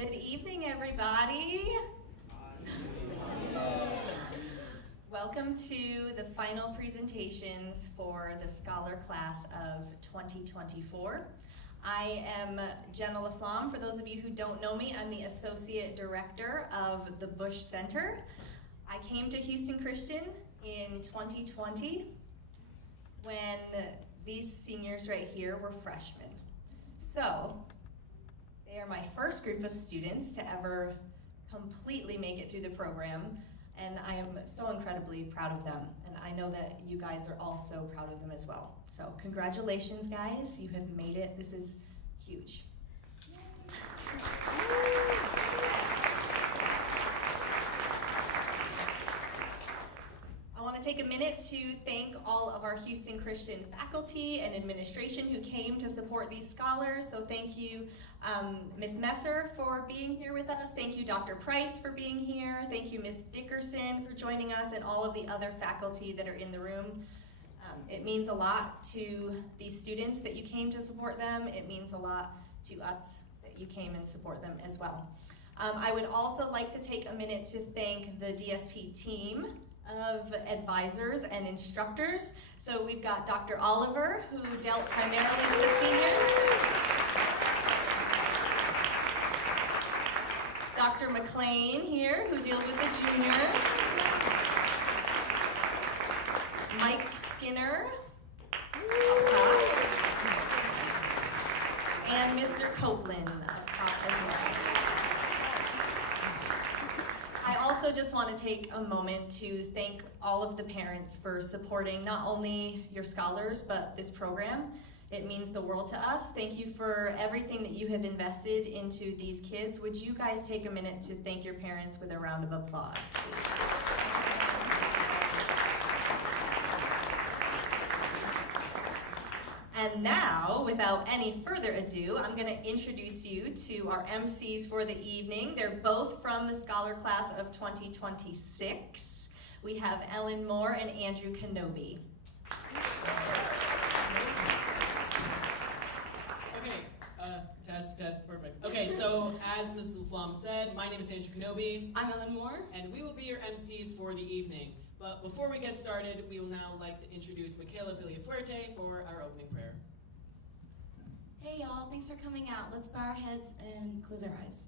Good evening, everybody. Welcome to the final presentations for the Scholar Class of 2024. I am Jenna LaFlamme. For those of you who don't know me, I'm the Associate Director of the Bush Center. I came to Houston Christian in 2020 when these seniors right here were freshmen. So, they are my first group of students to ever completely make it through the program, and I am so incredibly proud of them, and I know that you guys are all so proud of them as well. So congratulations, guys, you have made it. This is huge. I want to take a minute to thank all of our Houston Christian faculty and administration who came to support these scholars. So thank you, Ms. Messer, for being here with us. Thank you, Dr. Price, for being here. Thank you, Ms. Dickerson, for joining us, and all of the other faculty that are in the room. It means a lot to these students that you came to support them. It means a lot to us that you came and support them as well. I would also like to take a minute to thank the DSP team of advisors and instructors. So we've got Dr. Oliver, who dealt primarily with the seniors. Dr. McLean here, who deals with the juniors. Mike Skinner, up top. And Mr. Copeland up top as well. I also just want to take a moment to thank all of the parents for supporting not only your scholars, but this program. It means the world to us. Thank you for everything that you have invested into these kids. Would you guys take a minute to thank your parents with a round of applause, please? And now, without any further ado, I'm going to introduce you to our MCs for the evening. They're both from the Scholar Class of 2026. We have Ellen Moore and Andrew Kenobi. Test, perfect. Okay, so as Ms. LaFlamme said, my name is Andrew Kenobi. I'm Ellen Moore. And we will be your MCs for the evening. But before we get started, we will now like to introduce Michaela Villafuerte for our opening prayer. Hey y'all, thanks for coming out. Let's bow our heads and close our eyes.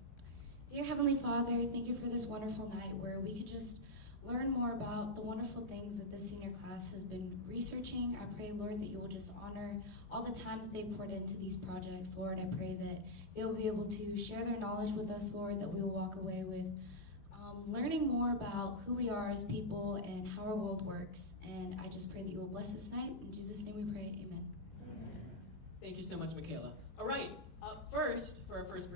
Dear Heavenly Father, thank you for this wonderful night where we could just learn more about the wonderful things that this senior class has been researching. I pray, Lord, that you will just honor all the time that they poured into these projects. Lord, I pray that they will be able to share their knowledge with us, Lord, that we will walk away with learning more about who we are as people and how our world works. And I just pray that you will bless this night. In Jesus' name we pray, amen. Thank you so much, Michaela. All right, up first, for our first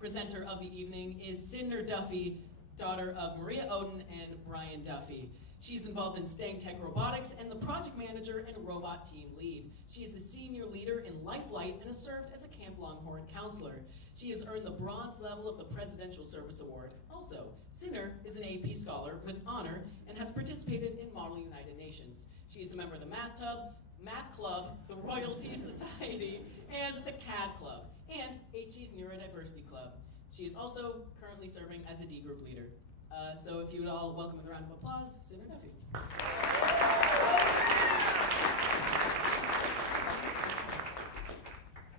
presenter of the evening is Cinder Duffy, daughter of Maria Oden and Brian Duffy. She's involved in Stang Tech Robotics and the project manager and robot team lead. She is a senior leader in Life Flight and has served as a Camp Longhorn counselor. She has earned the bronze level of the Presidential Service Award. Also, Cinder is an AP scholar with honor and has participated in Model United Nations. She is a member of the Math Club, the Royalty Society, and the CAD Club, and HE's Neurodiversity Club. She is also currently serving as a D group leader. So if you would all welcome with a round of applause, Cinder Duffy.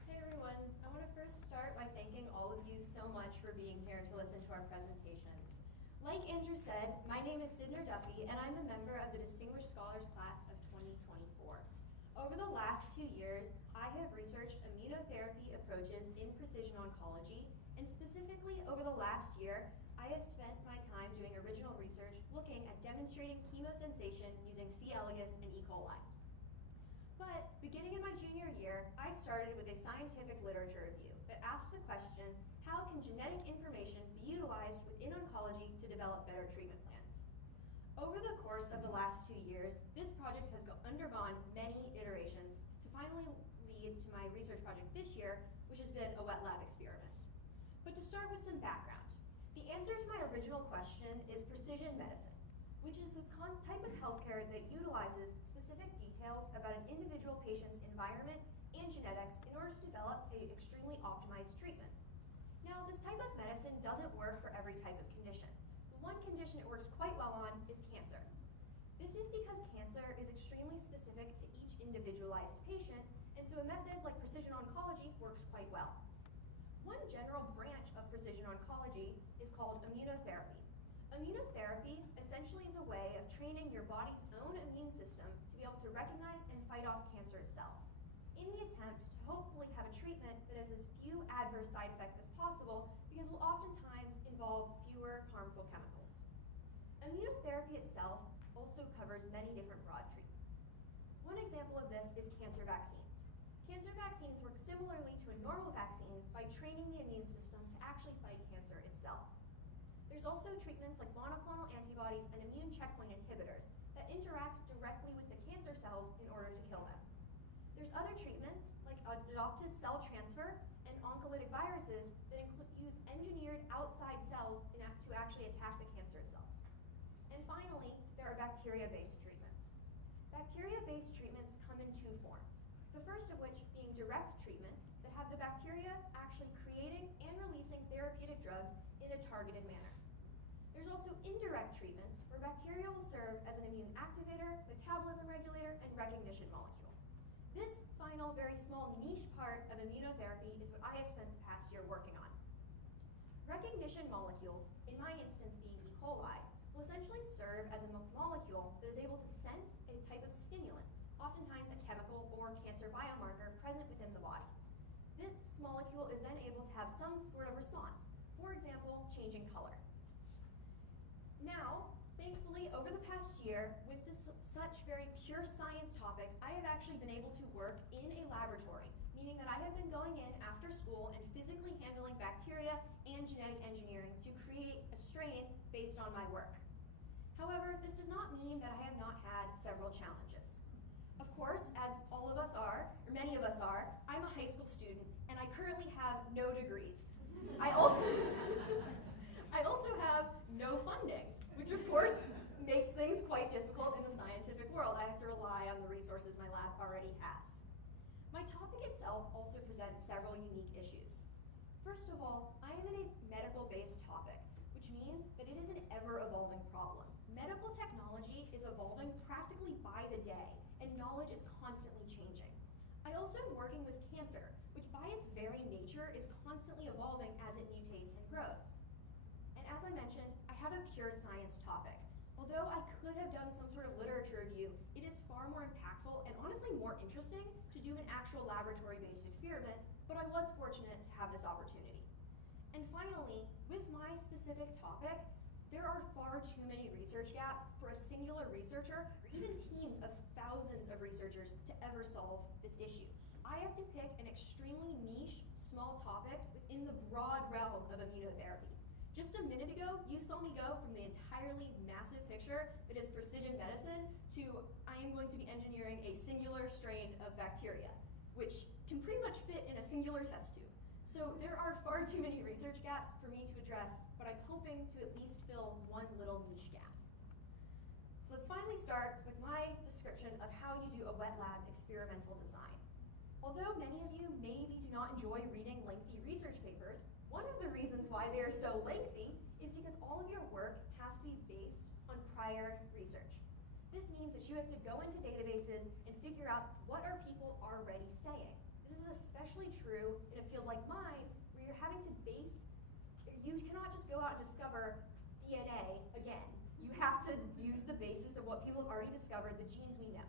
Hey everyone, I want to first start by thanking all of you so much for being here to listen to our presentations. Like Andrew said, my name is Cinder Duffy, and I'm a member of the Distinguished Scholars Class of 2024. Over the last 2 years, I have researched immunotherapy approaches in precision oncology, and specifically over the last year, I have spent my time doing original research looking at demonstrating chemosensation using C. elegans and E. coli. But beginning in my junior year, I started with a scientific literature review that asked the question, how can genetic information be utilized within oncology to develop better treatment plans? Over the course of the last 2 years, this project has undergone many iterations to finally lead to my research project this year, which has been a wet lab experiment. But to start with some background, the answer to my original question is precision medicine, which is the type of healthcare that utilizes specific details about an individual patient's environment and genetics in order to develop an extremely optimized treatment. Now, this type of medicine mention it works quite well on is cancer. This is because cancer is extremely specific to each individualized patient, and so a method like precision oncology works quite well. One general branch of precision oncology is called immunotherapy. Immunotherapy essentially is a way of training your body's own immune system to be able to recognize and fight off cancerous cells, in the attempt to hopefully have a treatment that has as few adverse side effects as possible, because will oftentimes involve fewer harmful chemicals. Immunotherapy itself also covers many different broad treatments. One example of this is cancer vaccines. Cancer vaccines work similarly to a normal vaccine by training the immune system to actually fight cancer itself. There's also treatments like monoclonal antibodies and immune checkpoint inhibitors that interact directly with the cancer cells in order to kill them. There's other treatments like adoptive cell transfer and oncolytic viruses that use engineered outside cells to actually attack the cancerous cells. And finally, there are bacteria-based treatments. Bacteria-based treatments come in two forms. The first of which being direct treatments that have the bacteria actually creating and releasing therapeutic drugs in a targeted manner. There's also indirect treatments where bacteria will serve as an immune activator, metabolism regulator, and recognition molecule. This final, very small niche part of immunotherapy is what I have spent the past year working on. Recognition molecules, in my instance being E. coli, will essentially serve as a molecule that is able to sense a type of stimulant, oftentimes a chemical or cancer biomarker present within the body. This molecule is then able to have some sort of response, for example, changing color. Now, thankfully, over the past year, with this such very pure science topic, I have actually been able to work in a laboratory, meaning that I have been going in after school and physically handling bacteria and genetic engineering to create a strain based on my work. However, this does not mean that I have not had several challenges. Of course, as all of us are, or many of us are, I'm a high school student and I currently have no degrees. I also have no funding, which of course makes things quite difficult in the scientific world. I have to rely on the resources my lab already has. My topic itself also presents several unique issues. First of all, I am in a medical-based topic, which means that it is an ever-evolving problem. Medical technology is evolving practically by the day, and knowledge is constantly changing. I also am working with cancer, which by its very nature is constantly evolving as it mutates and grows. And as I mentioned, I have a pure science topic. Although I could have done some sort of literature review, it is far more impactful and honestly more interesting to do an actual laboratory-based experiment, but I was fortunate to have this opportunity. And finally, with my specific topic, there are far too many research gaps for a singular researcher or even teams of thousands of researchers to ever solve this issue. I have to pick an extremely niche, small topic within the broad realm of immunotherapy. Just a minute ago, you saw me go from the entirely massive picture that is precision medicine to I am going to be engineering a singular strain of bacteria, which can pretty much fit in a singular test tube. So there are far too many research gaps for me to address, but I'm hoping to at least fill one little niche gap. So let's finally start with my description of how you do a wet lab experimental design. Although many of you maybe do not enjoy reading lengthy research papers, one of the reasons why they are so lengthy is because all of your work has to be based on prior research. This means that you have to go into databases and figure out what are people already saying. This is especially true in a field like mine, where you're having to you cannot just go out and discover DNA again. You have to use the basis of what people have already discovered, the genes we know.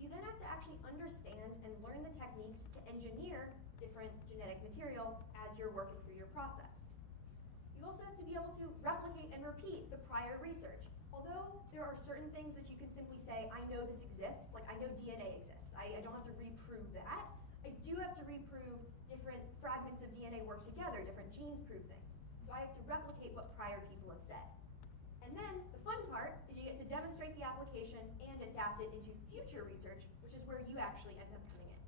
You then have to actually understand and learn the techniques to engineer different genetic material as you're working through your process. You also have to be able to replicate and repeat the prior research. Although there are certain things that you could simply say, I know this exists, like I know DNA exists. I don't have to reprove that. I do have to reprove different fragments of DNA work together, different genes prove things. So I have to replicate what prior people have said. And then the fun part is you get to demonstrate the application and adapt it into future research, which is where you actually end up coming in.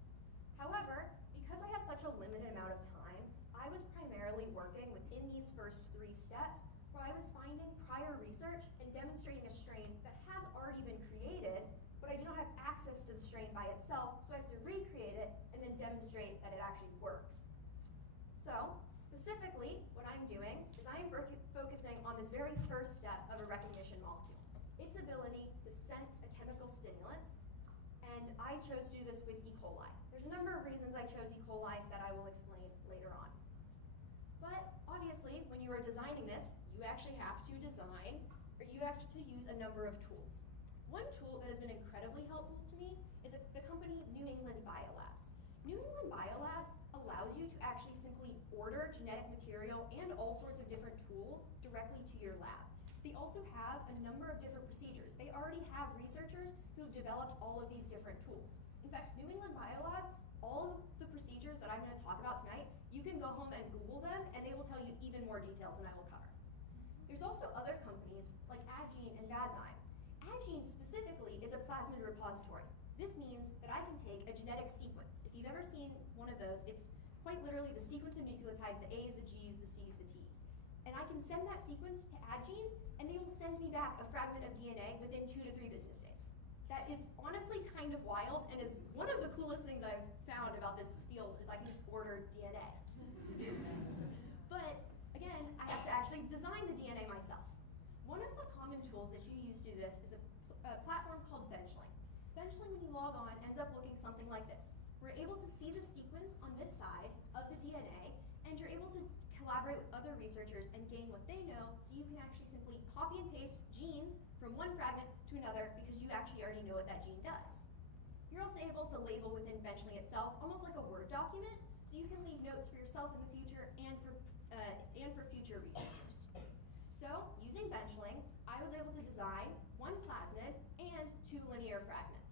However, because I have such a limited amount of time, I was primarily working within these first 3 steps, where I was finding prior research and demonstrating a strain that has already been created, but I do not have access to the strain by itself, so I have to recreate it and then demonstrate that it actually works. So, specifically, what I'm doing is I am focusing on this very first step of I chose to do this with E. coli. There's a number of reasons I chose E. coli that I will explain later on. But obviously, when you are designing this, you actually have to design, or you have to use a number of tools. One tool that has been incredibly helpful to me is the company New England Biolabs. New England Biolabs allows you to actually simply order genetic material and all sorts of different tools directly to your lab. They also have a number of different procedures. They already have researchers who have developed all of these different tools. In fact, New England Biolabs, all of the procedures that I'm going to talk about tonight, you can go home and Google them, and they will tell you even more details than I will cover. There's also other companies like Addgene and Vazyme. Addgene specifically is a plasmid repository. This means that I can take a genetic sequence. If you've ever seen one of those, it's quite literally the sequence of nucleotides, the A's, the G's, the C's, the T's. And I can send that sequence to Addgene, and they will send me back a fragment of DNA within 2 to 3 business days. That is honestly kind of wild, and is one of the coolest things I've found about this field is I can just order DNA. But again, I have to actually design the DNA myself. One of the common tools that you use to do this is a platform called Benchling. Benchling, when you log on, ends up looking something like this. We're able to see the sequence on this side of the DNA, and you're able to collaborate with other researchers and gain what they know, so you can actually simply copy and paste genes from one fragment to another because you actually already know what that gene does. You're also able to label within Benchling itself, almost like a Word document, so you can leave notes for yourself in the future and for future researchers. So, using Benchling, I was able to design 1 plasmid and 2 linear fragments.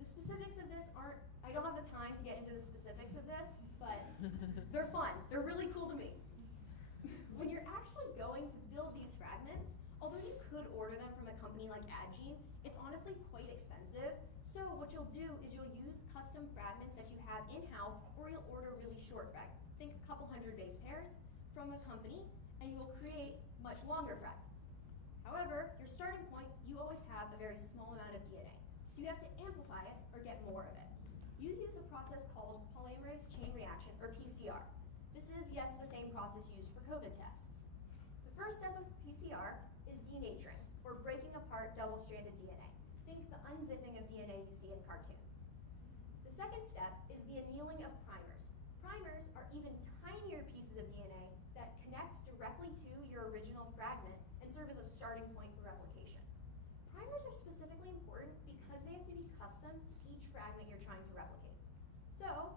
The specifics of this I don't have the time to get into the specifics of this, but they're fun. They're really cool to me. When you're actually going to build these fragments, although you could order them from a company like Addgene, it's honestly quite expensive. So what you'll do is you'll use custom fragments that you have in-house, or you'll order really short fragments. Think a couple hundred base pairs from a company, and you will create much longer fragments. However, your starting point, you always have a very small amount of DNA. So you have to amplify it or get more of it. You use a process called polymerase chain reaction, or PCR. This is, yes, the same process used for COVID tests. The first step of PCR is denaturing, or breaking apart double-stranded DNA. Think the unzipping of DNA you see in cartoons. The second step is the annealing of primers. Primers are even tinier pieces of DNA that connect directly to your original fragment and serve as a starting point for replication. Primers are specifically important because they have to be custom to each fragment you're trying to replicate. So,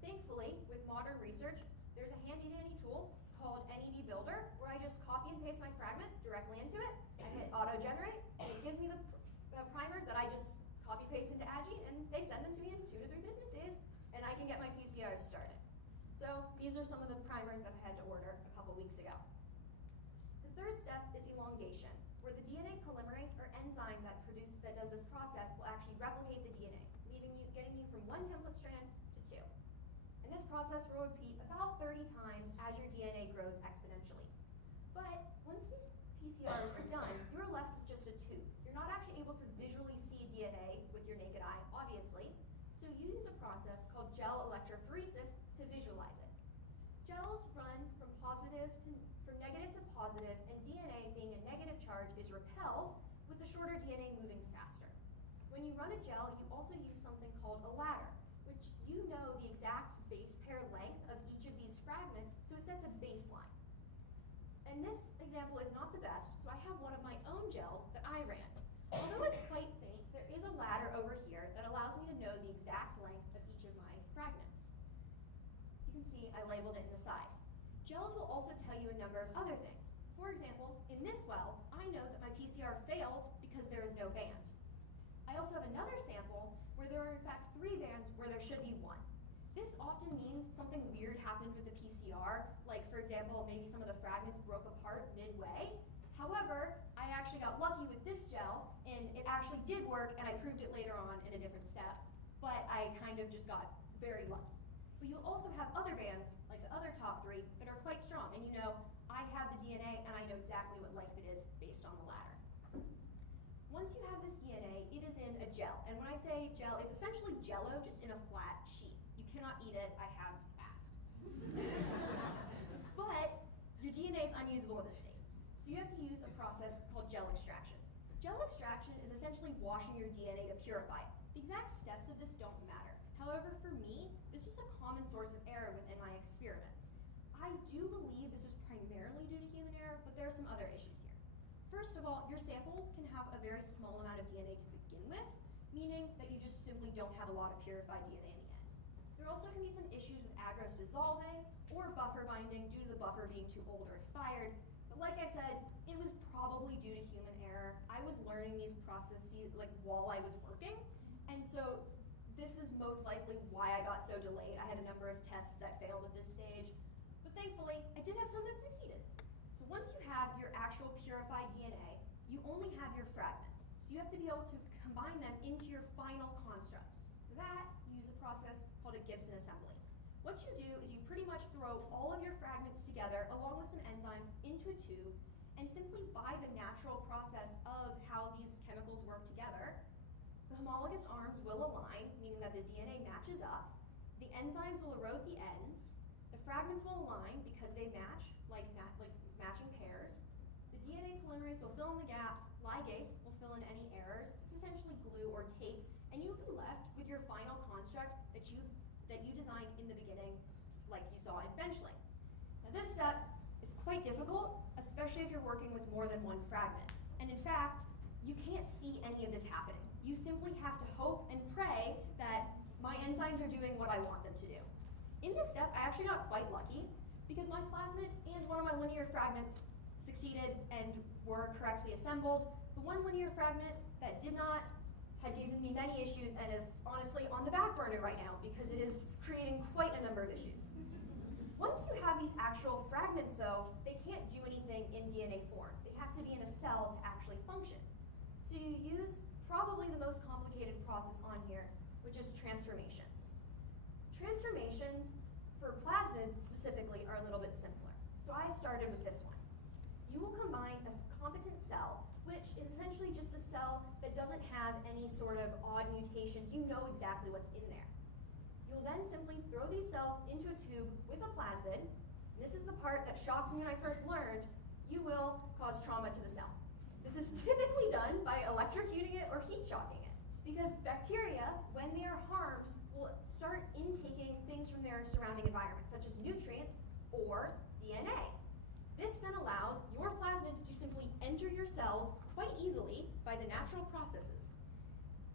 thankfully, with modern research, there's a handy-dandy tool called NED Builder, where I just copy and paste my fragment directly into it. I hit auto-generate, and it gives me the primers that I just copy-paste into Addgene, and they send them to me in 2 to 3 business days, and I can get my PCRs started. So, these are some of the primers that I had to order a couple weeks ago. The third step is elongation, where the DNA polymerase or enzyme that does this process will actually replicate the DNA, getting you from 1 template strand to 2. And this process will repeat about 30 times as your DNA grows exponentially. But once these PCRs are done, you're left with just a tube. You're not actually able to visually see DNA with your naked eye, obviously, so you use a process called gel electrophoresis to visualize it. Gels run from negative to positive, and DNA being a negative charge is repelled, with the shorter DNA moving faster. When you run a gel, you also use something called a ladder, which you know the exact base pair length of each of these fragments, so it sets a baseline. And this example is not the best, so I have one of my own gels that I ran. Although it's quite faint, there is a ladder over here that allows me to know the exact length of each of my fragments. As you can see, I labeled it in the side. Gels will also tell you a number of other things. For example, in this well, I know that my PCR failed because there is no band. I also have another sample where there are in fact 3 bands where there should be 1. This often means something weird happened with the PCR, like for example, maybe some of the fragments broke apart midway. However, I actually got lucky with this gel, and it actually did work, and I proved it later on in a different step, but I kind of just got very lucky. But you'll also have other bands, like the other top 3, that are quite strong, and you know, I have the DNA, and I know exactly what length it is based on the ladder. Once you have this DNA, it is in a gel, and when I say gel, it's essentially Jell-O just in a flat sheet. You cannot eat it, I have asked. But your DNA is unusable in this state, so you have to use a process called gel extraction. Gel extraction is essentially washing your DNA to purify it. The exact steps of this don't matter. However, for me, this was a common source of error within my experiments. I do believe this was primarily due to human error, but there are some other issues here. First of all, your samples can have a very small amount of DNA to begin with, meaning that you just simply don't have a lot of purified DNA in the end. There also can be some issues with agarose dissolving or buffer binding due to the buffer being too old or expired. But like I said, it was probably due to human error. I was learning these processes while I was working, and so this is most likely why I got so delayed. I had a number of tests that failed at this stage, but thankfully I did have some that succeeded. So once you have your actual purified DNA, you only have your fragments. So you have to be able to combine them into your final construct. For that, you use a process called a Gibson assembly. What you do is you pretty much throw all of your fragments together along with some enzymes into a tube, and simply by the natural process of how these chemicals work together, the homologous arms will align, meaning that the DNA matches up, the enzymes will erode the ends, the fragments will align because they match like matching pairs, the DNA polymerase will fill in the gaps, ligase will fill in any errors, it's essentially glue or tape, and you'll be left with your final construct that you designed in the beginning, like you saw in benchling. Now this step is quite difficult, especially if you're working with more than one fragment. And in fact, you can't see any of this happening. You simply have to hope and pray that my enzymes are doing what I want them to do. In this step, I actually got quite lucky because my plasmid and one of my linear fragments succeeded and were correctly assembled. The one linear fragment that did not had given me many issues and is honestly on the back burner right now because it is creating quite a number of issues. Once you have these actual fragments though, they can't do anything in DNA form. They have to be in a cell to actually function. So you use probably the most complicated process on here, which is transformations. Transformations for plasmids specifically are a little bit simpler. So I started with this one. You will combine a competent cell, which is essentially just a cell that doesn't have any sort of odd mutations. You know exactly what's in there. You'll then simply throw these cells into a tube with a plasmid. And this is the part that shocked me when I first learned. You will cause trauma to the cell. This is typically done by electrocuting it or heat shocking it, because bacteria, when they are harmed, will start intaking things from their surrounding environment, such as nutrients or DNA. This then allows your plasmid to simply enter your cells quite easily by the natural processes.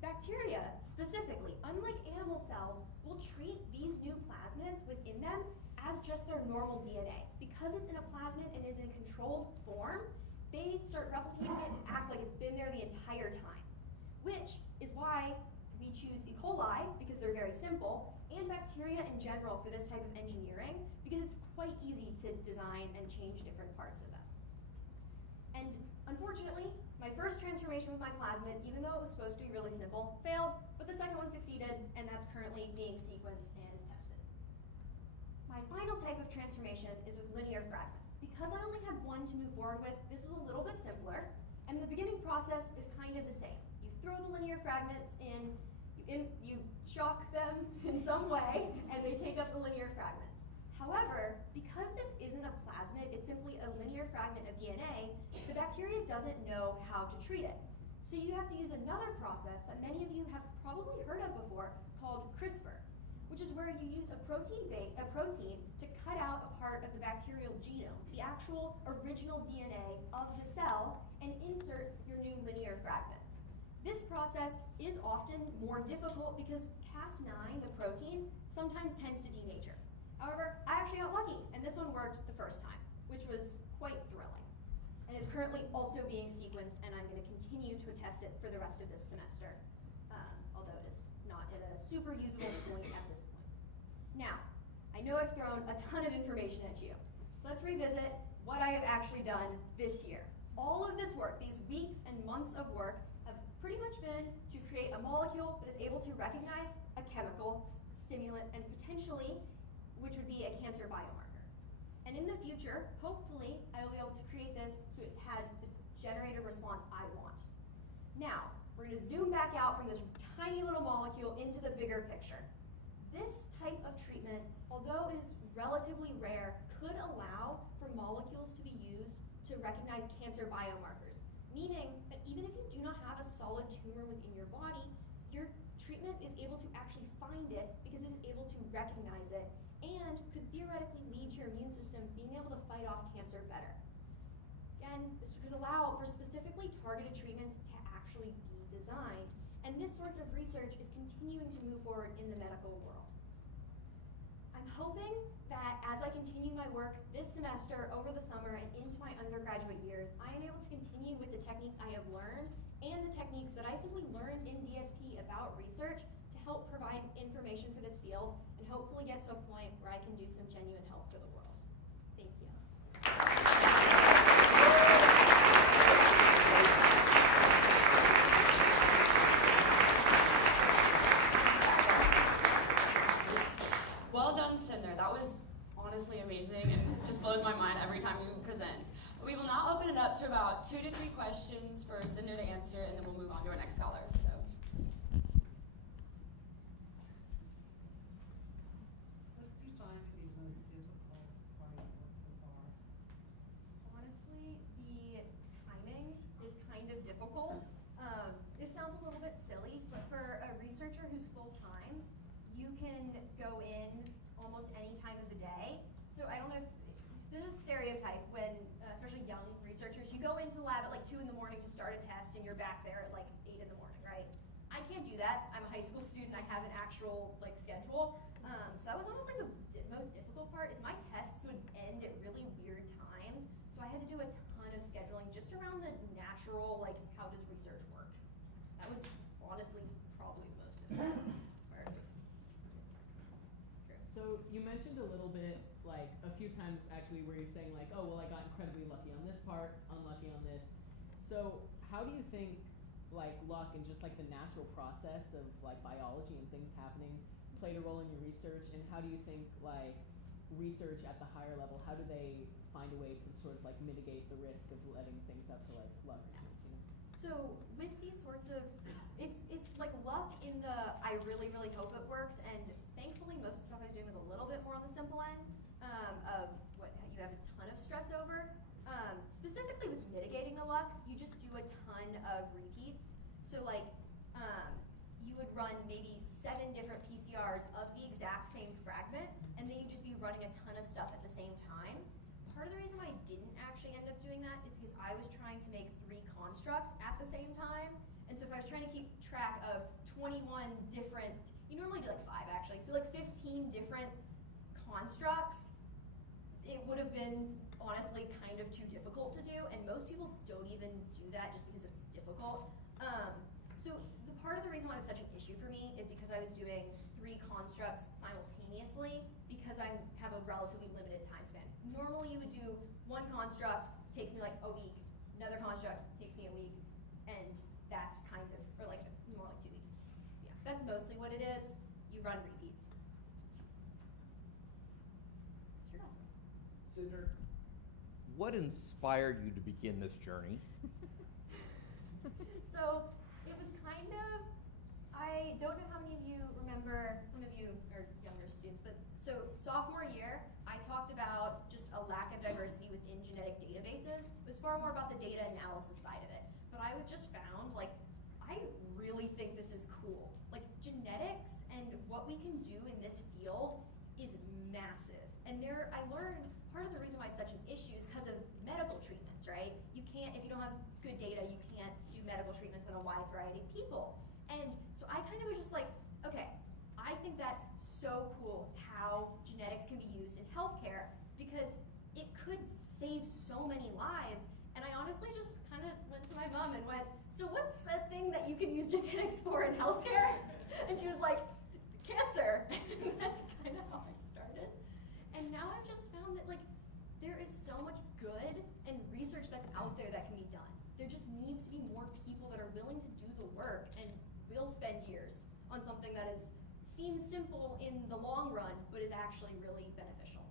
Bacteria, specifically, unlike animal cells, will treat these new plasmids within them as just their normal DNA. Because it's in a plasmid and is in controlled form, they start replicating it and act like it's been there the entire time, which is why we choose E. coli, because they're very simple, and bacteria in general for this type of engineering, because it's quite easy to design and change different parts of them. And unfortunately, my first transformation with my plasmid, even though it was supposed to be really simple, failed, but the second one succeeded, and that's currently being sequenced and tested. My final type of transformation is with linear fragments. Because I only had one to move forward with, this was a little bit simpler, and the beginning process is kind of the same. You throw the linear fragments in, you shock them in some way, and they take up the linear fragments. However, because this isn't a plasmid, it's simply a linear fragment of DNA, the bacteria doesn't know how to treat it. So you have to use another process that many of you have probably heard of before called CRISPR, which is where you use a protein to cut out a part of the bacterial genome, the actual original DNA of the cell, and insert your new linear fragment. This process is often more difficult because Cas9, the protein, sometimes tends to denature. However, I actually got lucky, and this one worked the first time, which was quite thrilling. And it's currently also being sequenced, and I'm going to continue to test it for the rest of this semester, although it is not at a super usable point at this point. Now, I know I've thrown a ton of information at you, so let's revisit what I have actually done this year. All of this work, these weeks and months of work, have pretty much been to create a molecule that is able to recognize a chemical stimulant and potentially, which would be a cancer biomarker. And in the future, hopefully, I will be able to create this so it has the generator response I want. Now, we're going to zoom back out from this tiny little molecule into the bigger picture. This type of treatment, although it is relatively rare, could allow for molecules to be used to recognize cancer biomarkers, meaning that even if you do not have a solid tumor within your body, your treatment is able to actually find it because it is able to recognize it and could theoretically lead to your immune system being able to fight off cancer better. Again, this could allow for specifically targeted treatments to actually be designed, and this sort of research is continuing to move forward in the medical world. I'm hoping that as I continue my work this semester, over the summer, and into my undergraduate years, I am able to continue with the techniques I have learned and the techniques that I simply learned in DSP about research to help provide information for this field and hopefully get to a point where I can do some genuine help for the world. Thank you. Well done, Cinder. That was honestly amazing and just blows my mind every time you present. We will now open it up to about 2 to 3 questions for Cinder to answer, and then we'll move on to our next scholar. So. What do you find to be the most difficult part of your work so far? Honestly, the timing is kind of difficult. This sounds a little bit silly, but for a researcher who's full-time, you can go in almost any time of the day. So I don't know if this is a stereotype when, especially young researchers, you go into the lab at like 2 in the morning to start a test and you're back there at like 8 in the morning, right? I can't do that. I'm a high school student. I have an actual like schedule. So that was honestly the most difficult part is my tests would end at really weird times. So I had to do a ton of scheduling just around the natural, like how does research work? That was honestly probably the most difficult part. So you mentioned a little bit, like a few times actually, where you're saying like, oh, well, I got incredibly lucky on this part, unlucky on this. So how do you think like luck and just like the natural process of like biology and things happening played a role in your research? And how do you think like research at the higher level, how do they find a way to sort of like mitigate the risk of letting things up to like luck or chance, you know? So with these sorts of, it's like luck in the I really, really hope it works, and thankfully most of the stuff I was doing was a little bit more on the simple end of what you have a ton of stress over. Specifically with mitigating the luck, you just do a ton of repeats. So like you would run maybe 7 different PCRs of the exact same fragment, and then you'd just be running a ton of stuff at the same time. Part of the reason why I didn't actually end up doing that is because I was trying to make 3 constructs at the same time. And so if I was trying to keep track of 21 different, you normally do like 5 actually, so like 15 different constructs, it would have been honestly kind of too difficult to do, and most people don't even do that just because it's difficult. So the part of the reason why it was such an issue for me is because I was doing 3 constructs simultaneously because I have a relatively limited time span. Normally you would do 1 construct, takes me like a week, another construct takes me a week, and that's kind of, or like more like 2 weeks. Yeah, that's mostly what it is. You run repeats. Sure does. Cinder, what inspired you to begin this journey? So it was kind of, I don't know how many of you remember, some of you are younger students, but so sophomore year, I talked about just a lack of diversity within genetic databases. It was far more about the data analysis side of it. But I would just found, like, I really think this is cool. Like, genetics and what we can do in this field is massive. And I learned part of the reason why it's such an issue is because of medical treatments, right? You can't, if you don't have good data, you can't do medical treatments on a wide variety of people. And so I kind of was just like, okay, I think that's so cool how genetics can be used in healthcare because it could save so many lives. And I honestly just kind of went to my mom and went, so what's a thing that you can use genetics for in healthcare? And she was like, cancer. And that's kind of how I started. And now I've just found that like there is so much good and research that's out there that can be done. There just needs to be more people that are willing to do the work and will spend years on something that seems simple in the long run, but is actually really beneficial.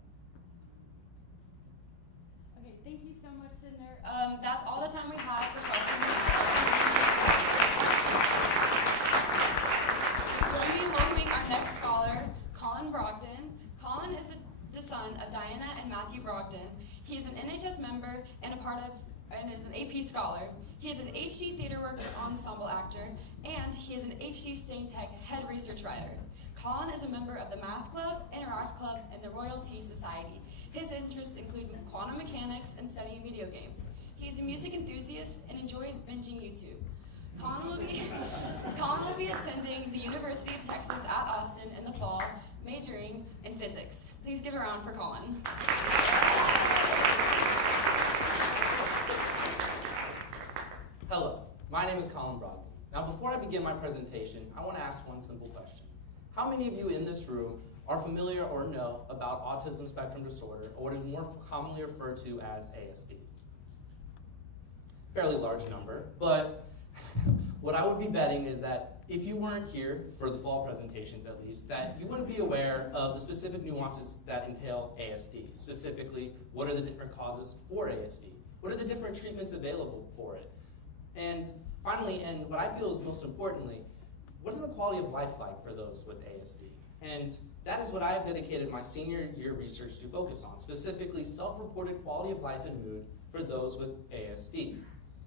Okay, thank you so much, Cinder. That's all the time we have for questions. Join me in welcoming our next scholar, Colin Brogdon. Colin is the son of Diana and Matthew Brogdon. He is an NHS member and a part of and is an AP scholar. He is an HD theater work ensemble actor, and he is an HD Stain Tech head research writer. Colin is a member of the Math Club, Interact Club, and the Royal Tea Society. His interests include quantum mechanics and studying video games. He's a music enthusiast and enjoys binging YouTube. Colin will be attending the University of Texas at Austin in the fall, majoring in physics. Please give a round for Colin. Hello, my name is Colin Brogdon. Now before I begin my presentation, I want to ask one simple question. How many of you in this room are familiar or know about autism spectrum disorder, or what is more commonly referred to as ASD? Fairly large number, but what I would be betting is that if you weren't here for the fall presentations at least, that you wouldn't be aware of the specific nuances that entail ASD. Specifically, what are the different causes for ASD? What are the different treatments available for it? And finally, and what I feel is most importantly, what is the quality of life like for those with ASD? And that is what I have dedicated my senior year research to focus on, specifically self-reported quality of life and mood for those with ASD.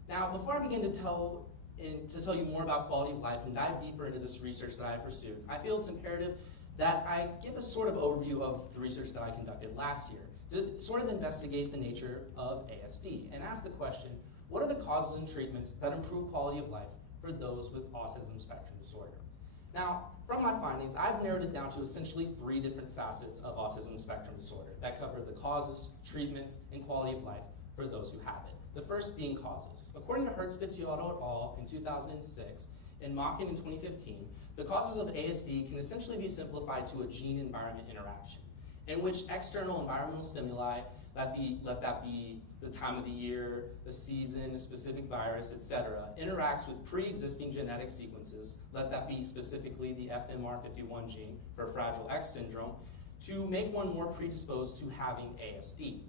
Now, before I begin to tell you more about quality of life and dive deeper into this research that I pursued, I feel it's imperative that I give a sort of overview of the research that I conducted last year to sort of investigate the nature of ASD and ask the question, what are the causes and treatments that improve quality of life for those with autism spectrum disorder? Now, from my findings, I've narrowed it down to essentially 3 different facets of autism spectrum disorder that cover the causes, treatments, and quality of life for those who have it. The first being causes. According to Hertzbittiotto et al. In 2006 and Makin in 2015, the causes of ASD can essentially be simplified to a gene-environment interaction, in which external environmental stimuli, let that be the time of the year, the season, a specific virus, etc., interacts with pre-existing genetic sequences, let that be specifically the FMR51 gene for Fragile X syndrome, to make one more predisposed to having ASD.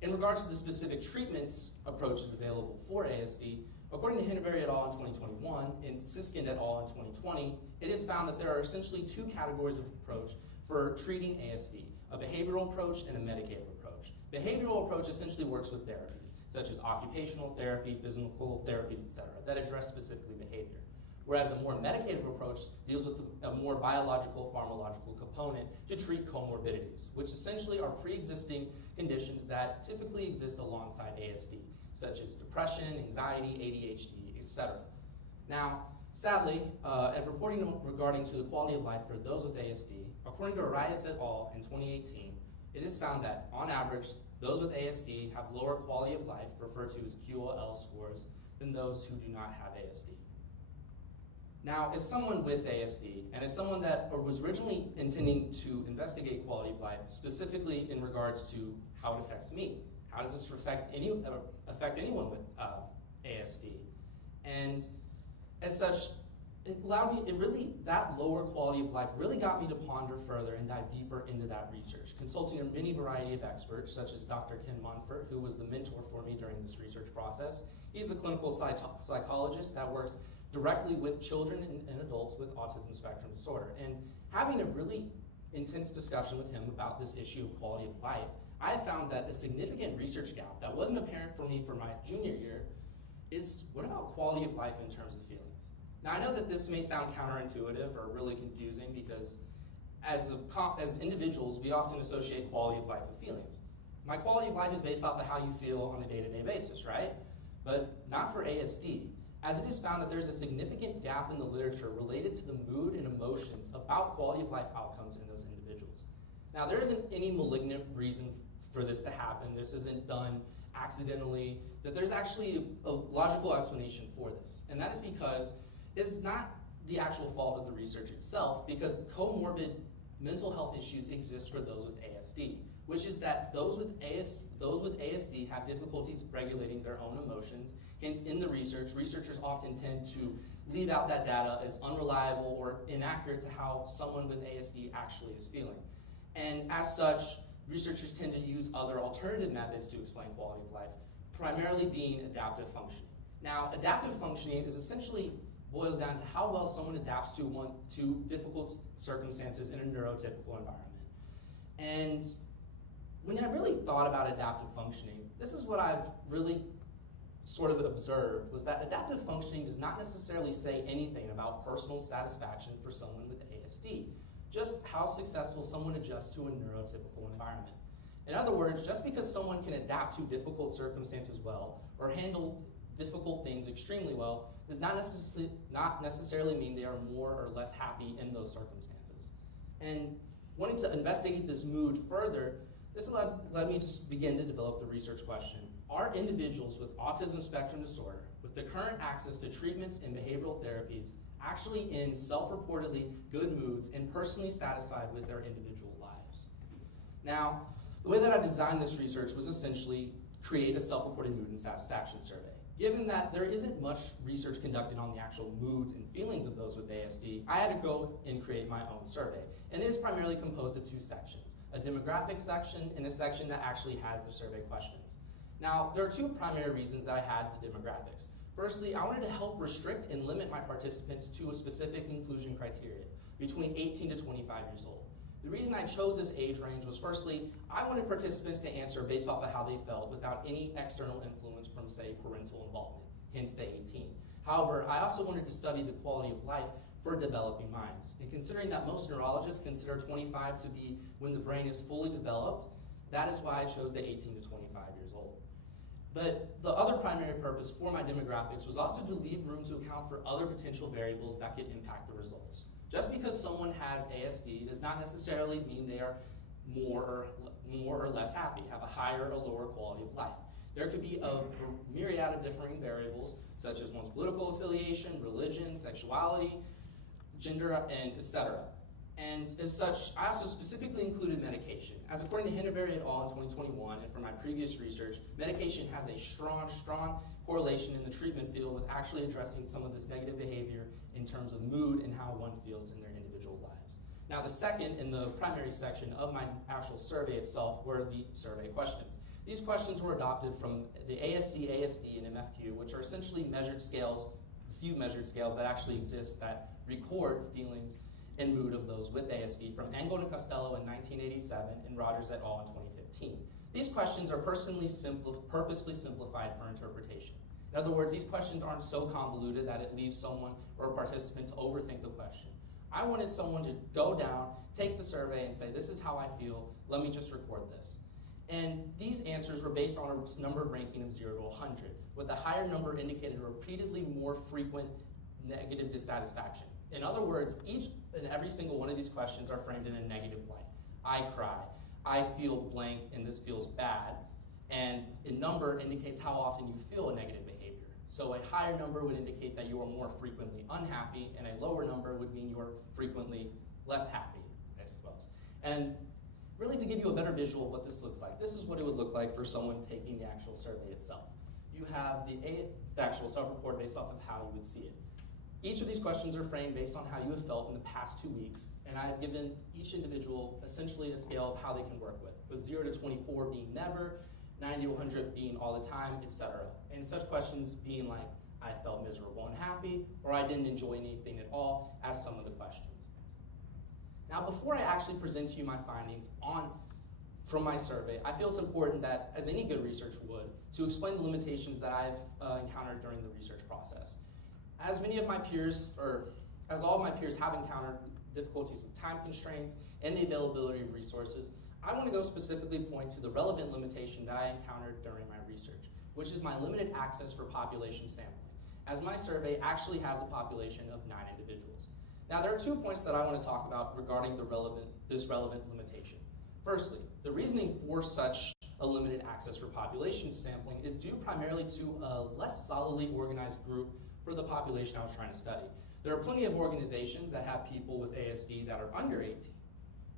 In regards to the specific treatments approaches available for ASD, according to Hindenburg et al. In 2021 and Siskind et al. In 2020, it is found that there are essentially 2 categories of approach for treating ASD, a behavioral approach and a medicated approach. Behavioral approach essentially works with therapies, such as occupational therapy, physical therapies, etc., that address specifically behavior. Whereas a more medicated approach deals with a more biological, pharmacological component to treat comorbidities, which essentially are pre-existing conditions that typically exist alongside ASD, such as depression, anxiety, ADHD, etc. Now, sadly, and reporting regarding to the quality of life for those with ASD, according to Arias et al. In 2018, it is found that, on average, those with ASD have lower quality of life, referred to as QOL scores, than those who do not have ASD. Now, as someone with ASD, and as someone that was originally intending to investigate quality of life, specifically in regards to how it affects me, how does this affect anyone with ASD? And as such, that lower quality of life really got me to ponder further and dive deeper into that research, consulting a many variety of experts, such as Dr. Ken Munford, who was the mentor for me during this research process. He's a clinical psychologist that works directly with children and adults with autism spectrum disorder. And having a really intense discussion with him about this issue of quality of life, I found that a significant research gap that wasn't apparent for me for my junior year is, what about quality of life in terms of feelings? Now, I know that this may sound counterintuitive or really confusing because as individuals, we often associate quality of life with feelings. My quality of life is based off of how you feel on a day-to-day basis, right? But not for ASD, as it is found that there's a significant gap in the literature related to the mood and emotions about quality of life outcomes in those individuals. Now, there isn't any malignant reason for this to happen. This isn't done accidentally, that there's actually a logical explanation for this. And that is because it's not the actual fault of the research itself, because comorbid mental health issues exist for those with ASD, which is that those with ASD have difficulties regulating their own emotions. Hence, in the research, researchers often tend to leave out that data as unreliable or inaccurate to how someone with ASD actually is feeling. And as such, researchers tend to use other alternative methods to explain quality of life, primarily being adaptive functioning. Now, adaptive functioning is essentially boils down to how well someone adapts to difficult circumstances in a neurotypical environment. And when I really thought about adaptive functioning, this is what I've really sort of observed was that adaptive functioning does not necessarily say anything about personal satisfaction for someone with ASD, just how successful someone adjusts to a neurotypical environment. In other words, just because someone can adapt to difficult circumstances well or handle difficult things extremely well does not necessarily mean they are more or less happy in those circumstances. And wanting to investigate this mood further, this led me to begin to develop the research question: are individuals with autism spectrum disorder, with the current access to treatments and behavioral therapies, actually in self-reportedly good moods and personally satisfied with their individual lives? Now, the way that I designed this research was essentially create a self-reported mood and satisfaction survey. Given that there isn't much research conducted on the actual moods and feelings of those with ASD, I had to go and create my own survey. And it is primarily composed of two sections: a demographic section and a section that actually has the survey questions. Now, there are two primary reasons that I had the demographics. Firstly, I wanted to help restrict and limit my participants to a specific inclusion criteria, between 18 to 25 years old. The reason I chose this age range was, firstly, I wanted participants to answer based off of how they felt without any external influence from, say, parental involvement, hence the 18. However, I also wanted to study the quality of life for developing minds. And considering that most neurologists consider 25 to be when the brain is fully developed, that is why I chose the 18 to 25 years old. But the other primary purpose for my demographics was also to leave room to account for other potential variables that could impact the results. Just because someone has ASD does not necessarily mean they are more or less happy, have a higher or lower quality of life. There could be a myriad of differing variables, such as one's political affiliation, religion, sexuality, gender, and etc. And as such, I also specifically included medication. As according to Hindenburg et al. In 2021, and from my previous research, medication has a strong correlation in the treatment field with actually addressing some of this negative behavior in terms of mood and how one feels in their individual lives. Now, the second in the primary section of my actual survey itself were the survey questions. These questions were adopted from the ASC, ASD, and MFQ, which are essentially measured scales, a few measured scales that actually exist that record feelings and mood of those with ASD from Engel and Costello in 1987 and Rogers et al. In 2015. These questions are purposely simplified for interpretation. In other words, these questions aren't so convoluted that it leaves someone or a participant to overthink the question. I wanted someone to go down, take the survey, and say, this is how I feel, let me just record this. And these answers were based on a number ranking of 0 to 100, with a higher number indicated repeatedly more frequent negative dissatisfaction. In other words, each and every single one of these questions are framed in a negative light. I cry, I feel blank, and this feels bad. And a number indicates how often you feel a negative behavior. So a higher number would indicate that you are more frequently unhappy, and a lower number would mean you are frequently less happy, I suppose. And really to give you a better visual of what this looks like, this is what it would look like for someone taking the actual survey itself. You have the actual self-report based off of how you would see it. Each of these questions are framed based on how you have felt in the past 2 weeks, and I have given each individual essentially a scale of how they can work with 0 to 24 being never, 90 to 100 being all the time, etc. And such questions being like, I felt miserable and happy, or I didn't enjoy anything at all, as some of the questions. Now, before I actually present to you my findings from my survey, I feel it's important that, as any good researcher would, to explain the limitations that I've encountered during the research process. As many of my peers, or as all of my peers have encountered difficulties with time constraints and the availability of resources, I want to go specifically point to the relevant limitation that I encountered during my research, which is my limited access for population sampling, as my survey actually has a population of 9 individuals. Now, there are 2 points that I want to talk about regarding this relevant limitation. Firstly, the reasoning for such a limited access for population sampling is due primarily to a less solidly organized group for the population I was trying to study. There are plenty of organizations that have people with ASD that are under 18,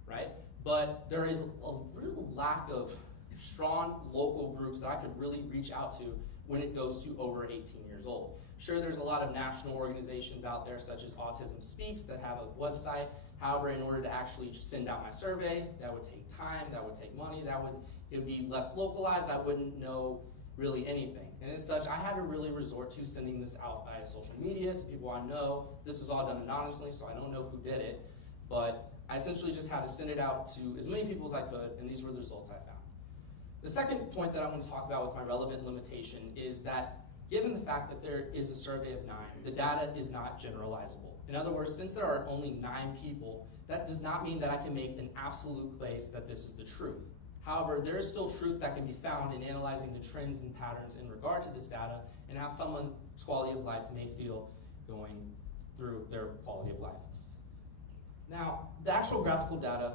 right? But there is a real lack of strong local groups that I could really reach out to when it goes to over 18 years old. Sure, there's a lot of national organizations out there such as Autism Speaks that have a website. However, in order to actually send out my survey, that would take time, that would take money, it would be less localized, I wouldn't know really anything. And as such, I had to really resort to sending this out via social media to people I know. This was all done anonymously, so I don't know who did it, but I essentially just had to send it out to as many people as I could, and these were the results I found. The second point that I want to talk about with my relevant limitation is that given the fact that there is a survey of 9, the data is not generalizable. In other words, since there are only 9 people, that does not mean that I can make an absolute case that this is the truth. However, there is still truth that can be found in analyzing the trends and patterns in regard to this data and how someone's quality of life may feel going through their quality of life. Now, the actual graphical data,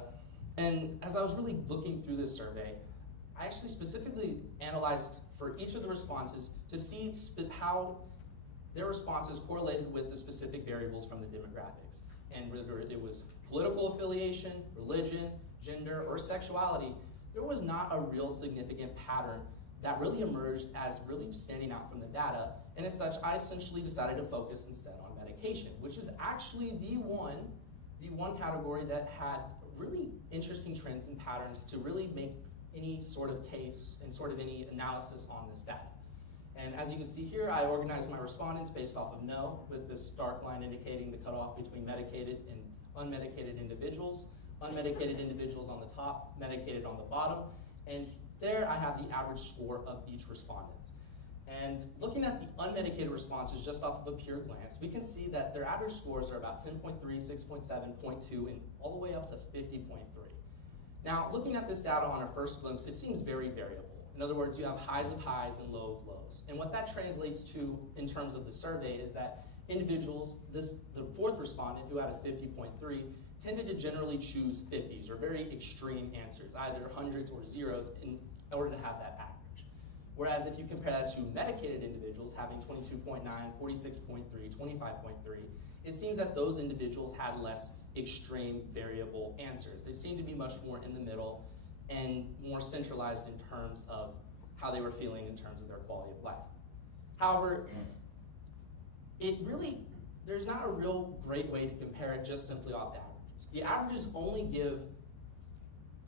and as I was really looking through this survey, I actually specifically analyzed for each of the responses to see how their responses correlated with the specific variables from the demographics. And whether it was political affiliation, religion, gender, or sexuality, there was not a real significant pattern that really emerged as really standing out from the data. And as such, I essentially decided to focus instead on medication, which is actually the one category that had really interesting trends and patterns to really make any sort of case and sort of any analysis on this data. And as you can see here, I organized my respondents based off of no, with this dark line indicating the cutoff between medicated and unmedicated individuals. Unmedicated individuals on the top, medicated on the bottom. And there I have the average score of each respondent. And looking at the unmedicated responses just off of a pure glance, we can see that their average scores are about 10.3, 6.7, 0.2, and all the way up to 50.3. Now, looking at this data on a first glimpse, it seems very variable. In other words, you have highs of highs and low of lows. And what that translates to in terms of the survey is that individuals, the fourth respondent who had a 50.3, tended to generally choose 50s or very extreme answers, either hundreds or zeros in order to have that average. Whereas if you compare that to medicated individuals having 22.9, 46.3, 25.3, it seems that those individuals had less extreme variable answers. They seemed to be much more in the middle and more centralized in terms of how they were feeling in terms of their quality of life. However, there's not a real great way to compare it just simply off the averages. The averages only give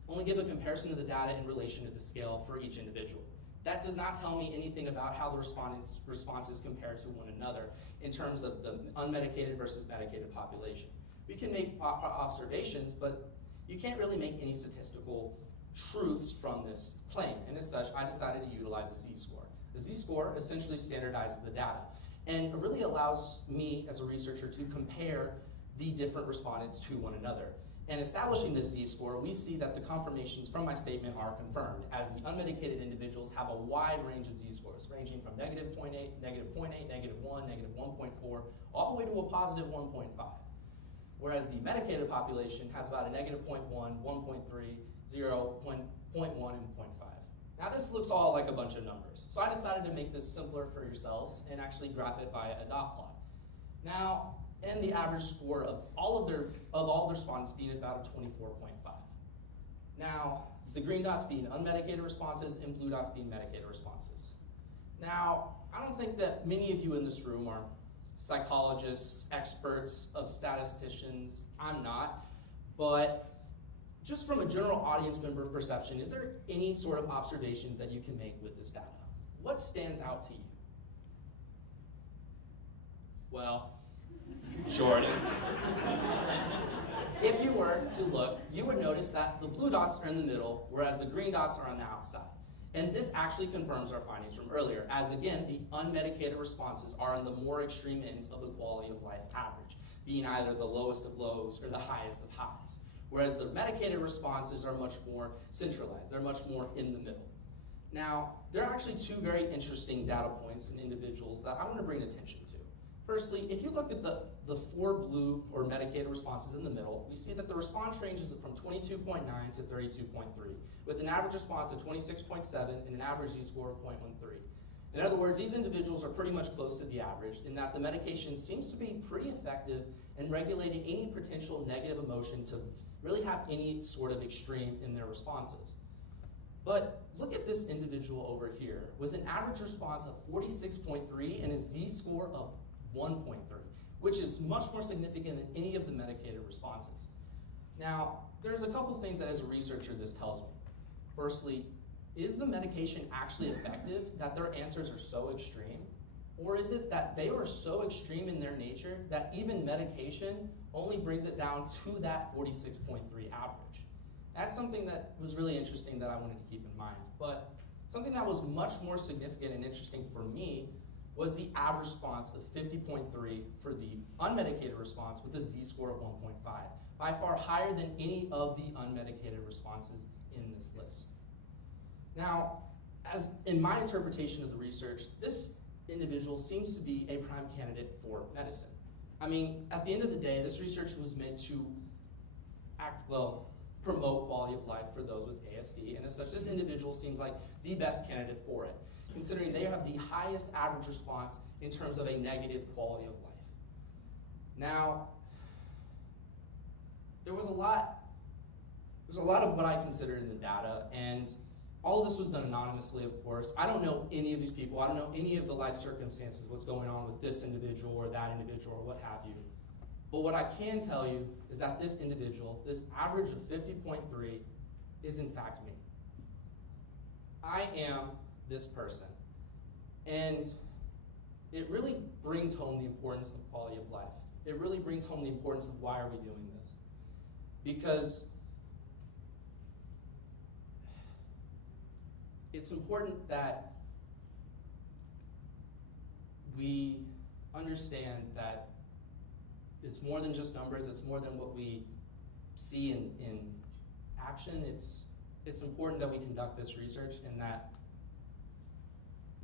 a comparison of the data in relation to the scale for each individual. That does not tell me anything about how the respondents' responses compare to one another in terms of the unmedicated versus medicated population. We can make observations, but you can't really make any statistical truths from this claim. And as such, I decided to utilize a z-score. The z-score essentially standardizes the data, and it really allows me as a researcher to compare the different respondents to one another. And establishing this z-score, we see that the confirmations from my statement are confirmed, as the unmedicated individuals have a wide range of z-scores, ranging from -0.8, -0.8, -1, -1.4, all the way to a positive 1.5. Whereas the medicated population has about a -0.1, 1.3, 0, 1.1, and 0.5. Now this looks all like a bunch of numbers, so I decided to make this simpler for yourselves and actually graph it via a dot plot. Now, and the average score of all the respondents being about a 24.5. Now, the green dots being unmedicated responses and blue dots being medicated responses. Now, I don't think that many of you in this room are psychologists, experts of statisticians. I'm not, but just from a general audience member perception, is there any sort of observations that you can make with this data? What stands out to you? Well, Jordan. If you were to look, you would notice that the blue dots are in the middle, whereas the green dots are on the outside. And this actually confirms our findings from earlier, as again, the unmedicated responses are on the more extreme ends of the quality of life average, being either the lowest of lows or the highest of highs. Whereas the medicated responses are much more centralized. They're much more in the middle. Now, there are actually two very interesting data points in individuals that I want to bring attention to. Firstly, if you look at the 4 blue or medicated responses in the middle, we see that the response ranges from 22.9 to 32.3, with an average response of 26.7 and an average z-score of 0.13. In other words, these individuals are pretty much close to the average in that the medication seems to be pretty effective in regulating any potential negative emotion to really have any sort of extreme in their responses. But look at this individual over here with an average response of 46.3 and a z-score of 1.3, which is much more significant than any of the medicated responses. Now, there's a couple things that as a researcher this tells me. Firstly, is the medication actually effective that their answers are so extreme? Or is it that they are so extreme in their nature that even medication only brings it down to that 46.3 average? That's something that was really interesting that I wanted to keep in mind. But something that was much more significant and interesting for me was the average response of 50.3 for the unmedicated response with a z-score of 1.5, by far higher than any of the unmedicated responses in this list. Now, as in my interpretation of the research, this individual seems to be a prime candidate for medicine. I mean, at the end of the day, this research was meant to promote quality of life for those with ASD, and as such, this individual seems like the best candidate for it, considering they have the highest average response in terms of a negative quality of life. Now, there was a lot of what I considered in the data, and all of this was done anonymously, of course. I don't know any of these people. I don't know any of the life circumstances, what's going on with this individual or that individual or what have you. But what I can tell you is that this individual, this average of 50.3, is in fact me. I am this person. And it really brings home the importance of quality of life. It really brings home the importance of why are we doing this. Because it's important that we understand that it's more than just numbers, it's more than what we see in action. It's important that we conduct this research and that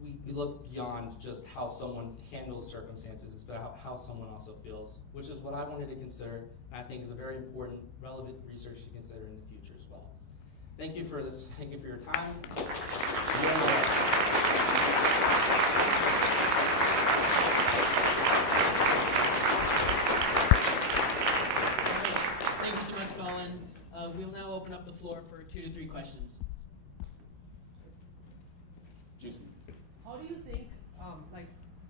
we look beyond just how someone handles circumstances, it's about how someone also feels, which is what I wanted to consider, and I think is a very important, relevant research to consider in the future as well. Thank you for this. Thank you for your time. Thank you so much, Colin. We'll now open up the floor for 2 to 3 questions. Juicy. How do you think,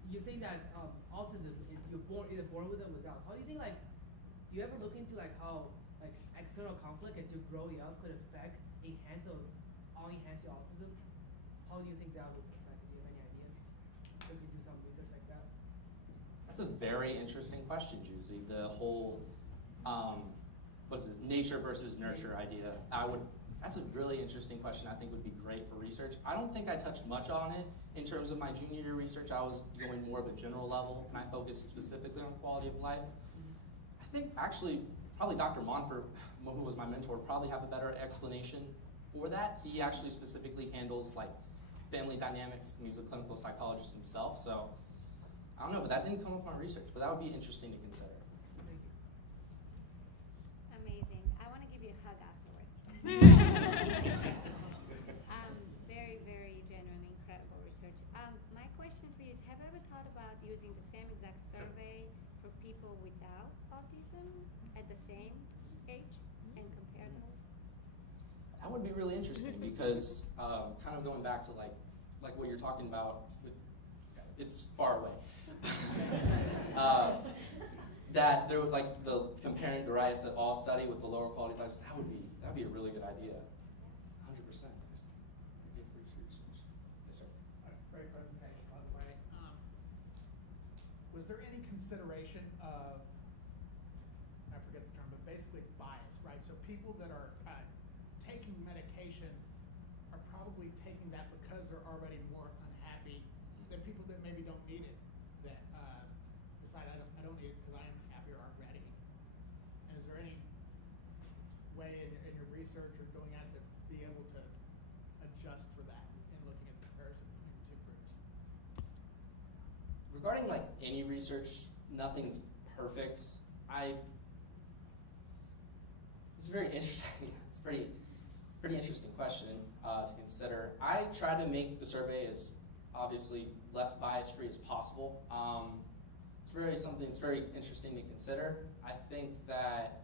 you think that autism is you're either born with it or without? How do you think, do you ever look into how external conflict as you're growing up could affect enhance your autism? How do you think that would affect? Do you have any idea? Look into some research like that. That's a very interesting question, Juicy. The whole nature versus nurture idea. That's a really interesting question. I think would be great for research. I don't think I touched much on it in terms of my junior year research. I was going more of a general level, and I focused specifically on quality of life. I think actually, probably Dr. Monfort, who was my mentor, probably have a better explanation for that. He actually specifically handles family dynamics, and he's a clinical psychologist himself. So I don't know, but that didn't come up in my research, but that would be interesting to consider. Amazing. I want to give you a hug afterwards. Very, very genuine, incredible research. My question for you is, have you ever thought about using the same exact survey for people without autism at the same age and compare those? That would be really interesting because kind of going back to like what you're talking about, it's far away. That there would the comparing the rise to all study with the lower quality classes, that would be a really good idea. 100%. Yes, sir. Great presentation, by the way. Was there any consideration of, I forget the term, but basically bias, right? So people that are taking medication are probably taking that because they're already more unhappy than people that maybe don't need it, that decide I don't need it because I am happy or already. And is there any way in your research or going out to be able to adjust for that in looking at the comparison between the two groups? Regarding any research, nothing's perfect. It's very interesting. It's pretty interesting question to consider. I try to make the survey as obviously less bias-free as possible. It's very interesting to consider. I think that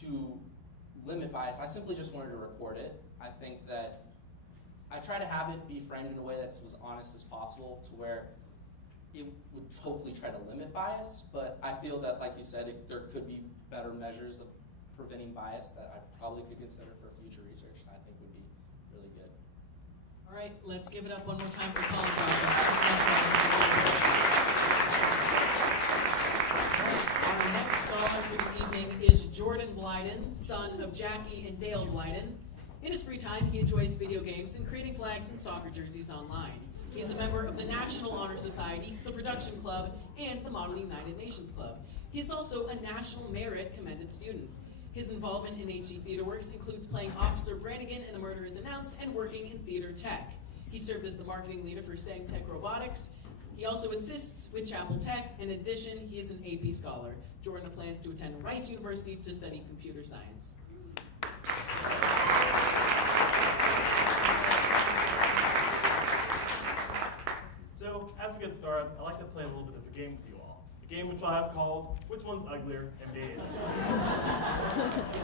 to limit bias, I simply just wanted to record it. I think that I try to have it be framed in a way that's as honest as possible to where it would hopefully try to limit bias, but I feel that, like you said, there could be better measures of preventing bias that I probably could consider for future research, and I think would be really good. All right, let's give it up one more time for Colin. All right, our next scholar for the evening is Jordan Blyden, son of Jackie and Dale Blyden. In his free time, he enjoys video games and creating flags and soccer jerseys online. He is a member of the National Honor Society, the Production Club, and the Model United Nations Club. He is also a National Merit Commended student. His involvement in HC Theater Works includes playing Officer Brannigan in A Murder is Announced and working in theater tech. He served as the marketing leader for Stang Tech Robotics. He also assists with Chapel Tech. In addition, he is an AP scholar. Jordan plans to attend Rice University to study computer science. So, as we get started, I'd like to play a little bit of a game with you all. A game which I have called, Which One's Uglier, and Beige.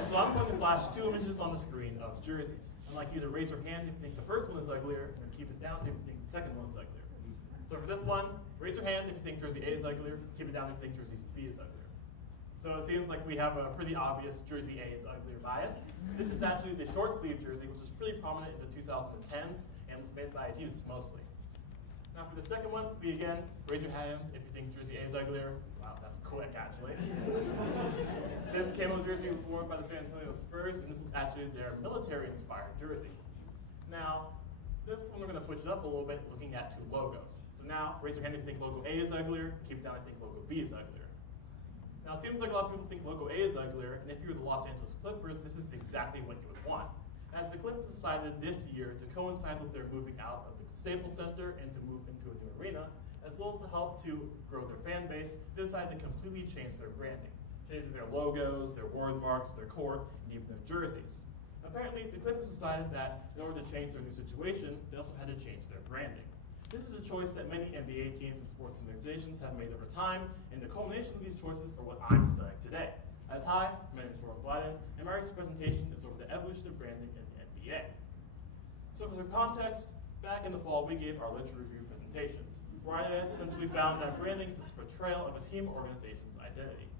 So I'm going to flash two images on the screen of jerseys. I'd like you to raise your hand if you think the first one is uglier, and then keep it down if you think the second one is uglier. So for this one, raise your hand if you think jersey A is uglier, keep it down if you think jersey B is uglier. So it seems like we have a pretty obvious jersey A is uglier bias. This is actually the short sleeve jersey, which was pretty prominent in the 2010s, and was made by Adidas mostly. Now for the second one, again, raise your hand if you think jersey A is uglier. Wow, that's quick actually. This camo jersey was worn by the San Antonio Spurs, and this is actually their military-inspired jersey. Now, this one we're going to switch it up a little bit, looking at two logos. So now, raise your hand if you think logo A is uglier, keep it down if you think logo B is uglier. Now it seems like a lot of people think logo A is uglier, and if you were the Los Angeles Clippers, this is exactly what you would want. As the Clippers decided this year to coincide with their moving out of the Staples Center and to move into a new arena, as well as to help to grow their fan base, they decided to completely change their branding, changing their logos, their word marks, their court, and even their jerseys. Apparently, the Clippers decided that in order to change their new situation, they also had to change their branding. This is a choice that many NBA teams and sports organizations have made over time, and the culmination of these choices are what I'm studying today. As hi, my name is Jordan Blyden, and my research presentation is over the evolution of branding in the NBA. So for some context, back in the fall, we gave our literature review presentations, where I essentially found that branding is a portrayal of a team or organization's identity.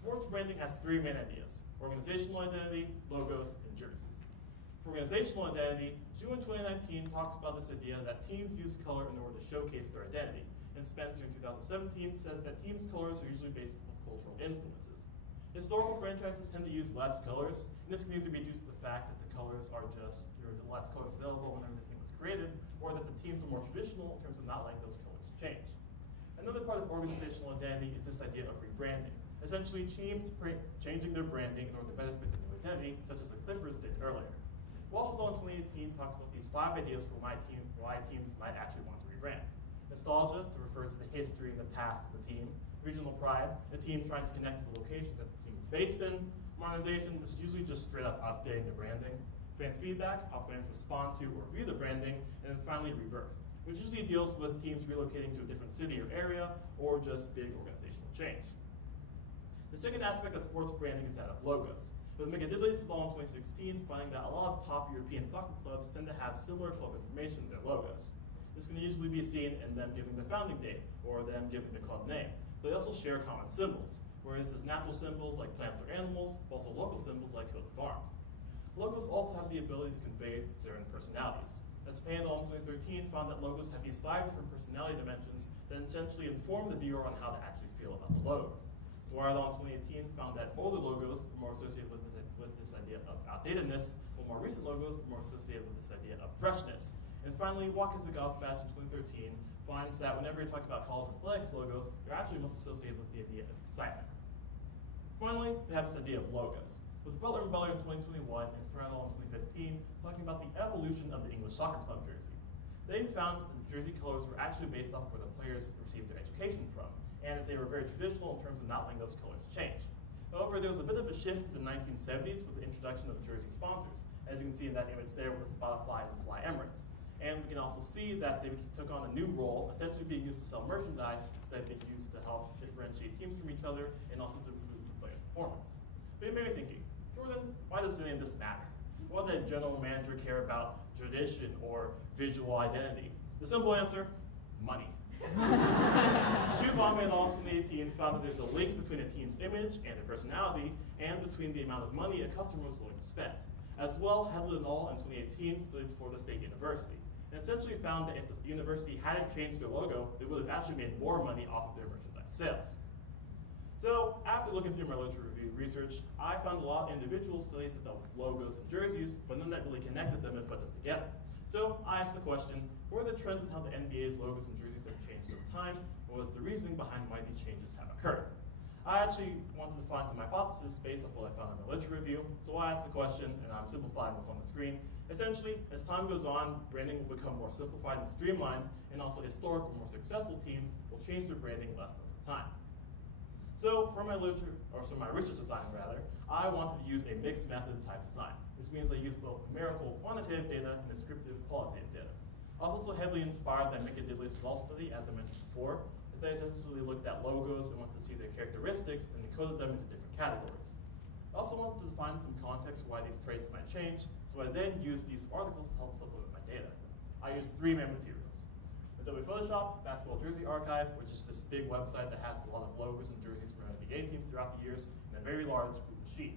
Sports branding has three main ideas: organizational identity, logos, and jerseys. For organizational identity, June 2019 talks about this idea that teams use color in order to showcase their identity, and Spencer in 2017 says that teams' colors are usually based on cultural influences. Historical franchises tend to use less colors, and this can either be due to the fact that the colors are just, there are less colors available whenever the team was created, or that the teams are more traditional in terms of not letting those colors change. Another part of organizational identity is this idea of rebranding. Essentially, teams changing their branding in order to benefit the new identity, such as the Clippers did earlier. Walsh Law in 2018 talks about these 5 ideas for why teams might actually want to rebrand. Nostalgia, to refer to the history and the past of the team. Regional pride, the team trying to connect to the location that the team is based in. Modernization, which is usually just straight up updating the branding. Fan feedback, how fans respond to or view the branding. And then finally, rebirth, which usually deals with teams relocating to a different city or area, or just big organizational change. The second aspect of sports branding is that of logos. With Megadidley's law in 2016, finding that a lot of top European soccer clubs tend to have similar club information in their logos. This can usually be seen in them giving the founding date, or them giving the club name. But they also share common symbols, whereas there's natural symbols like plants or animals, but also local symbols like hills of arms. Logos also have the ability to convey certain personalities. As Pandal in 2013 found that logos have these 5 different personality dimensions that essentially inform the viewer on how to actually feel about the logo. Dwyer in 2018 found that older logos were more associated with this idea of outdatedness, while more recent logos were more associated with this idea of freshness. And finally, Watkins and Gosbach in 2013 finds that whenever you talk about college athletics logos, they're actually most associated with the idea of excitement. Finally, we have this idea of logos. With Butler and Butler in 2021 and Strandall in 2015 talking about the evolution of the English soccer club jersey. They found that the jersey colors were actually based off where the players received their education from, and that they were very traditional in terms of not letting those colors change. However, there was a bit of a shift in the 1970s with the introduction of jersey sponsors, as you can see in that image there with the Spotify and the Fly Emirates. And we can also see that they took on a new role, essentially being used to sell merchandise instead of being used to help differentiate teams from each other and also to improve the player's performance. But you may be thinking, Jordan, why does any of this matter? Why did a general manager care about tradition or visual identity? The simple answer, money. Schubaume et al. In 2018 found that there's a link between a team's image and their personality, and between the amount of money a customer was willing to spend. As well, Hedlund et al. In 2018 studied for the State University, and essentially found that if the university hadn't changed their logo, they would have actually made more money off of their merchandise sales. So after looking through my literature review research, I found a lot of individual studies that dealt with logos and jerseys, but none that really connected them and put them together. So I asked the question, what are the trends in how the NBA's logos and jerseys have changed over time, and what was the reasoning behind why these changes have occurred? I actually wanted to find some hypotheses based off what I found in my literature review, so I asked the question, and I'm simplifying what's on the screen. Essentially, as time goes on, branding will become more simplified and streamlined, and also historic or more successful teams will change their branding less over time. So for my literature, or so my research design rather, I wanted to use a mixed method type design, which means I use both numerical quantitative data and descriptive qualitative data. I was also heavily inspired by Mika Diddley's law study, as I mentioned before, as I essentially looked at logos and wanted to see their characteristics and encoded them into different categories. I also wanted to find some context for why these traits might change, so I then used these articles to help supplement my data. I used three main materials: Adobe Photoshop, Basketball Jersey Archive, which is this big website that has a lot of logos and jerseys for NBA teams throughout the years, and a very large Google Sheet.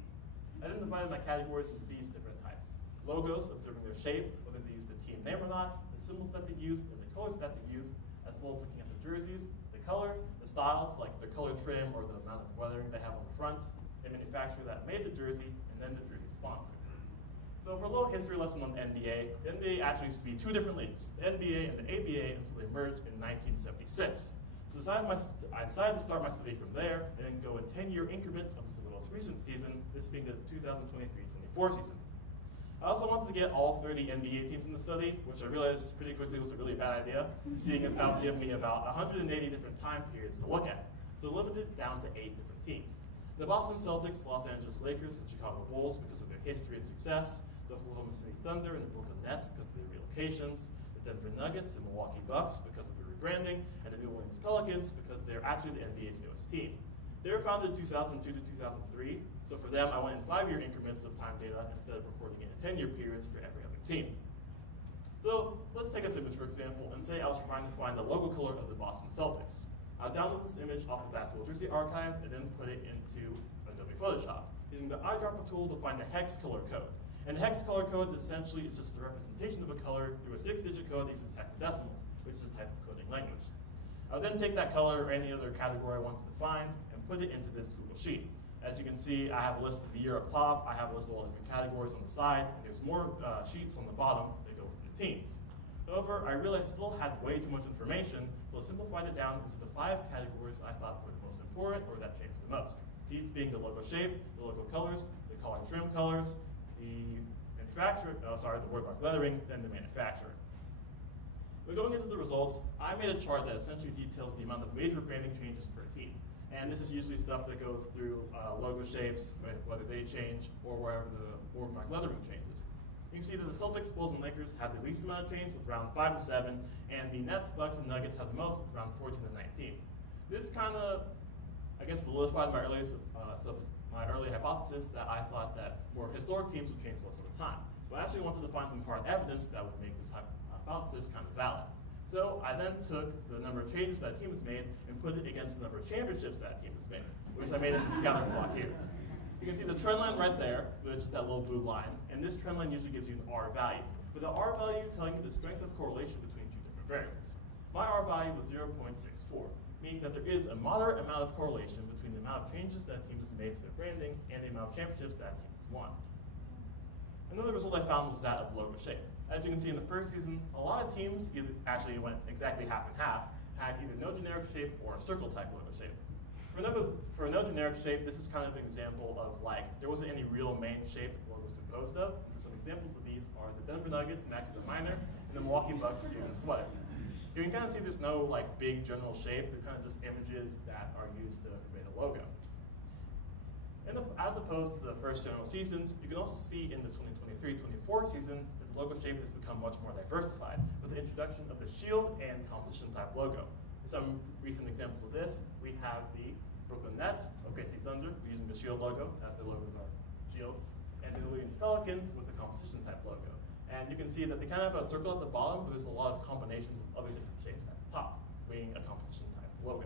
I then divided my categories into these different types: logos, observing their shape, whether they use the team name or not, the symbols that they use, and the colors that they use, as well as looking at the jerseys, the color, the styles, like the color trim or the amount of weathering they have on the front, the manufacturer that made the jersey, and then the jersey sponsor. So for a little history lesson on the NBA actually used to be two different leagues, the NBA and the ABA, until they merged in 1976. So I decided to start my study from there and then go in 10-year increments up until the most recent season, this being the 2023-24 season. I also wanted to get all 30 NBA teams in the study, which I realized pretty quickly was a really bad idea, seeing as that would give me about 180 different time periods to look at. So limited it down to 8 different teams: the Boston Celtics, Los Angeles Lakers, and Chicago Bulls because of their history and success, the Oklahoma City Thunder and the Brooklyn Nets because of their relocations, the Denver Nuggets and Milwaukee Bucks because of their rebranding, and the New Orleans Pelicans because they're actually the NBA's newest team. They were founded in 2002 to 2003, so for them I went in 5-year increments of time data instead of recording it in 10-year periods for every other team. So let's take this image for example and say I was trying to find the logo color of the Boston Celtics. I'll download this image off the Basketball Jersey Archive and then put it into Adobe Photoshop, using the eyedropper tool to find the hex color code. And the hex color code essentially is just the representation of a color through a 6-digit code that uses hexadecimals, which is a type of coding language. I'll then take that color or any other category I wanted to find and put it into this Google Sheet. As you can see, I have a list of the year up top, I have a list of all different categories on the side, and there's more sheets on the bottom that go with the teams. However, I realized I still had way too much information, so I simplified it down into the 5 categories I thought were the most important or that changed the most. These being the logo shape, the logo colors, the color trim colors, the manufacturer, the wordmark lettering, then the manufacturer. But going into the results, I made a chart that essentially details the amount of major branding changes per team. And this is usually stuff that goes through logo shapes, whether they change, or wherever the wordmark lettering changes. You can see that the Celtics, Bulls, and Lakers have the least amount of change with around 5 to 7, and the Nets, Bucks, and Nuggets have the most with around 14 to 19. This kind of, I guess, solidified my early hypothesis that I thought that more historic teams would change less over time. But I actually wanted to find some hard evidence that would make this hypothesis kind of valid. So I then took the number of changes that team has made and put it against the number of championships that team has made, which I made in the scatter plot here. You can see the trend line right there, which is that little blue line, and this trend line usually gives you an R value, with the R value telling you the strength of correlation between two different variables. My R value was 0.64, meaning that there is a moderate amount of correlation between the amount of changes that a team has made to their branding and the amount of championships that team has won. Another result I found was that of logo shape. As you can see in the first season, a lot of teams actually went exactly half and half, had either no generic shape or a circle type logo shape. For no generic shape, this is kind of an example of like, there wasn't any real main shape the logo was composed of. And for some examples of these are the Denver Nuggets, Maxi the Miner, and the Milwaukee Bucks, Steven the Sweater. You can kind of see there's no like big general shape, they're kind of just images that are used to create a logo. As opposed to the first general seasons, you can also see in the 2023-24 season that the logo shape has become much more diversified with the introduction of the shield and competition type logo. Some recent examples of this, we have the Brooklyn Nets, OKC Thunder, using the shield logo as their logos are shields, and the New Orleans Pelicans with the competition type logo. And you can see that they kind of have a circle at the bottom, but there's a lot of combinations with other different shapes at the top, being a competition type logo.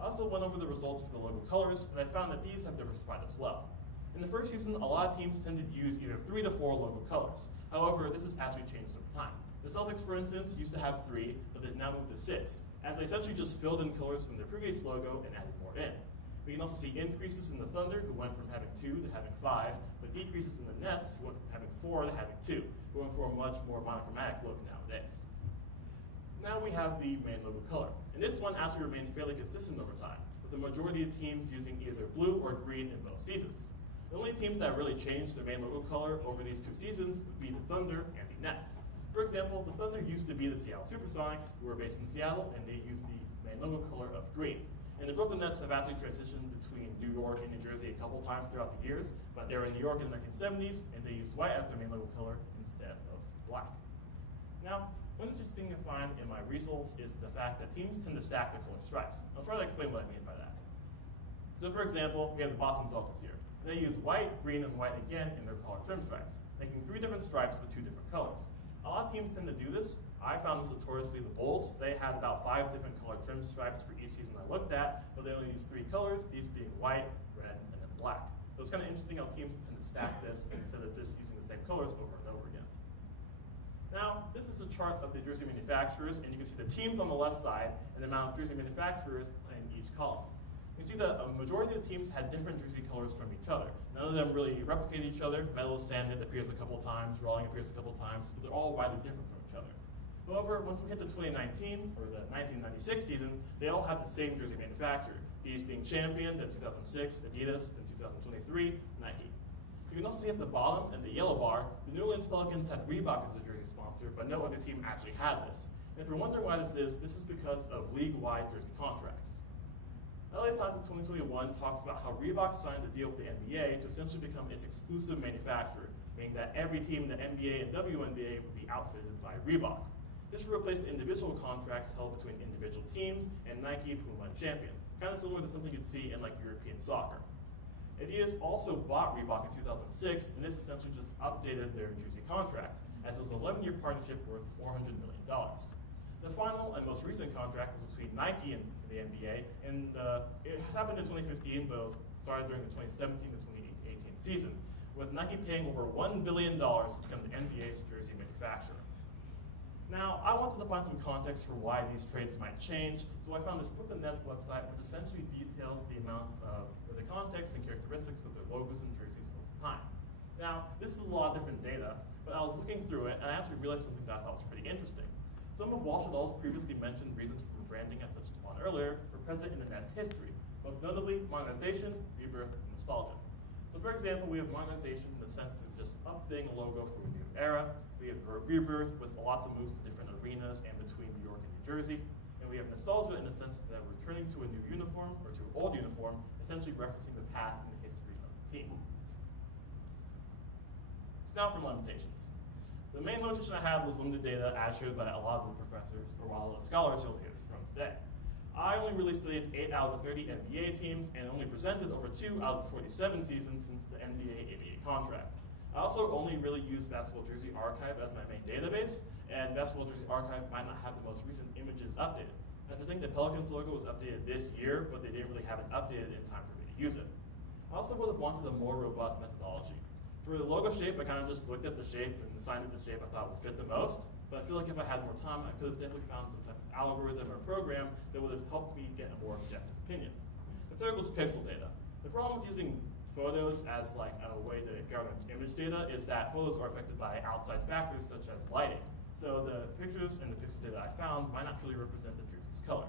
I also went over the results for the logo colors, and I found that these have diversified as well. In the first season, a lot of teams tended to use either 3 to 4 logo colors. However, this has actually changed over time. The Celtics, for instance, used to have 3, but they've now moved to 6, as they essentially just filled in colors from their previous logo and added more in. We can also see increases in the Thunder, who went from having 2 to having 5, but decreases in the Nets, who went from having 4 to having 2, going for a much more monochromatic look nowadays. Now we have the main logo color, and this one actually remained fairly consistent over time, with the majority of teams using either blue or green in both seasons. The only teams that really changed their main logo color over these 2 seasons would be the Thunder and the Nets. For example, the Thunder used to be the Seattle Supersonics, who were based in Seattle, and they used the main logo color of green. And the Brooklyn Nets have actually transitioned between New York and New Jersey a couple times throughout the years, but they were in New York in the 1970s, and they used white as their main logo color instead of black. Now, one interesting thing to find in my results is the fact that teams tend to stack the color stripes. I'll try to explain what I mean by that. So for example, we have the Boston Celtics here. They use white, green, and white again in their color trim stripes, making 3 different stripes with 2 different colors. A lot of teams tend to do this. I found this notoriously the Bulls. They had about 5 different color trim stripes for each season I looked at, but they only used 3 colors, these being white, red, and then black. So it's kind of interesting how teams tend to stack this instead of just using the same colors over and over again. Now, this is a chart of the jersey manufacturers, and you can see the teams on the left side and the amount of jersey manufacturers in each column. You can see that a majority of the teams had different jersey colors from each other. None of them really replicate each other. Metal Sanded appears a couple of times, Rawling appears a couple of times, but they're all widely different from each other. However, once we hit the 2019, or the 1996 season, they all have the same jersey manufacturer, these being Champion, then 2006, Adidas, then 2023, Nike. You can also see at the bottom, in the yellow bar, the New Orleans Pelicans had Reebok as a jersey sponsor, but no other team actually had this. And if you're wondering why this is because of league-wide jersey contracts. LA Times in 2021 talks about how Reebok signed a deal with the NBA to essentially become its exclusive manufacturer, meaning that every team in the NBA and WNBA would be outfitted by Reebok. This would replace the individual contracts held between individual teams and Nike, Puma, and Champion, kind of similar to something you'd see in like European soccer. Adidas also bought Reebok in 2006, and this essentially just updated their jersey contract, as it was an 11-year partnership worth $400 million. The final and most recent contract was between Nike and the NBA, and it happened in 2015, but it was started during the 2017 to 2018 season, with Nike paying over $1 billion to become the NBA's jersey manufacturer. Now, I wanted to find some context for why these trades might change, so I found this Brooklyn Nets website, which essentially details the amounts of, or the context and characteristics of their logos and jerseys over time. Now, this is a lot of different data, but I was looking through it, and I actually realized something that I thought was pretty interesting. Some of Wall Street Journal's previously mentioned reasons for branding I touched upon earlier were present in the Nets' history, most notably modernization, rebirth, and nostalgia. So for example, we have modernization in the sense that it's just updating a logo for a new era. We have rebirth with lots of moves in different arenas and between New York and New Jersey. And we have nostalgia in the sense that we're returning to a new uniform or to an old uniform, essentially referencing the past and the history of the team. So now for limitations. The main limitation I had was limited data as shared by a lot of the professors, or a lot of the scholars you'll hear from today. I only really studied 8 out of the 30 NBA teams and only presented over 2 out of the 47 seasons since the NBA-ABA contract. I also only really used Basketball Jersey Archive as my main database, and Basketball Jersey Archive might not have the most recent images updated. That's the thing, the Pelicans logo was updated this year, but they didn't really have it updated in time for me to use it. I also would have wanted a more robust methodology. For the logo shape, I kind of just looked at the shape and assigned it the shape I thought would fit the most. But I feel like if I had more time, I could have definitely found some type of algorithm or program that would have helped me get a more objective opinion. The third was pixel data. The problem with using photos as like a way to gather image data is that photos are affected by outside factors such as lighting. So the pictures and the pixel data I found might not truly represent the jersey's color.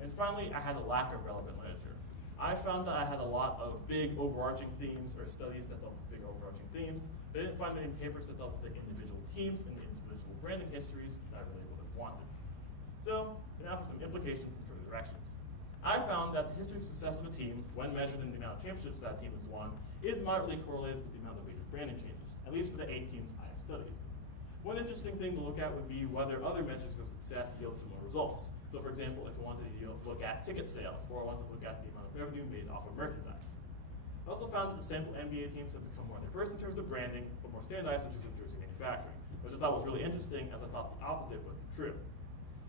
And finally, I had a lack of relevant literature. I found that I had a lot of big overarching themes or studies that dealt with big overarching themes, but I didn't find many papers that dealt with the individual teams and the individual branding histories that I really would have wanted. So now for some implications and further directions. I found that the history of success of a team, when measured in the amount of championships that team has won, is moderately correlated with the amount of weighted branding changes, at least for the 8 teams I have studied. One interesting thing to look at would be whether other measures of success yield similar results. So for example, if I wanted to look at ticket sales, or I wanted to look at the amount of revenue made off of merchandise. I also found that the sample NBA teams have become more diverse in terms of branding, but more standardized in terms of jersey manufacturing, which I thought was really interesting, as I thought the opposite would be true.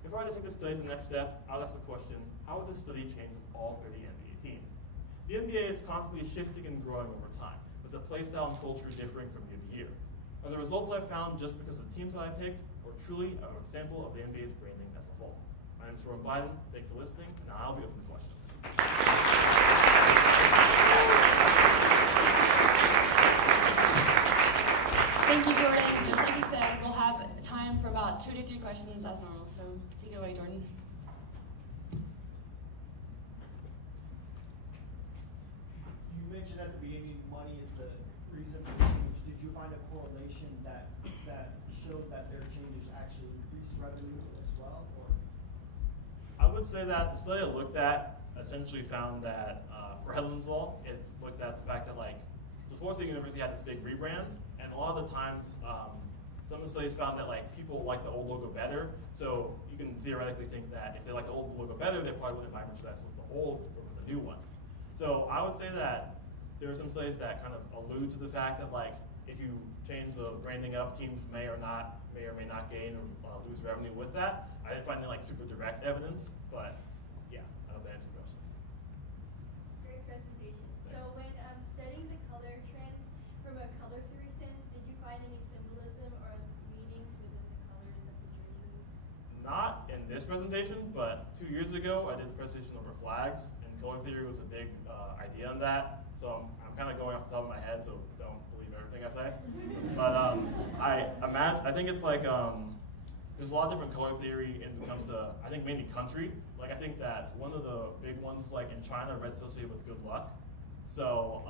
If I were to take this study to the next step, I would ask the question, how would this study change with all 30 NBA teams? The NBA is constantly shifting and growing over time, with the play style and culture differing from year to year. Are the results I found just because of the teams that I picked, or or truly a sample of the NBA's branding as a whole? My name is Jordan Biden. Thank you for listening, and I'll be open to questions. Thank you, Jordan. Just like you said, we'll have time for about 2 to 3 questions as normal. So take it away, Jordan. You mentioned at the beginning money is the reason for change. Did you find a correlation that showed that their changes actually increased revenue as well? Or? I would say that the study I looked at essentially found that for Headland's Law, it looked at the fact that Florida State University had this big rebrand, and a lot of the times, some of the studies found that people like the old logo better. So you can theoretically think that if they like the old logo better, they probably wouldn't buy merchandise with the old or with the new one. So I would say that there are some studies that kind of allude to the fact that if you change the branding up, teams may or may not gain or lose revenue with that. I didn't find any super direct evidence, but yeah, I hope that answers your question. Great presentation. Thanks. So when studying the color trends from a color theory stance, did you find any symbolism or meanings within the colors of the jerseys? Not in this presentation, but 2 years ago I did a presentation over flags, and color theory was a big idea on that. So I'm kind of going off the top of my head, so don't believe everything I say. But I think it's there's a lot of different color theory when it comes to, I think, mainly country. I think that one of the big ones is in China, red's associated with good luck. So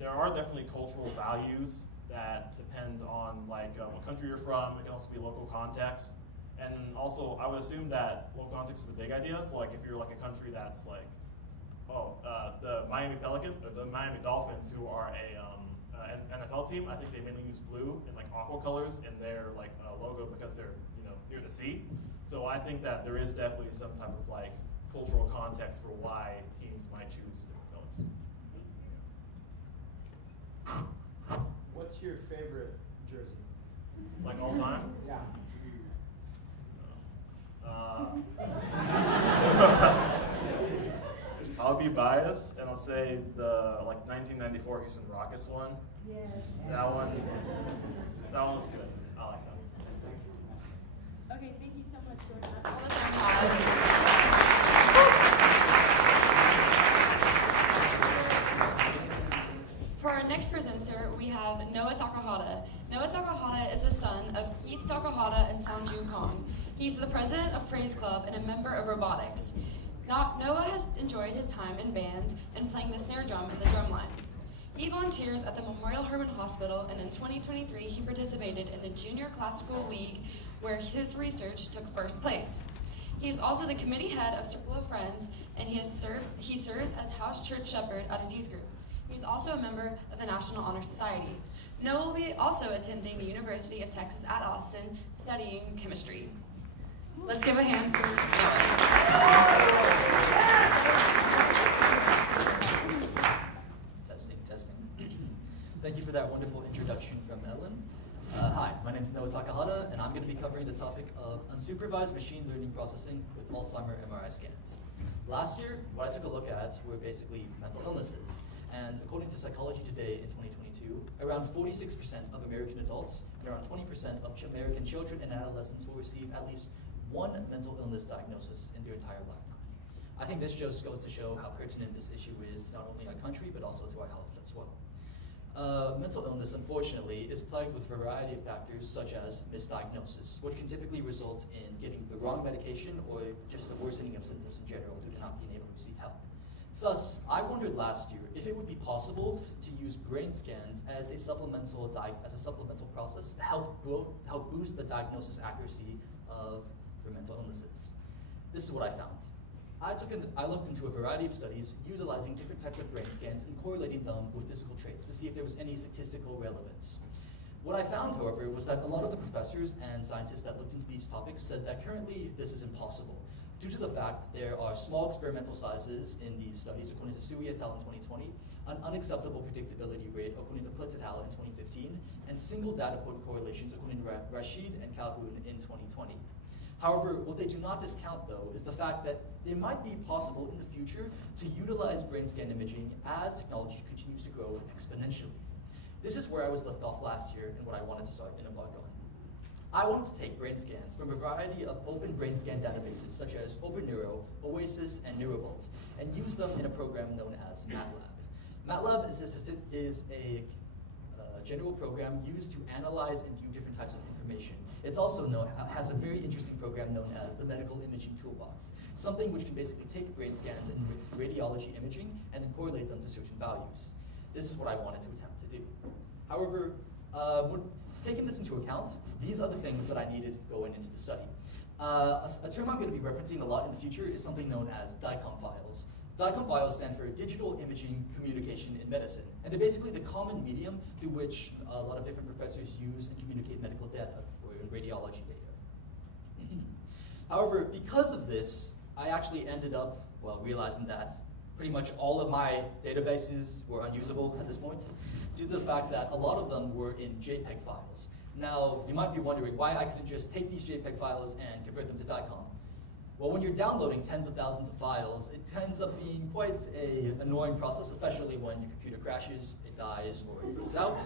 there are definitely cultural values that depend on what country you're from. It can also be local context. And also, I would assume that local context is a big idea. So if you're a country that's the Miami Pelican, or the Miami Dolphins, who are an NFL team, I think they mainly use blue and aqua colors in their logo because they're near the sea. So I think that there is definitely some type of cultural context for why teams might choose different colors. What's your favorite jersey? All time? Yeah. I'll be biased and I'll say the 1994 Houston Rockets one. Yes. That one was good. I like that. Okay, thank you so much, Jordan. That's all the time we have. For our next presenter, we have Noah Takahata. Noah Takahata is the son of Keith Takahata and Sanju Kong. He's the president of Praise Club and a member of Robotics. Noah has enjoyed his time in band and playing the snare drum in the drumline. He volunteers at the Memorial Hermann Hospital, and in 2023 he participated in the Junior Classical League, where his research took first place. He is also the committee head of Circle of Friends, and he serves as house church shepherd at his youth group. He's also a member of the National Honor Society. Noah will be also attending the University of Texas at Austin, studying chemistry. Let's give a hand for Testing. Thank you for that wonderful introduction from Ellen. Hi, my name is Noah Takahata, and I'm going to be covering the topic of unsupervised machine learning processing with Alzheimer MRI scans. Last year, what I took a look at were basically mental illnesses. And according to Psychology Today in 2022, around 46% of American adults and around 20% of American children and adolescents will receive at least one mental illness diagnosis in their entire lifetime. I think this just goes to show how pertinent this issue is, not only our country, but also to our health as well. Mental illness, unfortunately, is plagued with a variety of factors, such as misdiagnosis, which can typically result in getting the wrong medication or just the worsening of symptoms in general due to not being able to receive help. Thus, I wondered last year if it would be possible to use brain scans as a supplemental process to help boost the diagnosis accuracy for mental illnesses. This is what I found. I looked into a variety of studies utilizing different types of brain scans and correlating them with physical traits to see if there was any statistical relevance. What I found, however, was that a lot of the professors and scientists that looked into these topics said that currently this is impossible, due to the fact that there are small experimental sizes in these studies, according to Sui et al. In 2020, an unacceptable predictability rate, according to Plitt et al. In 2015, and single data point correlations, according to Rashid and Calhoun in 2020. However, what they do not discount, though, is the fact that it might be possible in the future to utilize brain scan imaging as technology continues to grow exponentially. This is where I was left off last year and what I wanted to start in a blog on. I wanted to take brain scans from a variety of open brain scan databases such as OpenNeuro, Oasis, and NeuroVault, and use them in a program known as MATLAB. MATLAB is a general program used to analyze and view different types of information. It's also has a very interesting program known as the Medical Imaging Toolbox, something which can basically take brain scans and radiology imaging and then correlate them to certain values. This is what I wanted to attempt to do. However, taking this into account, these are the things that I needed going into the study. A term I'm going to be referencing a lot in the future is something known as DICOM files. DICOM files stand for Digital Imaging Communication in Medicine, and they're basically the common medium through which a lot of different professors use and communicate medical data or radiology data. However, because of this, I actually ended up, realizing that pretty much all of my databases were unusable at this point, due to the fact that a lot of them were in JPEG files. Now, you might be wondering why I couldn't just take these JPEG files and convert them to DICOM. Well, when you're downloading tens of thousands of files, it ends up being quite an annoying process, especially when your computer crashes, it dies, or it goes out.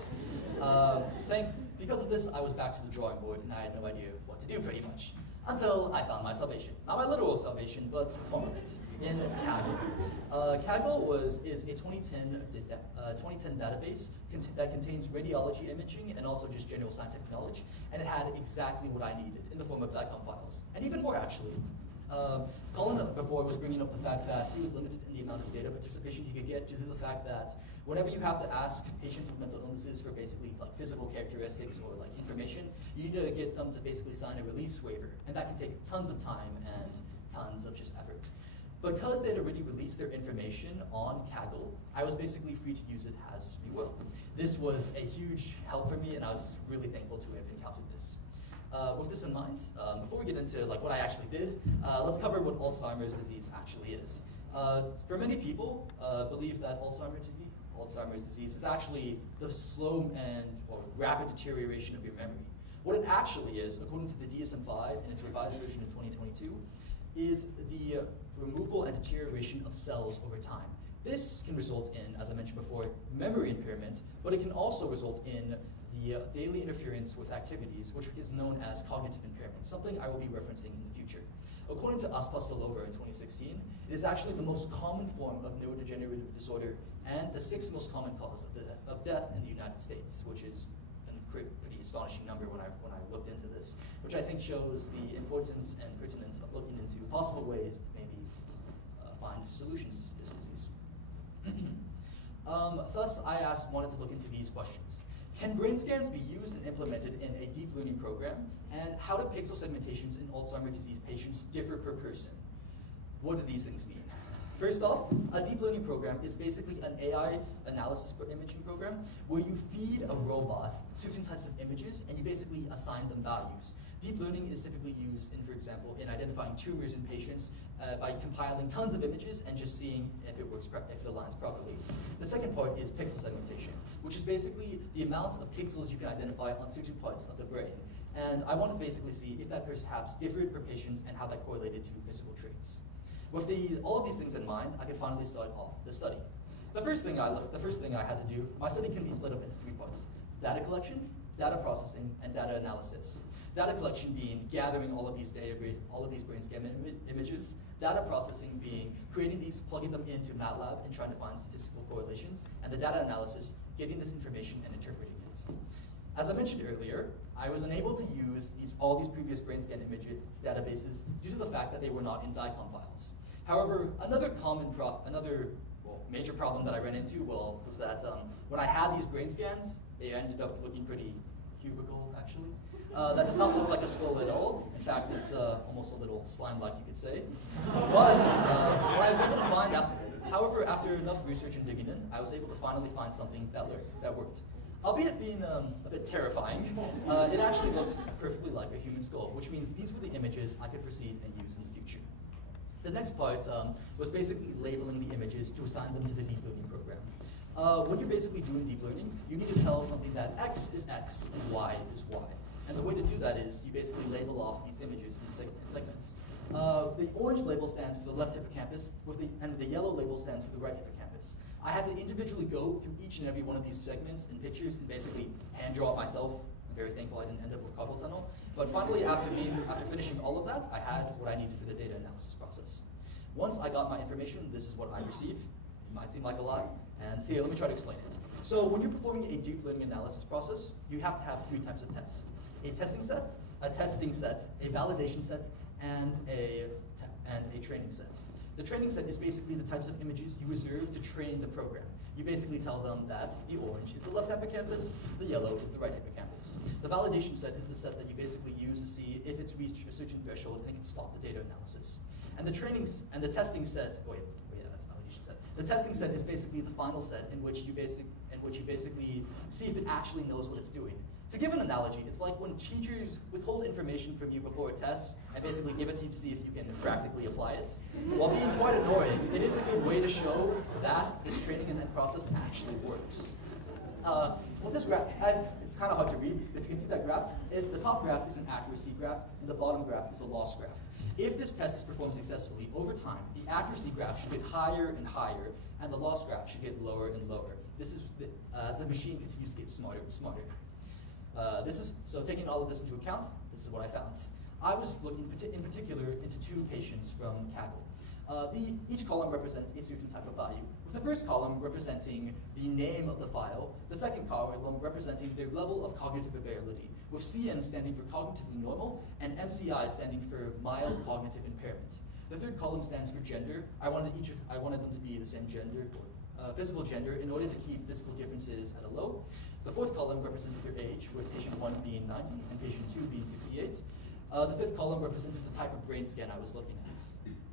Because of this, I was back to the drawing board, and I had no idea what to do, pretty much. Until I found my salvation. Not my literal salvation, but a form of it, in Kaggle. Kaggle is a 2010 database that contains radiology imaging and also just general scientific knowledge, and it had exactly what I needed in the form of DICOM files, and even more actually. Colin before was bringing up the fact that he was limited in the amount of data participation he could get due to the fact that whenever you have to ask patients with mental illnesses for basically like physical characteristics or like information, you need to get them to basically sign a release waiver, and that can take tons of time and tons of just effort. Because they had already released their information on Kaggle, I was basically free to use it as you will. This was a huge help for me, and I was really thankful to have encountered this. With this in mind, before we get into what I actually did, let's cover what Alzheimer's disease actually is. For many people, believe that Alzheimer's disease is actually the slow or rapid deterioration of your memory. What it actually is, according to the DSM-5 in its revised version in 2022, is the removal and deterioration of cells over time. This can result in, as I mentioned before, memory impairment, but it can also result in the daily interference with activities, which is known as cognitive impairment, something I will be referencing in the future. According to Aspostolova in 2016, it is actually the most common form of neurodegenerative disorder and the 6th most common cause of death in the United States, which is a pretty astonishing number when I looked into this, which I think shows the importance and pertinence of looking into possible ways to maybe find solutions to this disease. Thus, I wanted to look into these questions. Can brain scans be used and implemented in a deep learning program? And how do pixel segmentations in Alzheimer's disease patients differ per person? What do these things mean? First off, a deep learning program is basically an AI analysis imaging program where you feed a robot certain types of images and you basically assign them values. Deep learning is typically used in, for example, in identifying tumors in patients by compiling tons of images and just seeing if it aligns properly. The second part is pixel segmentation, which is basically the amount of pixels you can identify on certain parts of the brain. And I wanted to basically see if that perhaps differed per patients and how that correlated to physical traits. With all of these things in mind, I could finally start off the study. The first thing I had to do, my study can be split up into 3 parts: data collection, data processing, and data analysis. Data collection being gathering all of these brain scan images. Data processing being creating these, plugging them into MATLAB and trying to find statistical correlations. And the data analysis, getting this information and interpreting it. As I mentioned earlier, I was unable to use all these previous brain scan image databases due to the fact that they were not in DICOM files. However, another major problem that I ran into was that when I had these brain scans, they ended up looking pretty cubical, actually. That does not look like a skull at all. In fact, it's almost a little slime-like, you could say. But when I was able to find out, however, after enough research and digging in, I was able to finally find something that worked. Albeit being a bit terrifying, it actually looks perfectly like a human skull, which means these were the images I could proceed and use in the future. The next part was basically labeling the images to assign them to the deep learning program. When you're basically doing deep learning, you need to tell something that X is X and Y is Y. And the way to do that is you basically label off these images in segments. The orange label stands for the left hippocampus, and the yellow label stands for the right hippocampus. I had to individually go through each and every one of these segments and pictures and basically hand draw it myself. I very thankful I didn't end up with carpal tunnel. But finally, after finishing all of that, I had what I needed for the data analysis process. Once I got my information, this is what I received. It might seem like a lot, and here, let me try to explain it. So when you're performing a deep learning analysis process, you have to have 3 types of tests. A testing set, a validation set, and a training set. The training set is basically the types of images you reserve to train the program. You basically tell them that the orange is the left hippocampus, the yellow is the right hippocampus. The validation set is the set that you basically use to see if it's reached a certain threshold and it can stop the data analysis. And the testing set, that's validation set. The testing set is basically the final set in which you basically see if it actually knows what it's doing. To give an analogy, it's like when teachers withhold information from you before a test and basically give it to you to see if you can practically apply it. While being quite annoying, it is a good way to show that this training and process actually works. With this graph, it's kind of hard to read, but if you can see that graph, the top graph is an accuracy graph, and the bottom graph is a loss graph. If this test is performed successfully, over time, the accuracy graph should get higher and higher, and the loss graph should get lower and lower. This is as the machine continues to get smarter and smarter. So taking all of this into account, this is what I found. I was looking in particular into 2 patients from Kaggle. Each column represents a certain type of value, with the first column representing the name of the file, the second column representing their level of cognitive ability, with CN standing for cognitively normal and MCI standing for mild cognitive impairment. The third column stands for gender. I wanted them to be the same gender, or physical gender, in order to keep physical differences at a low. The fourth column represented their age, with patient 1 being 90 and patient 2 being 68. The fifth column represented the type of brain scan I was looking at.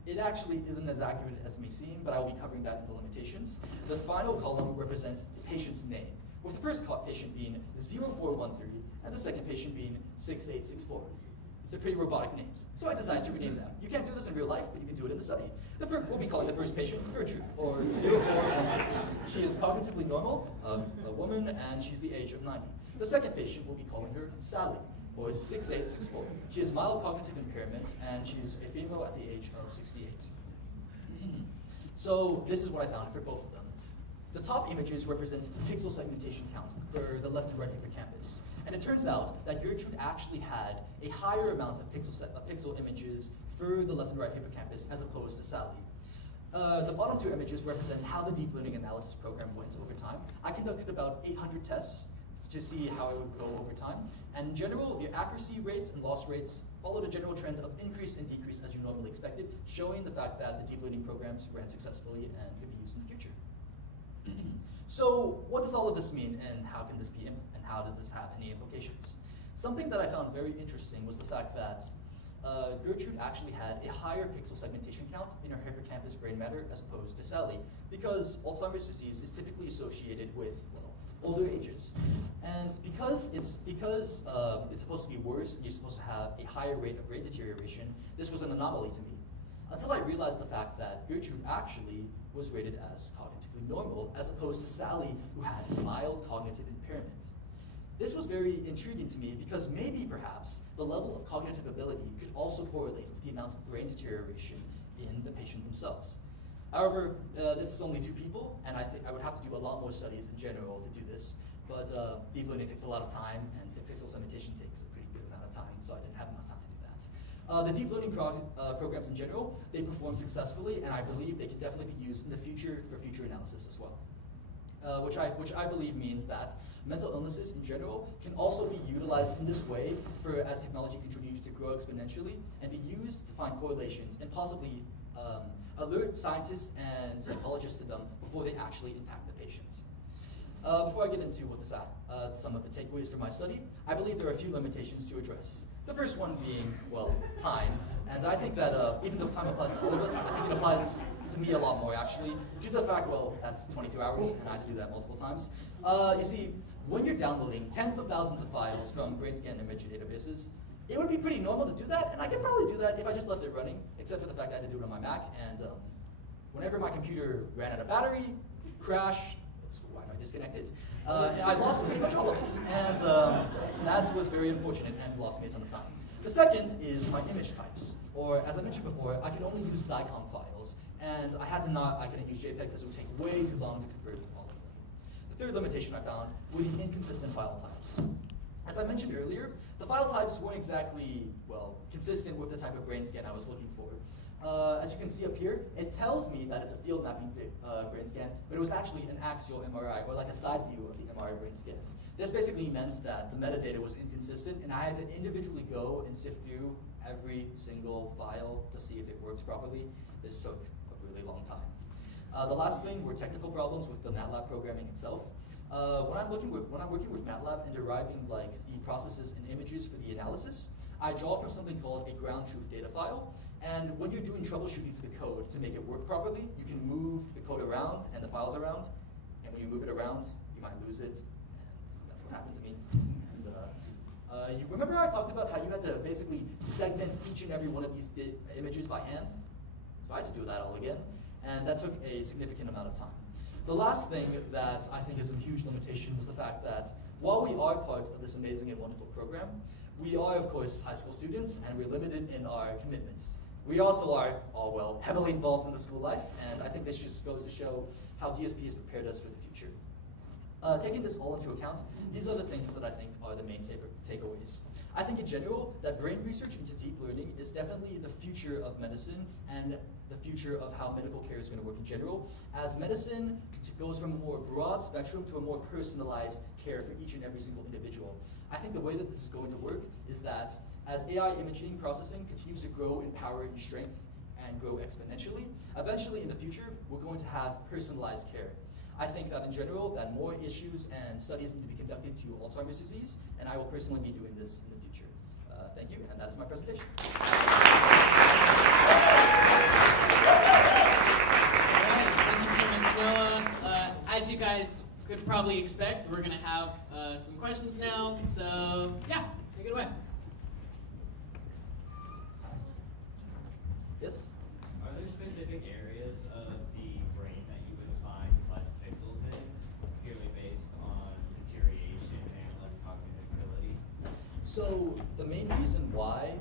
It actually isn't as accurate as it may seem, but I will be covering that in the limitations. The final column represents the patient's name, with the first patient being 0413 and the second patient being 6864. It's a pretty robotic names, so I decided to rename them. You can't do this in real life, but you can do it in the study. We'll be calling the first patient Gertrude, or 0413. She is cognitively normal, a woman, and she's the age of 90. The second patient, we'll be calling her Sally, or 6864. She has mild cognitive impairment, and she's a female at the age of 68. So this is what I found for both of them. The top images represent the pixel segmentation count for the left and right hippocampus. And it turns out that Gertrude actually had a higher amount of pixel images for the left and right hippocampus as opposed to Sally. The bottom 2 images represent how the deep learning analysis program went over time. I conducted about 800 tests to see how it would go over time. And in general, the accuracy rates and loss rates followed a general trend of increase and decrease as you normally expected, showing the fact that the deep learning programs ran successfully and could be used in the future. So what does all of this mean, and how can this be, and how does this have any implications? Something that I found very interesting was the fact that Gertrude actually had a higher pixel segmentation count in her hippocampus brain matter as opposed to Sally, because Alzheimer's disease is typically associated with, well, older ages. And because it's supposed to be worse, and you're supposed to have a higher rate of brain deterioration, this was an anomaly to me. Until I realized the fact that Gertrude actually was rated as cognitively normal, as opposed to Sally, who had mild cognitive impairment. This was very intriguing to me because maybe, perhaps, the level of cognitive ability could also correlate with the amount of brain deterioration in the patient themselves. However, this is only 2 people, and I think I would have to do a lot more studies in general to do this, but deep learning takes a lot of time, and pixel segmentation takes a pretty good amount of time, so I didn't have enough time to do that. The deep learning programs in general, they perform successfully, and I believe they can definitely be used in the future for future analysis as well. Which I believe means that mental illnesses in general can also be utilized in this way as technology continues to grow exponentially and be used to find correlations and possibly alert scientists and psychologists to them before they actually impact the patient. Before I get into what some of the takeaways from my study, I believe there are a few limitations to address. The first one being, well, time. And I think that even though time applies to all of us, I think it applies to me a lot more, actually, due to the fact, well, that's 22 hours, and I had to do that multiple times. You see, when you're downloading tens of thousands of files from brain scan image databases, it would be pretty normal to do that, and I could probably do that if I just left it running, except for the fact I had to do it on my Mac, and whenever my computer ran out of battery, crashed, Wi-Fi disconnected, and I lost pretty much all of it, and that was very unfortunate and lost me a ton of time. The second is my image types, or as I mentioned before, I could only use DICOM files, and I couldn't use JPEG because it would take way too long to convert all of them. The third limitation I found were the inconsistent file types. As I mentioned earlier, the file types weren't exactly, well, consistent with the type of brain scan I was looking for. As you can see up here, it tells me that it's a field mapping brain scan, but it was actually an axial MRI, or like a side view of the MRI brain scan. This basically meant that the metadata was inconsistent, and I had to individually go and sift through every single file to see if it worked properly. This took a really long time. The last thing were technical problems with the MATLAB programming itself. When I'm working with MATLAB and deriving like the processes and images for the analysis, I draw from something called a ground truth data file. And when you're doing troubleshooting for the code to make it work properly, you can move the code around and the files around. And when you move it around, you might lose it. And that's what happened to me. And, you remember I talked about how you had to basically segment each and every one of these images by hand? So I had to do that all again. And that took a significant amount of time. The last thing that I think is a huge limitation was the fact that while we are part of this amazing and wonderful program, we are, of course, high school students, and we're limited in our commitments. We also are, all well, heavily involved in the school life, and I think this just goes to show how DSP has prepared us for the future. Taking this all into account, these are the things that I think are the main takeaways. I think in general that brain research into deep learning is definitely the future of medicine and the future of how medical care is going to work in general, as medicine goes from a more broad spectrum to a more personalized care for each and every single individual. I think the way that this is going to work is that as AI imaging processing continues to grow in power and strength and grow exponentially, eventually in the future, we're going to have personalized care. I think that in general, that more issues and studies need to be conducted to Alzheimer's disease, and I will personally be doing this in the future. Thank you, and that is my presentation. Thank you so much, Noah. As you guys could probably expect, we're going to have some questions now. So, yeah, take it away. Yes? Are there specific areas of the brain that you would find less pixels in, purely based on deterioration and less cognitive ability? So the main reason why,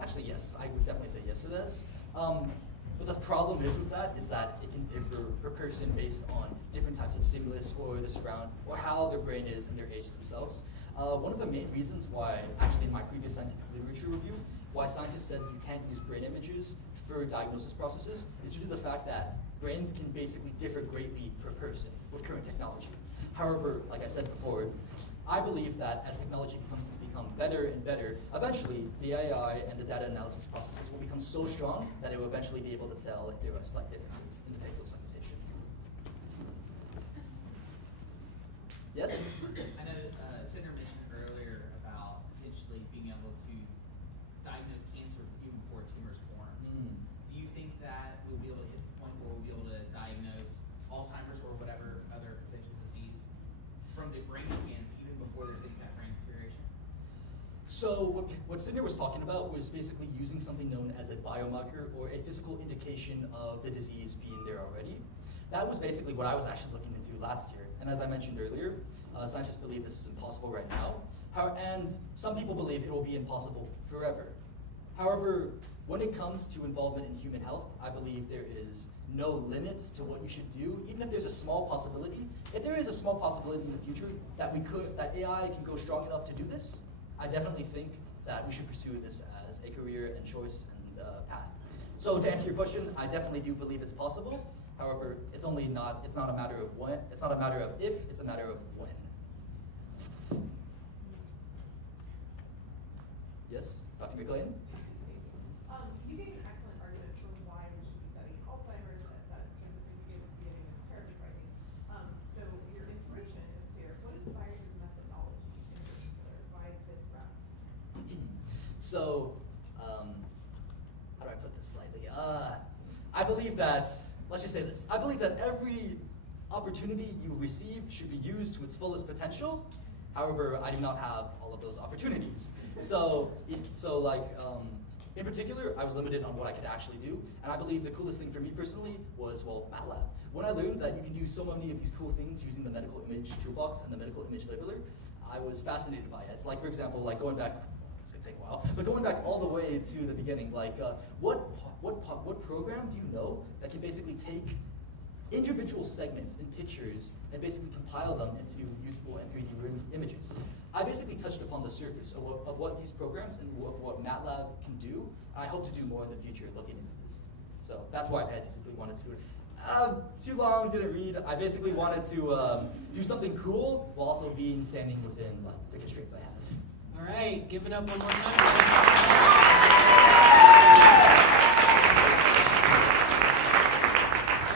actually yes, I would definitely say yes to this. But the problem is with that is that it can differ per person based on different types of stimulus or the surround or how their brain is and their age themselves. One of the main reasons why, actually in my previous scientific literature review, why scientists said you can't use brain images for diagnosis processes is due to the fact that brains can basically differ greatly per person with current technology. However, like I said before, I believe that as technology become better and better, eventually the AI and the data analysis processes will become so strong that it will eventually be able to tell if there are slight differences in the pixel segmentation. Yes? I know Senator mentioned earlier about potentially being able to diagnose cancer even before a tumor is formed. Do you think that we'll be able to hit the point where we'll be able to diagnose Alzheimer's or whatever other potential disease from the brain scans even before there's any kind of brain deterioration? So what Sydney was talking about was basically using something known as a biomarker or a physical indication of the disease being there already. That was basically what I was actually looking into last year. And as I mentioned earlier, scientists believe this is impossible right now. And some people believe it will be impossible forever. However, when it comes to involvement in human health, I believe there is no limits to what you should do, even if there's a small possibility. If there is a small possibility in the future that that AI can go strong enough to do this, I definitely think that we should pursue this as a career and choice and path. So to answer your question, I definitely do believe it's possible. However, it's not a matter of when, it's not a matter of if, it's a matter of when. Yes, Dr. McLean? You gave an excellent argument for why we should be studying Alzheimer's. That statistic you gave at the beginning is terribly frightening. So your inspiration is clear. What inspired your methodology in particular? Why this route? So, how do I put this slightly? I believe that, let's just say this. I believe that every opportunity you receive should be used to its fullest potential. However, I do not have all of those opportunities. In particular, I was limited on what I could actually do, and I believe the coolest thing for me personally was, well, MATLAB. When I learned that you can do so many of these cool things using the medical image toolbox and the medical image labeler, I was fascinated by it. It's like, for example, like going back, it's gonna take a while, but going back all the way to the beginning, like what program do you know that can basically take individual segments in pictures and basically compile them into useful and 3D images? I basically touched upon the surface of what these programs and what MATLAB can do. I hope to do more in the future looking into this. So that's why I basically wanted to do it. Too long, didn't read. I basically wanted to do something cool while also being standing within the constraints I have. All right, give it up one more time.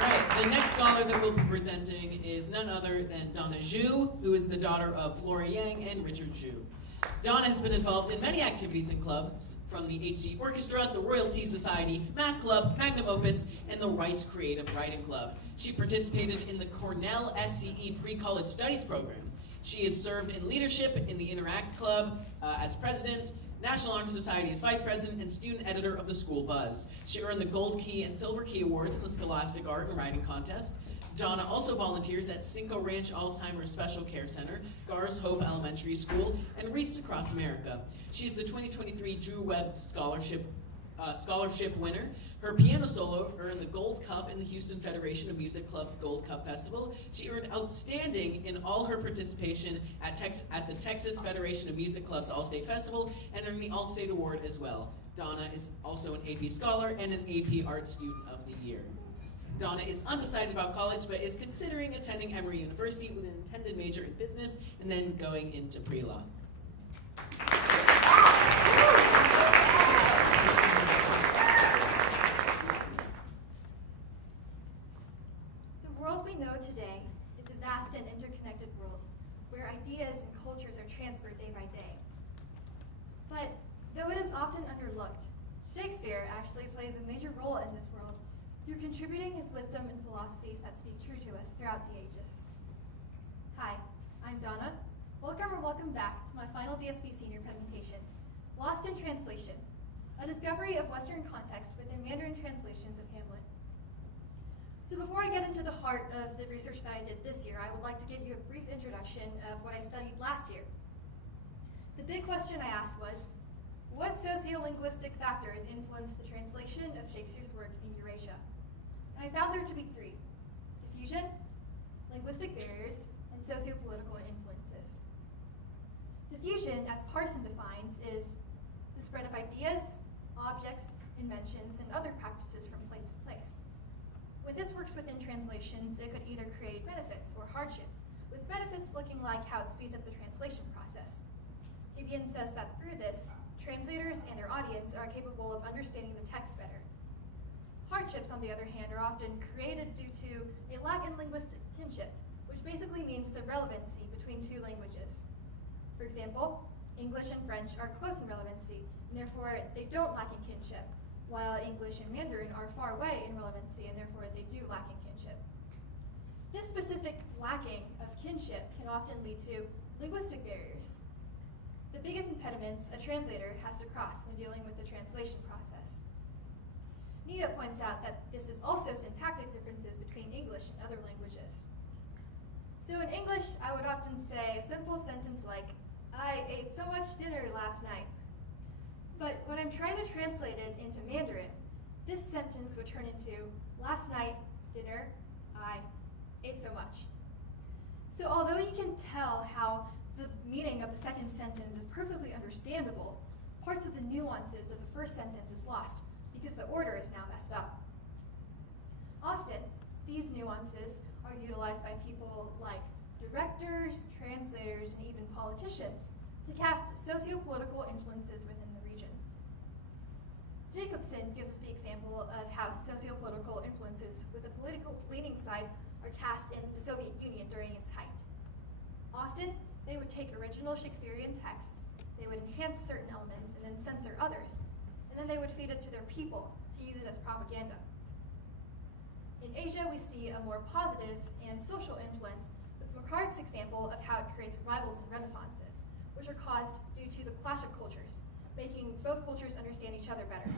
All right, the next scholar that we'll be presenting is none other than Donna Zhu, who is the daughter of Flora Yang and Richard Zhu. Donna has been involved in many activities and clubs, from the HC Orchestra, the Royalty Society, Math Club, Magnum Opus, and the Rice Creative Writing Club. She participated in the Cornell SCE Pre-College Studies program. She has served in leadership in the Interact Club as president, National Honor Society as vice president, and student editor of the School Buzz. She earned the Gold Key and Silver Key Awards in the Scholastic Art and Writing Contest. Donna also volunteers at Cinco Ranch Alzheimer's Special Care Center, Gar's Hope Elementary School, and Wreaths Across America. She is the 2023 Drew Webb Scholarship winner. Her piano solo earned the Gold Cup in the Houston Federation of Music Club's Gold Cup Festival. She earned outstanding in all her participation at the Texas Federation of Music Club's All-State Festival and earned the All-State Award as well. Donna is also an AP Scholar and an AP Art Student of the Year. Donna is undecided about college, but is considering attending Emory University with an intended major in business and then going into pre-law. The world we know today is a vast and interconnected world where ideas and cultures are transferred day by day. But though it is often underlooked, Shakespeare actually plays a major role in this world through contributing his wisdom and philosophies that speak true to us throughout the ages. Hi, I'm Donna. Welcome or welcome back to my final DSP senior presentation, Lost in Translation, a discovery of Western context within Mandarin translations of Hamlet. So before I get into the heart of the research that I did this year, I would like to give you a brief introduction of what I studied last year. The big question I asked was, what sociolinguistic factors influence the translation of Shakespeare's work in Eurasia? And I found there to be three: diffusion, linguistic barriers, and sociopolitical influences. Diffusion, as Parson defines, is the spread of ideas, objects, inventions, and other practices from place to place. When this works within translations, it could either create benefits or hardships, with benefits looking like how it speeds up the translation process. Gibeon says that through this, translators and their audience are capable of understanding the text better. Hardships, on the other hand, are often created due to a lack in linguistic kinship, which basically means the relevancy between two languages. For example, English and French are close in relevancy, and therefore they don't lack in kinship, while English and Mandarin are far away in relevancy, and therefore they do lack in kinship. This specific lacking of kinship can often lead to linguistic barriers. The biggest impediments a translator has to cross when dealing with the translation process. Nita points out that this is also syntactic differences between English and other languages. So in English, I would often say a simple sentence like, "I ate so much dinner last night." But when I'm trying to translate it into Mandarin, this sentence would turn into, "Last night, dinner, I ate so much." So although you can tell how the meaning of the second sentence is perfectly understandable, parts of the nuances of the first sentence is lost because the order is now messed up. Often, these nuances are utilized by people like directors, translators, and even politicians to cast socio-political influences within the region. Jacobson gives us the example of how socio-political influences with a political leaning side are cast in the Soviet Union during its height. Often, they would take original Shakespearean texts, they would enhance certain elements and then censor others, and then they would feed it to their people to use it as propaganda. In Asia, we see a more positive and social influence with McCarthy's example of how it creates rivals and renaissances, which are caused due to the clash of cultures, making both cultures understand each other better.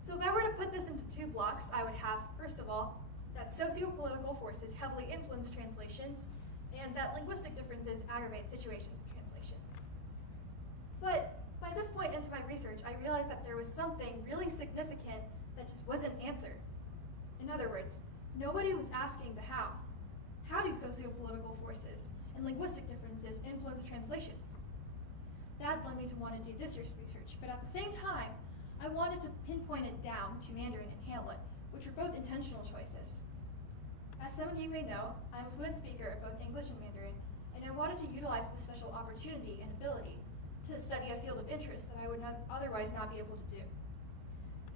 So if I were to put this into two blocks, I would have, first of all, that socio-political forces heavily influence translations, and that linguistic differences aggravate situations of translations. But by this point into my research, I realized that there was something really significant that just wasn't answered. In other words, nobody was asking the how. How do socio-political forces and linguistic differences influence translations. That led me to want to do this year's research, but at the same time, I wanted to pinpoint it down to Mandarin and Hamlet, which were both intentional choices. As some of you may know, I'm a fluent speaker of both English and Mandarin, and I wanted to utilize this special opportunity and ability to study a field of interest that I would otherwise not be able to do.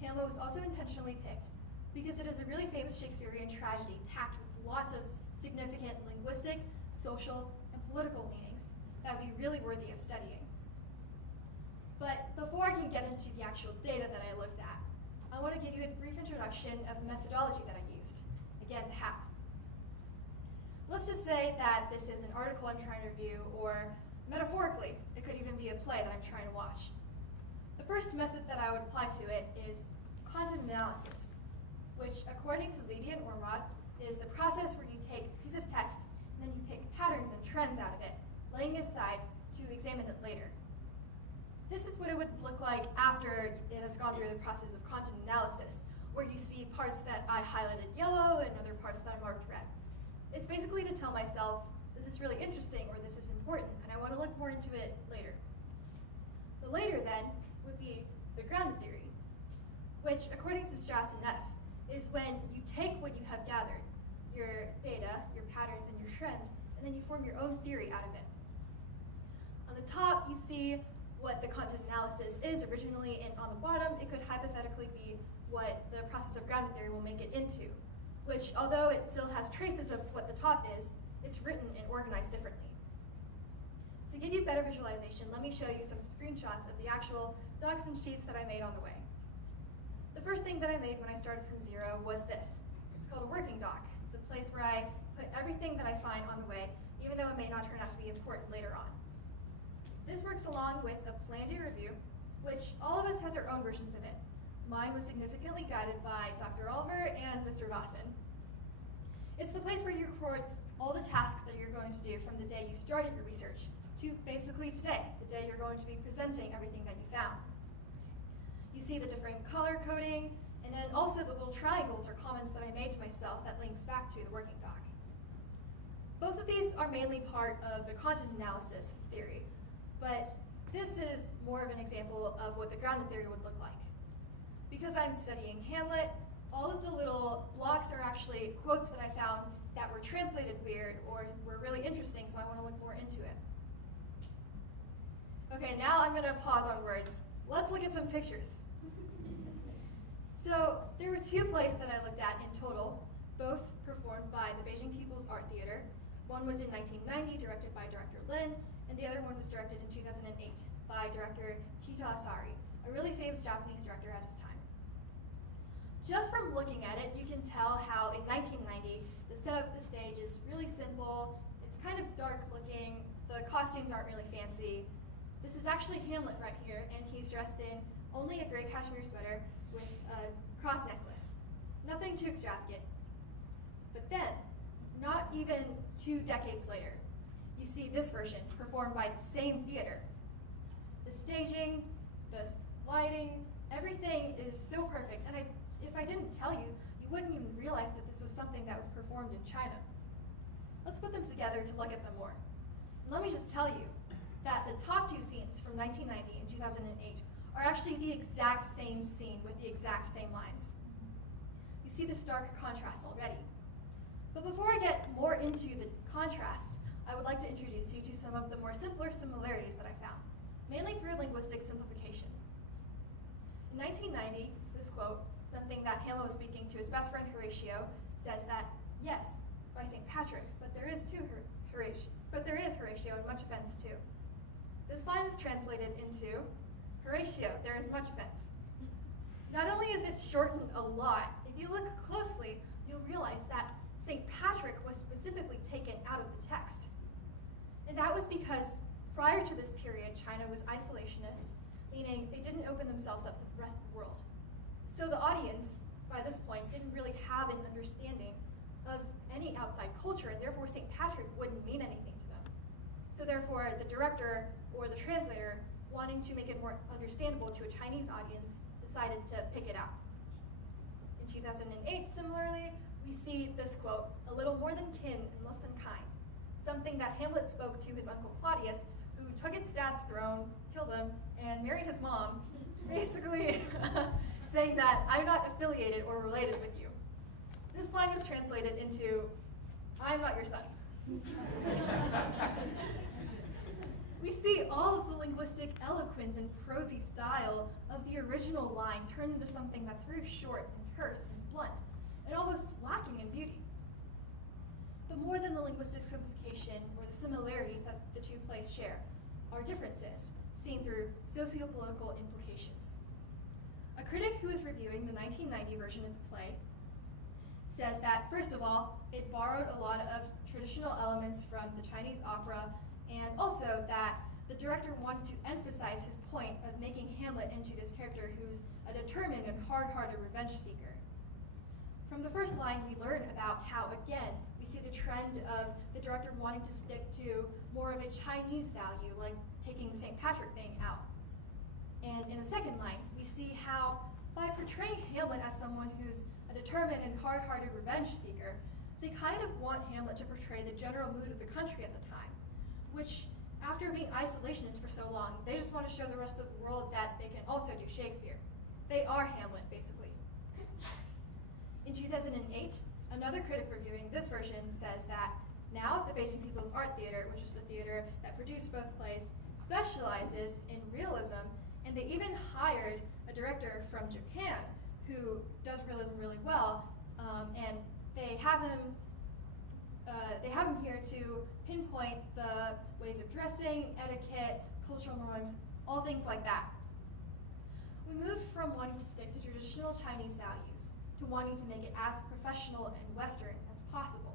Hamlet was also intentionally picked because it is a really famous Shakespearean tragedy packed with lots of significant linguistic, social, and political meanings that would be really worthy of studying. But before I can get into the actual data that I looked at, I want to give you a brief introduction of the methodology that I used. Again, the how. Let's just say that this is an article I'm trying to review, or metaphorically, it could even be a play that I'm trying to watch. The first method that I would apply to it is content analysis, which, according to Leidy and Ormrod, is the process where you take a piece of text and then you pick patterns and trends out of it, laying it aside to examine it later. This is what it would look like after it has gone through the process of content analysis, where you see parts that I highlighted yellow and other parts that I marked red. It's basically to tell myself, this is really interesting or this is important, and I want to look more into it later. The later, then, would be the grounded theory, which, according to Strauss and Neff, is when you take what you have gathered, your data, your patterns, and your trends, and then you form your own theory out of it. On the top, you see what the content analysis is originally, and on the bottom, it could hypothetically be what the process of grounded theory will make it into, which, although it still has traces of what the top is, it's written and organized differently. To give you better visualization, let me show you some screenshots of the actual docs and sheets that I made on the way. The first thing that I made when I started from zero was this. It's called a working doc, the place where I put everything that I find on the way, even though it may not turn out to be important later on. This works along with a planned year review, which all of us has our own versions of it. Mine was significantly guided by Dr. Oliver and Mr. Vossen. It's the place where you record all the tasks that you're going to do from the day you started your research to basically today, the day you're going to be presenting everything that you found. You see the different color coding, and then also the little triangles or comments that I made to myself that links back to the working doc. Both of these are mainly part of the content analysis theory, but this is more of an example of what the grounded theory would look like. Because I'm studying Hamlet, all of the little blocks are actually quotes that I found that were translated weird or were really interesting, so I want to look more into it. Okay, now I'm going to pause on words. Let's look at some pictures. So there were two plays that I looked at in total, both performed by the Beijing People's Art Theater. One was in 1990, directed by director Lin, and the other one was directed in 2008 by director Kita Asari, a really famous Japanese director at his time. Just from looking at it, you can tell how in 1990, the setup of the stage is really simple, it's kind of dark looking, the costumes aren't really fancy. This is actually Hamlet right here, and he's dressed in only a gray cashmere sweater with a cross necklace. Nothing too extravagant. But then, not even 2 decades later, you see this version performed by the same theater. The staging, the lighting, everything is so perfect, and if I didn't tell you, you wouldn't even realize that this was something that was performed in China. Let's put them together to look at them more. And let me just tell you that the top 2 scenes from 1990 and 2008 are actually the exact same scene with the exact same lines. You see the stark contrast already. But before I get more into the contrasts, I would like to introduce you to some of the more simpler similarities that I found, mainly through linguistic simplification. In 1990, this quote, something that Hamlet was speaking to his best friend Horatio, says that, yes, by St. Patrick, but there is Horatio and much offense too. This line is translated into, Horatio, there is much offense. Not only is it shortened a lot, if you look closely, you'll realize that St. Patrick was specifically taken out of the text. And that was because prior to this period, China was isolationist, meaning they didn't open themselves up to the rest of the world. So the audience, by this point, didn't really have an understanding of any outside culture, and therefore St. Patrick wouldn't mean anything to them. So therefore, the director or the translator, wanting to make it more understandable to a Chinese audience, decided to pick it out. In 2008, similarly, we see this quote, a little more than kin and less than kind, something that Hamlet spoke to his uncle Claudius, who took his dad's throne, killed him, and married his mom, basically saying that I'm not affiliated or related with you. This line was translated into, I'm not your son. We see all of the linguistic eloquence and prosy style of the original line turned into something that's very short and terse and blunt, and almost lacking in beauty. But more than the linguistic simplification or the similarities that the two plays share are differences, seen through socio-political implications. A critic who is reviewing the 1990 version of the play says that, first of all, it borrowed a lot of traditional elements from the Chinese opera, and also that the director wanted to emphasize his point of making Hamlet into this character who's a determined and hard-hearted revenge seeker. From the first line, we learn about how, again, we see the trend of the director wanting to stick to more of a Chinese value, like taking the St. Patrick thing out. And in the second line, we see how, by portraying Hamlet as someone who's a determined and hard-hearted revenge seeker, they kind of want Hamlet to portray the general mood of the country at the time, which, after being isolationists for so long, they just want to show the rest of the world that they can also do Shakespeare. They are Hamlet, basically. In 2008, another critic reviewing this version says that now the Beijing People's Art Theater, which is the theater that produced both plays, specializes in realism, and they even hired a director from Japan who does realism really well, and they have him here to pinpoint the ways of dressing, etiquette, cultural norms, all things like that. We moved from wanting to stick to traditional Chinese values to wanting to make it as professional and Western as possible.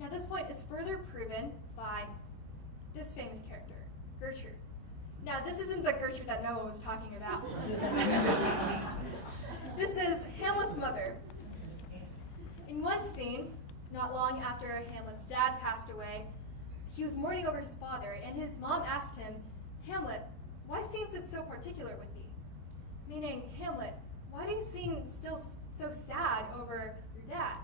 Now this point is further proven by this famous character, Gertrude. Now this isn't the Gertrude that Noah was talking about. This is Hamlet's mother. In one scene, not long after Hamlet's dad passed away, he was mourning over his father, and his mom asked him, Hamlet, why seems it so particular with thee? Meaning, Hamlet, why do you seem still so sad over your dad?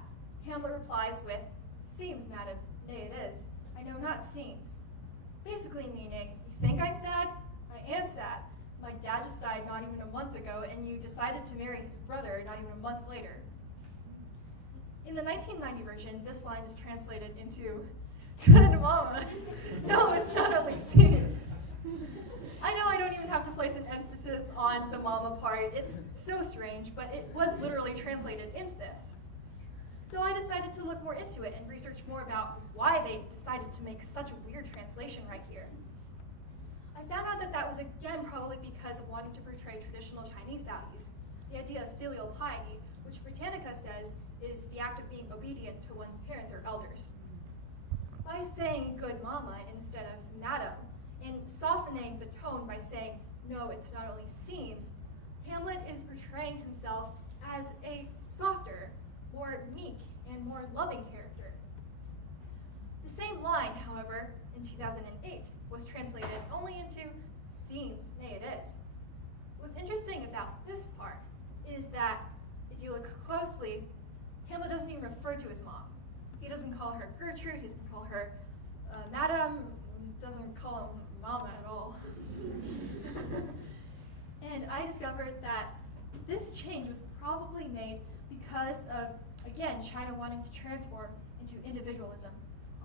Hamlet replies with, seems, madam, nay it is. I know not seems. Basically meaning, you think I'm sad? I am sad. My dad just died not even a month ago, and you decided to marry his brother not even a month later. In the 1990 version, this line is translated into, good mama. No, it's not only seems. I know I don't even have to place an emphasis on the mama part. It's so strange, but it was literally translated into this. So I decided to look more into it and research more about why they decided to make such a weird translation right here. I found out that that was again probably because of wanting to portray traditional Chinese values, the idea of filial piety, which Britannica says is the act of being obedient to one's parents or elders. By saying good mama instead of madam, and softening the tone by saying, no, it's not only seems, Hamlet is portraying himself as a softer, more meek, and more loving character. The same line, however, in 2008 was translated only into seems, nay it is. What's interesting about this part is that if you look closely, Hamlet doesn't even refer to his mom. He doesn't call her Gertrude, he doesn't call her madam, doesn't call him mama at all. And I discovered that this change was probably made because of, again, China wanting to transform into individualism,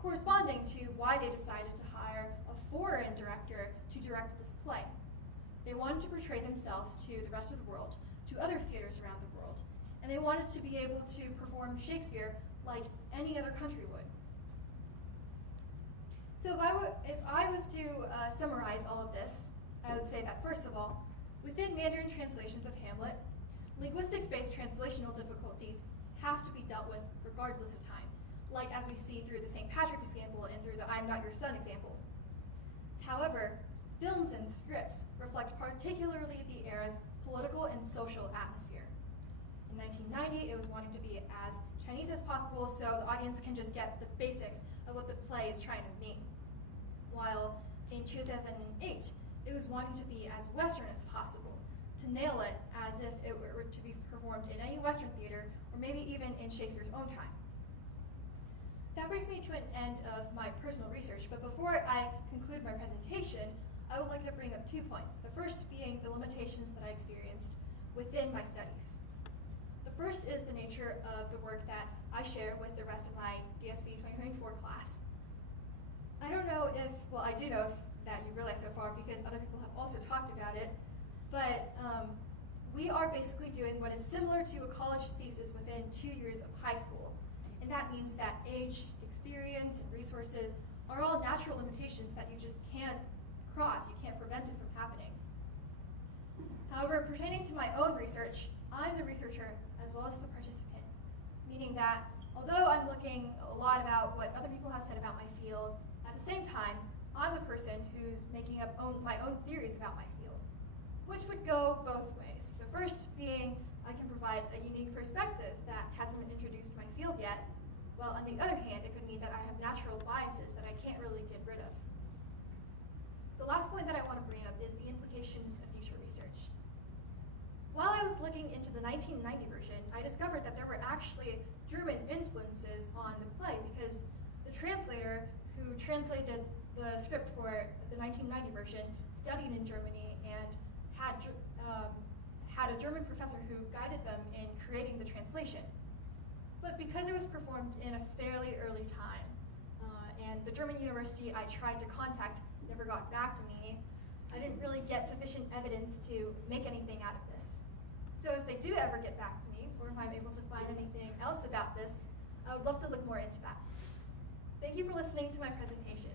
corresponding to why they decided to hire a foreign director to direct this play. They wanted to portray themselves to the rest of the world, to other theaters around the world, and they wanted to be able to perform Shakespeare like any other country would. So if I was to summarize all of this, I would say that first of all, within Mandarin translations of Hamlet, linguistic-based translational difficulties have to be dealt with regardless of time, like as we see through the St. Patrick example and through the I'm Not Your Son example. However, films and scripts reflect particularly the era's political and social atmosphere. In 1990, it was wanting to be as Chinese as possible so the audience can just get the basics of what the play is trying to mean. While in 2008, it was wanting to be as Western as possible, to nail it as if it were to be performed in any Western theater, or maybe even in Shakespeare's own time. That brings me to an end of my personal research, but before I conclude my presentation, I would like to bring up 2 points. The first being the limitations that I experienced within my studies. The first is the nature of the work that I share with the rest of my DSP 2024 class. I don't know if, well, I do know that you realize so far because other people have also talked about it, but we are basically doing what is similar to a college thesis within 2 years of high school. And that means that age, experience, and resources are all natural limitations that you just can't cross, you can't prevent it from happening. However, pertaining to my own research, I'm the researcher as well as the participant, meaning that although I'm looking a lot about what other people have said about my field, at the same time, I'm the person who's making up my own theories about my field, which would go both ways. The first being I can provide a unique perspective that hasn't been introduced to my field yet, while on the other hand, it could mean that I have natural biases that I can't really get rid of. The last point that I want to bring up is the implications of future research. While I was looking into the 1990 version, I discovered that there were actually German influences on the play because the translator who translated the script for the 1990 version studied in Germany and had a German professor who guided them in creating the translation. But because it was performed in a fairly early time, and the German university I tried to contact never got back to me, I didn't really get sufficient evidence to make anything out of this. So if they do ever get back to me, or if I'm able to find anything else about this, I would love to look more into that. Thank you for listening to my presentation.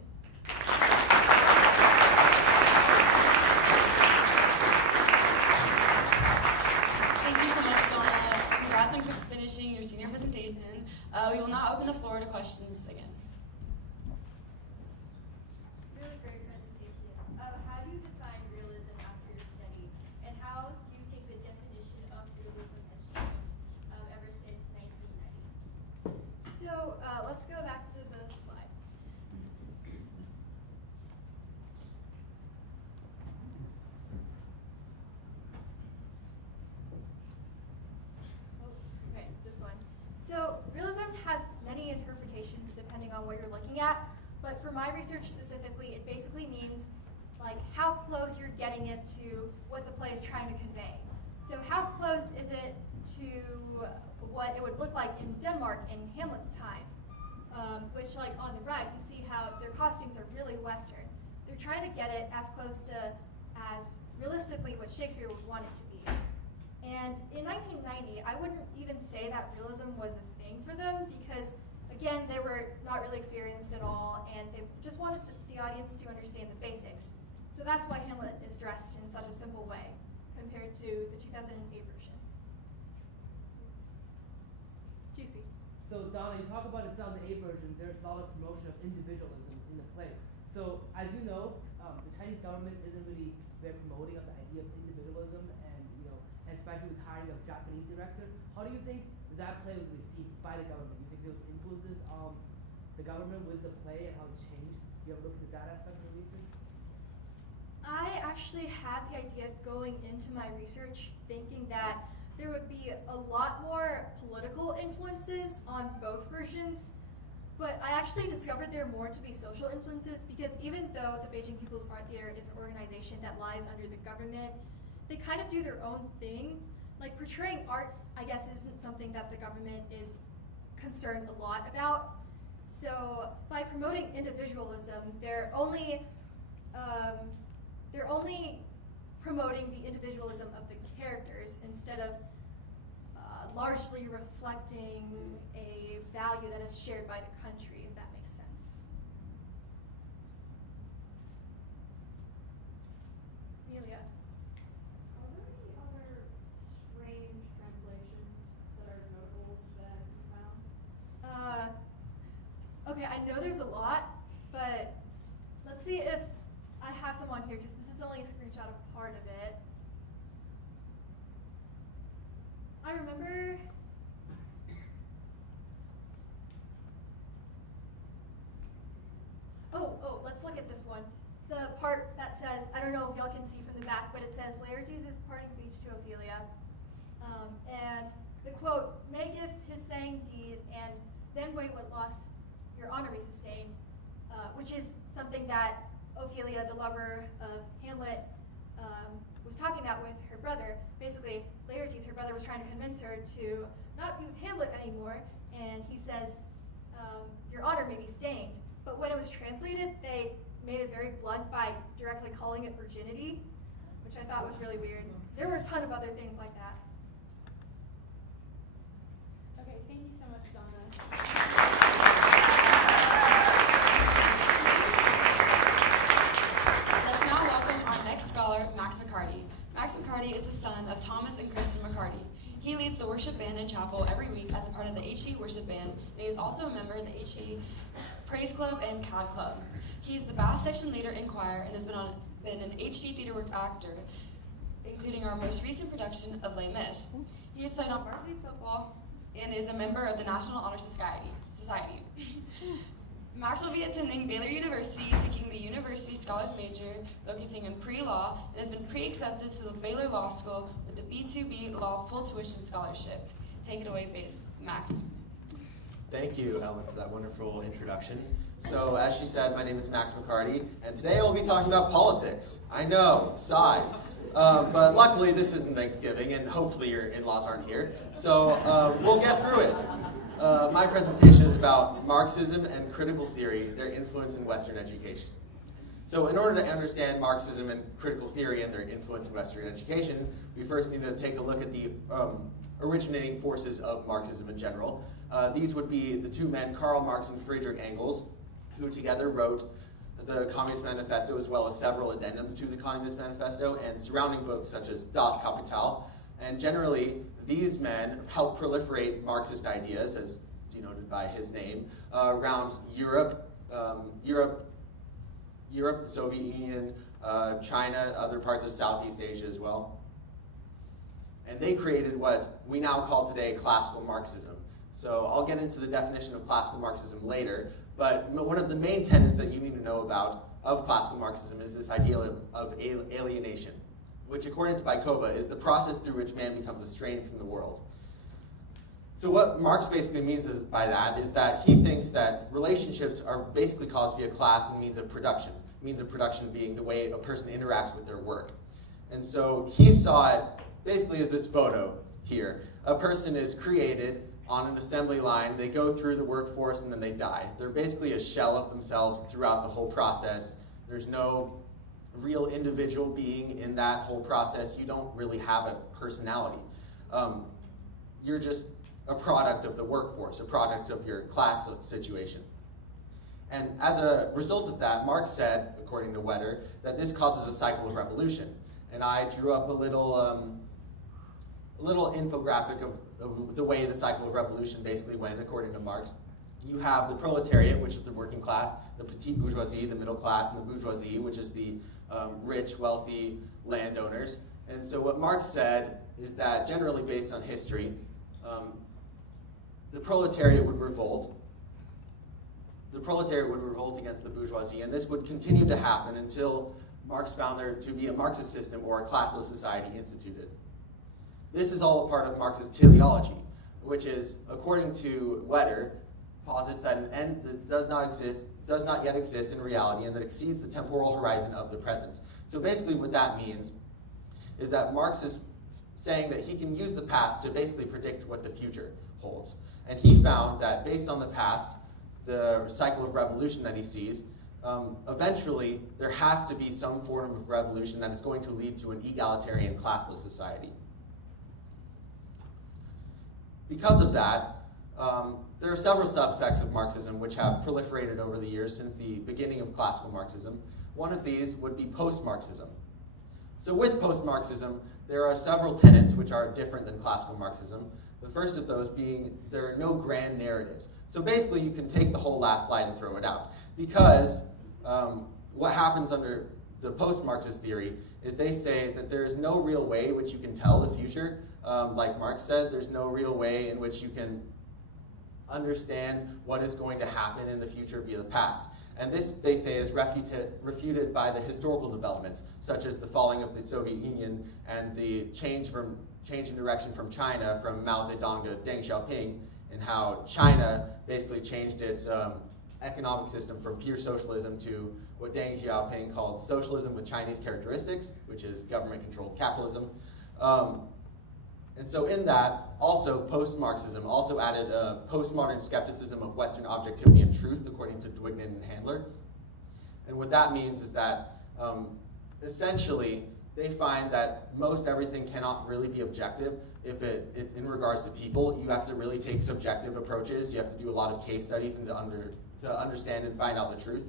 Thank you so much, Donna. Congrats on finishing your senior presentation. We will now open the floor to questions again. Really great presentation. How do you define realism after your study, and how do you think the definition of realism has changed ever since 1990? So let's go back to the slides. Okay, this one. So realism has many interpretations depending on what you're looking at, but for my research specifically, it basically means like how close you're getting it to what the play is trying to convey. So how close is it to what it would look like in Denmark in Hamlet's time? Which, like on the right, you see how their costumes are really Western. They're trying to get it as close to as realistically what Shakespeare would want it to be. And in 1990, I wouldn't even say that realism was a thing for them because, again, they were not really experienced at all, and they just wanted the audience to understand the basics. So that's why Hamlet is dressed in such a simple way compared to the 2008 version. Juicy. So Donna, you talk about the 2008 version, there's a lot of promotion of individualism in the play. So as you know, the Chinese government isn't really very promoting of the idea of individualism and, especially with hiring of Japanese director. How do you think that play was received by the government? Do you think there was influences on the government with the play and how it changed? Do you ever look at that aspect of the research? I actually had the idea going into my research thinking that there would be a lot more political influences on both versions, but I actually discovered there are more to be social influences because even though the Beijing People's Art Theater is an organization that lies under the government, they kind of do their own thing. Like portraying art, I guess, isn't something that the government is concerned a lot about. So by promoting individualism, they're only promoting the individualism of the characters instead of largely reflecting a value that is shared by the country, if that makes sense. Amelia. Are there any other strange translations that are notable that you found? Okay, I know there's a lot, but let's see if I have some on here because this is only a screenshot of part of it. I remember let's look at this one. The part that says, I don't know if y'all can see from the back, but it says Laertes' parting speech to Ophelia. And the quote, may give his saying deed, and then weigh what loss honor be sustained, which is something that Ophelia, the lover of Hamlet, was talking about with her brother. Basically, Laertes, her brother, was trying to convince her to not be with Hamlet anymore, and he says, your honor may be stained. But when it was translated, they made it very blunt by directly calling it virginity, which I thought was really weird. There were a ton of other things like that. Okay, thank you so much, Donna. Let's now welcome our next scholar, Max McCarty. Max McCarty is the son of Thomas and Kristen McCarty. He leads the worship band in chapel every week as a part of the HC worship band, and he is also a member of the HC Praise Club and CAD Club. He is the bass section leader in choir and has been an HC theater work actor, including our most recent production of Les Mis. He has played on varsity football and is a member of the National Honor Society. Max will be attending Baylor University, seeking the university scholars major, focusing on pre-law, and has been pre-accepted to the Baylor Law School with the B2B Law full tuition scholarship. Take it away, Max. Thank you, Ellen, for that wonderful introduction. So, as she said, my name is Max McCarty, and today I'll be talking about politics. I know, sigh. But luckily, this isn't Thanksgiving, and hopefully your in-laws aren't here. So, we'll get through it. My presentation is about Marxism and critical theory, their influence in Western education. So in order to understand Marxism and critical theory and their influence in Western education, we first need to take a look at the originating forces of Marxism in general. These would be the two men, Karl Marx and Friedrich Engels, who together wrote the Communist Manifesto as well as several addendums to the Communist Manifesto and surrounding books such as Das Kapital. And generally, these men helped proliferate Marxist ideas, as denoted by his name, around Europe, the Soviet Union, China, other parts of Southeast Asia as well. And they created what we now call today classical Marxism. So I'll get into the definition of classical Marxism later, but one of the main tenets that you need to know about of classical Marxism is this idea of alienation, which according to Baikova is the process through which man becomes estranged from the world. So what Marx basically means by that is that he thinks that relationships are basically caused via class and means of production being the way a person interacts with their work. And so he saw it basically as this photo here. A person is created on an assembly line, they go through the workforce, and then they die. They're basically a shell of themselves throughout the whole process. There's no real individual being in that whole process. You don't really have a personality. You're just a product of the workforce, a product of your class situation. And as a result of that, Marx said, according to Wetter, that this causes a cycle of revolution. And I drew up a little infographic of the way the cycle of revolution basically went, according to Marx. You have the proletariat, which is the working class, the petite bourgeoisie, the middle class, and the bourgeoisie, which is the rich, wealthy landowners. And so what Marx said is that, generally based on history, the proletariat would revolt. The proletariat would revolt against the bourgeoisie, and this would continue to happen until Marx found there to be a Marxist system or a classless society instituted. This is all a part of Marxist teleology, which is, according to Wetter, posits that an end that does not yet exist in reality and that exceeds the temporal horizon of the present. So basically what that means is that Marx is saying that he can use the past to basically predict what the future holds. And he found that based on the past, the cycle of revolution that he sees, eventually there has to be some form of revolution that is going to lead to an egalitarian classless society. Because of that, there are several subsects of Marxism which have proliferated over the years since the beginning of classical Marxism. One of these would be post-Marxism. So with post-Marxism, there are several tenets which are different than classical Marxism. The first of those being there are no grand narratives. So basically you can take the whole last slide and throw it out. Because what happens under the post-Marxist theory is they say that there is no real way in which you can tell the future. Like Marx said, there's no real way in which you can understand what is going to happen in the future via the past. And this, they say, is refuted by the historical developments, such as the falling of the Soviet Union and the change in direction from China, from Mao Zedong to Deng Xiaoping, and how China basically changed its economic system from pure socialism to what Deng Xiaoping called socialism with Chinese characteristics, which is government-controlled capitalism. And so in that, also post-Marxism also added a postmodern skepticism of Western objectivity and truth, according to Dwignan and Handler. And what that means is that essentially they find that most everything cannot really be objective if in regards to people. You have to really take subjective approaches. You have to do a lot of case studies and to understand and find out the truth.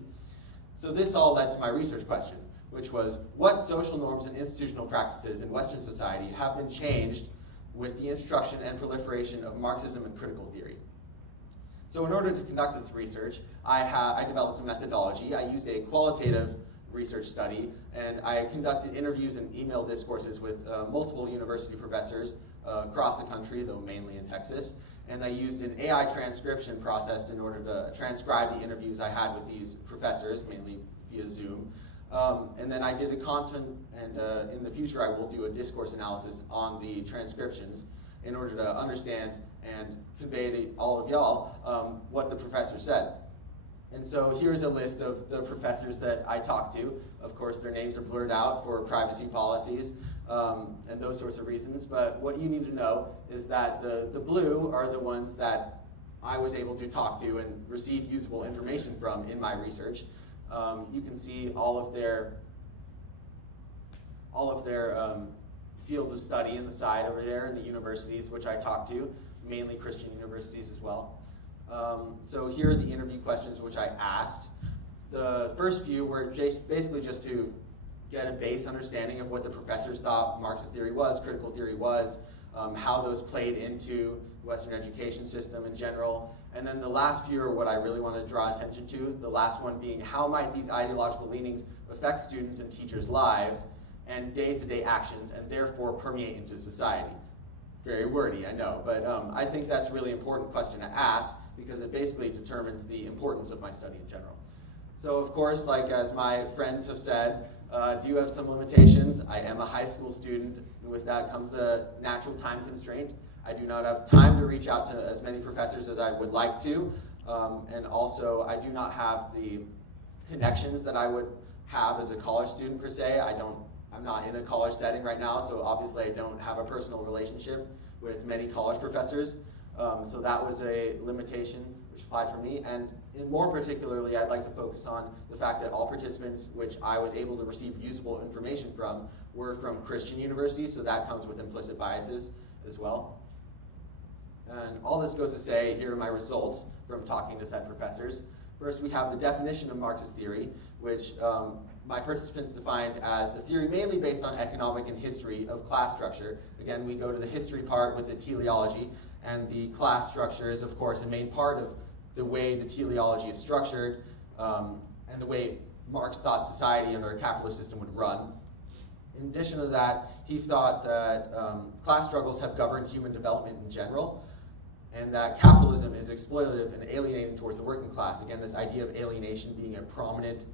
So this all led to my research question, which was what social norms and institutional practices in Western society have been changed with the introduction and proliferation of Marxism and critical theory. So in order to conduct this research, I developed a methodology. I used a qualitative research study, and I conducted interviews and email discourses with multiple university professors across the country, though mainly in Texas. And I used an AI transcription process in order to transcribe the interviews I had with these professors, mainly via Zoom. And then I did a content, and in the future I will do a discourse analysis on the transcriptions in order to understand and convey to all of y'all what the professor said. And so here's a list of the professors that I talked to. Of course, their names are blurred out for privacy policies and those sorts of reasons. But what you need to know is that the blue are the ones that I was able to talk to and receive usable information from in my research. You can see all of their fields of study in the side over there in the universities which I talked to, mainly Christian universities as well. So here are the interview questions which I asked. The first few were basically just to get a base understanding of what the professors thought Marxist theory was, critical theory was, how those played into the Western education system in general. And then the last few are what I really want to draw attention to, the last one being how might these ideological leanings affect students and teachers' lives and day-to-day actions and therefore permeate into society. Very wordy, I know, but I think that's a really important question to ask because it basically determines the importance of my study in general. So of course, like as my friends have said, do have some limitations. I am a high school student, and with that comes the natural time constraint. I do not have time to reach out to as many professors as I would like to, and also I do not have the connections that I would have as a college student per se. I'm not in a college setting right now, so obviously I don't have a personal relationship with many college professors. So that was a limitation which applied for me. And more particularly, I'd like to focus on the fact that all participants which I was able to receive usable information from were from Christian universities, so that comes with implicit biases as well. And all this goes to say, here are my results from talking to said professors. First, we have the definition of Marxist theory, which my participants defined as a theory mainly based on economic and history of class structure. Again, we go to the history part with the teleology, and the class structure is, of course, a main part of the way the teleology is structured and the way Marx thought society under a capitalist system would run. In addition to that, he thought that class struggles have governed human development in general, and that capitalism is exploitative and alienating towards the working class. Again, this idea of alienation being a prominent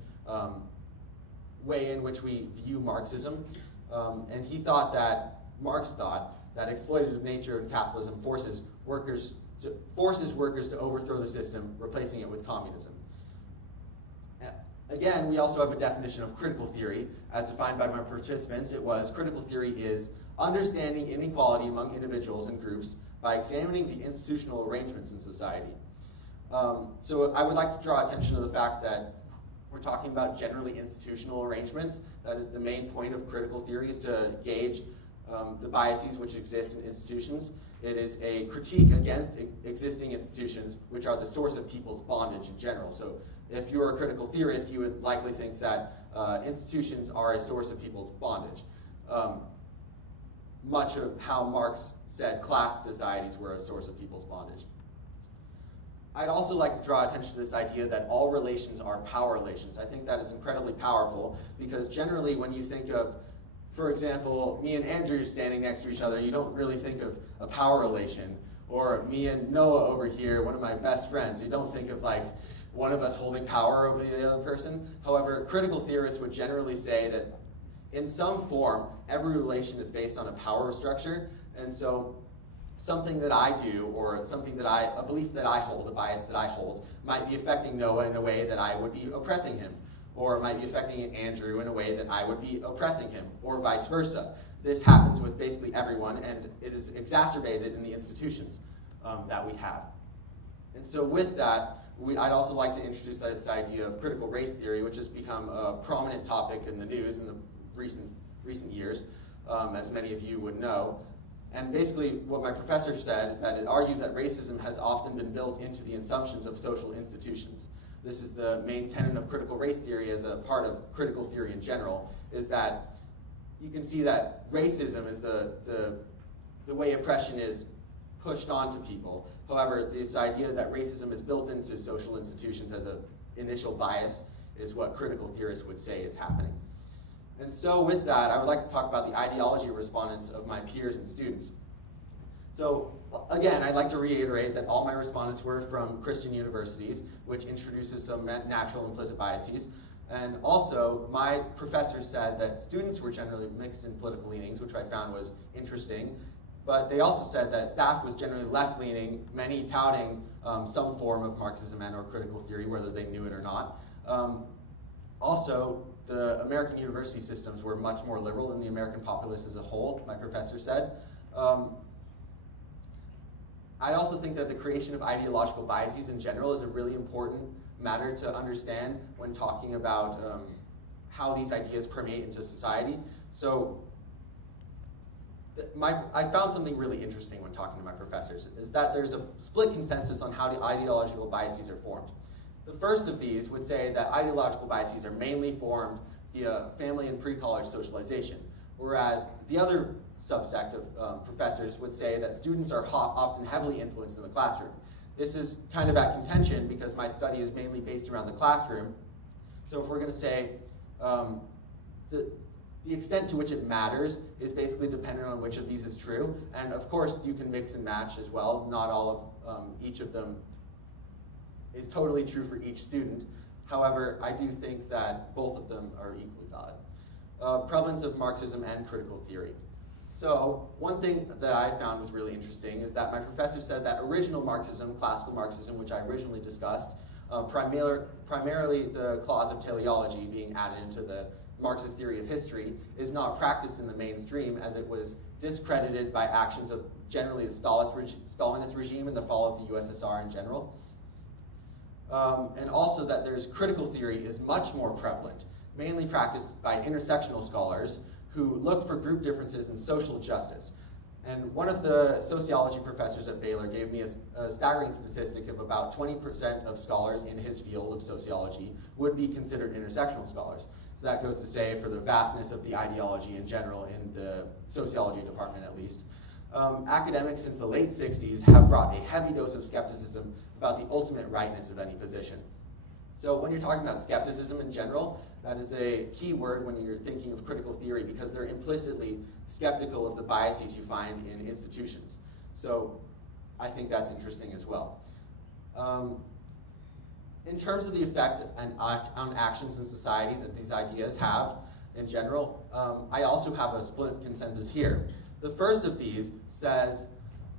way in which we view Marxism. And he thought that, Marx thought, that exploitative nature in capitalism forces workers to overthrow the system, replacing it with communism. Again, we also have a definition of critical theory. As defined by my participants, it was critical theory is understanding inequality among individuals and groups by examining the institutional arrangements in society. So I would like to draw attention to the fact that we're talking about generally institutional arrangements. That is the main point of critical theory, is to gauge the biases which exist in institutions. It is a critique against existing institutions, which are the source of people's bondage in general. So if you're a critical theorist, you would likely think that institutions are a source of people's bondage. Much of how Marx said class societies were a source of people's bondage. I'd also like to draw attention to this idea that all relations are power relations. I think that is incredibly powerful because generally when you think of, for example, me and Andrew standing next to each other, you don't really think of a power relation. Or me and Noah over here, one of my best friends, you don't think of like one of us holding power over the other person. However, critical theorists would generally say that in some form, every relation is based on a power structure. And so something that I do or a belief that I hold, a bias that I hold, might be affecting Noah in a way that I would be oppressing him, or might be affecting Andrew in a way that I would be oppressing him, or vice versa. This happens with basically everyone, and it is exacerbated in the institutions that we have. And so with that, I'd also like to introduce this idea of critical race theory, which has become a prominent topic in the news in the recent years, as many of you would know. And basically what my professor said is that it argues that racism has often been built into the assumptions of social institutions. This is the main tenet of critical race theory as a part of critical theory in general, is that you can see that racism is the way oppression is pushed onto people. However, this idea that racism is built into social institutions as an initial bias is what critical theorists would say is happening. And so with that, I would like to talk about the ideology respondents of my peers and students. So again, I'd like to reiterate that all my respondents were from Christian universities, which introduces some natural implicit biases. And also, my professor said that students were generally mixed in political leanings, which I found was interesting. But they also said that staff was generally left-leaning, many touting some form of Marxism and or critical theory, whether they knew it or not. Also, the American university systems were much more liberal than the American populace as a whole, my professor said. I also think that the creation of ideological biases in general is a really important matter to understand when talking about how these ideas permeate into society. So I found something really interesting when talking to my professors, is that there's a split consensus on how the ideological biases are formed. The first of these would say that ideological biases are mainly formed via family and pre-college socialization, whereas the other subsect of professors would say that students are often heavily influenced in the classroom. This is kind of at contention because my study is mainly based around the classroom. So if we're going to say the extent to which it matters is basically dependent on which of these is true, and of course you can mix and match as well. Not all of each of them is totally true for each student. However, I do think that both of them are equally valid. Prevalence of Marxism and critical theory. So one thing that I found was really interesting is that my professor said that original Marxism, classical Marxism, which I originally discussed, primarily the clause of teleology being added into the Marxist theory of history, is not practiced in the mainstream as it was discredited by actions of generally the Stalinist regime and the fall of the USSR in general. And also that there's critical theory is much more prevalent, mainly practiced by intersectional scholars who look for group differences in social justice. And one of the sociology professors at Baylor gave me a staggering statistic of about 20% of scholars in his field of sociology would be considered intersectional scholars. So that goes to say for the vastness of the ideology in general in the sociology department at least. Academics since the late 60s have brought a heavy dose of skepticism about the ultimate rightness of any position. So when you're talking about skepticism in general, that is a key word when you're thinking of critical theory because they're implicitly skeptical of the biases you find in institutions. So I think that's interesting as well. In terms of the effect on actions in society that these ideas have in general, I also have a split consensus here. The first of these says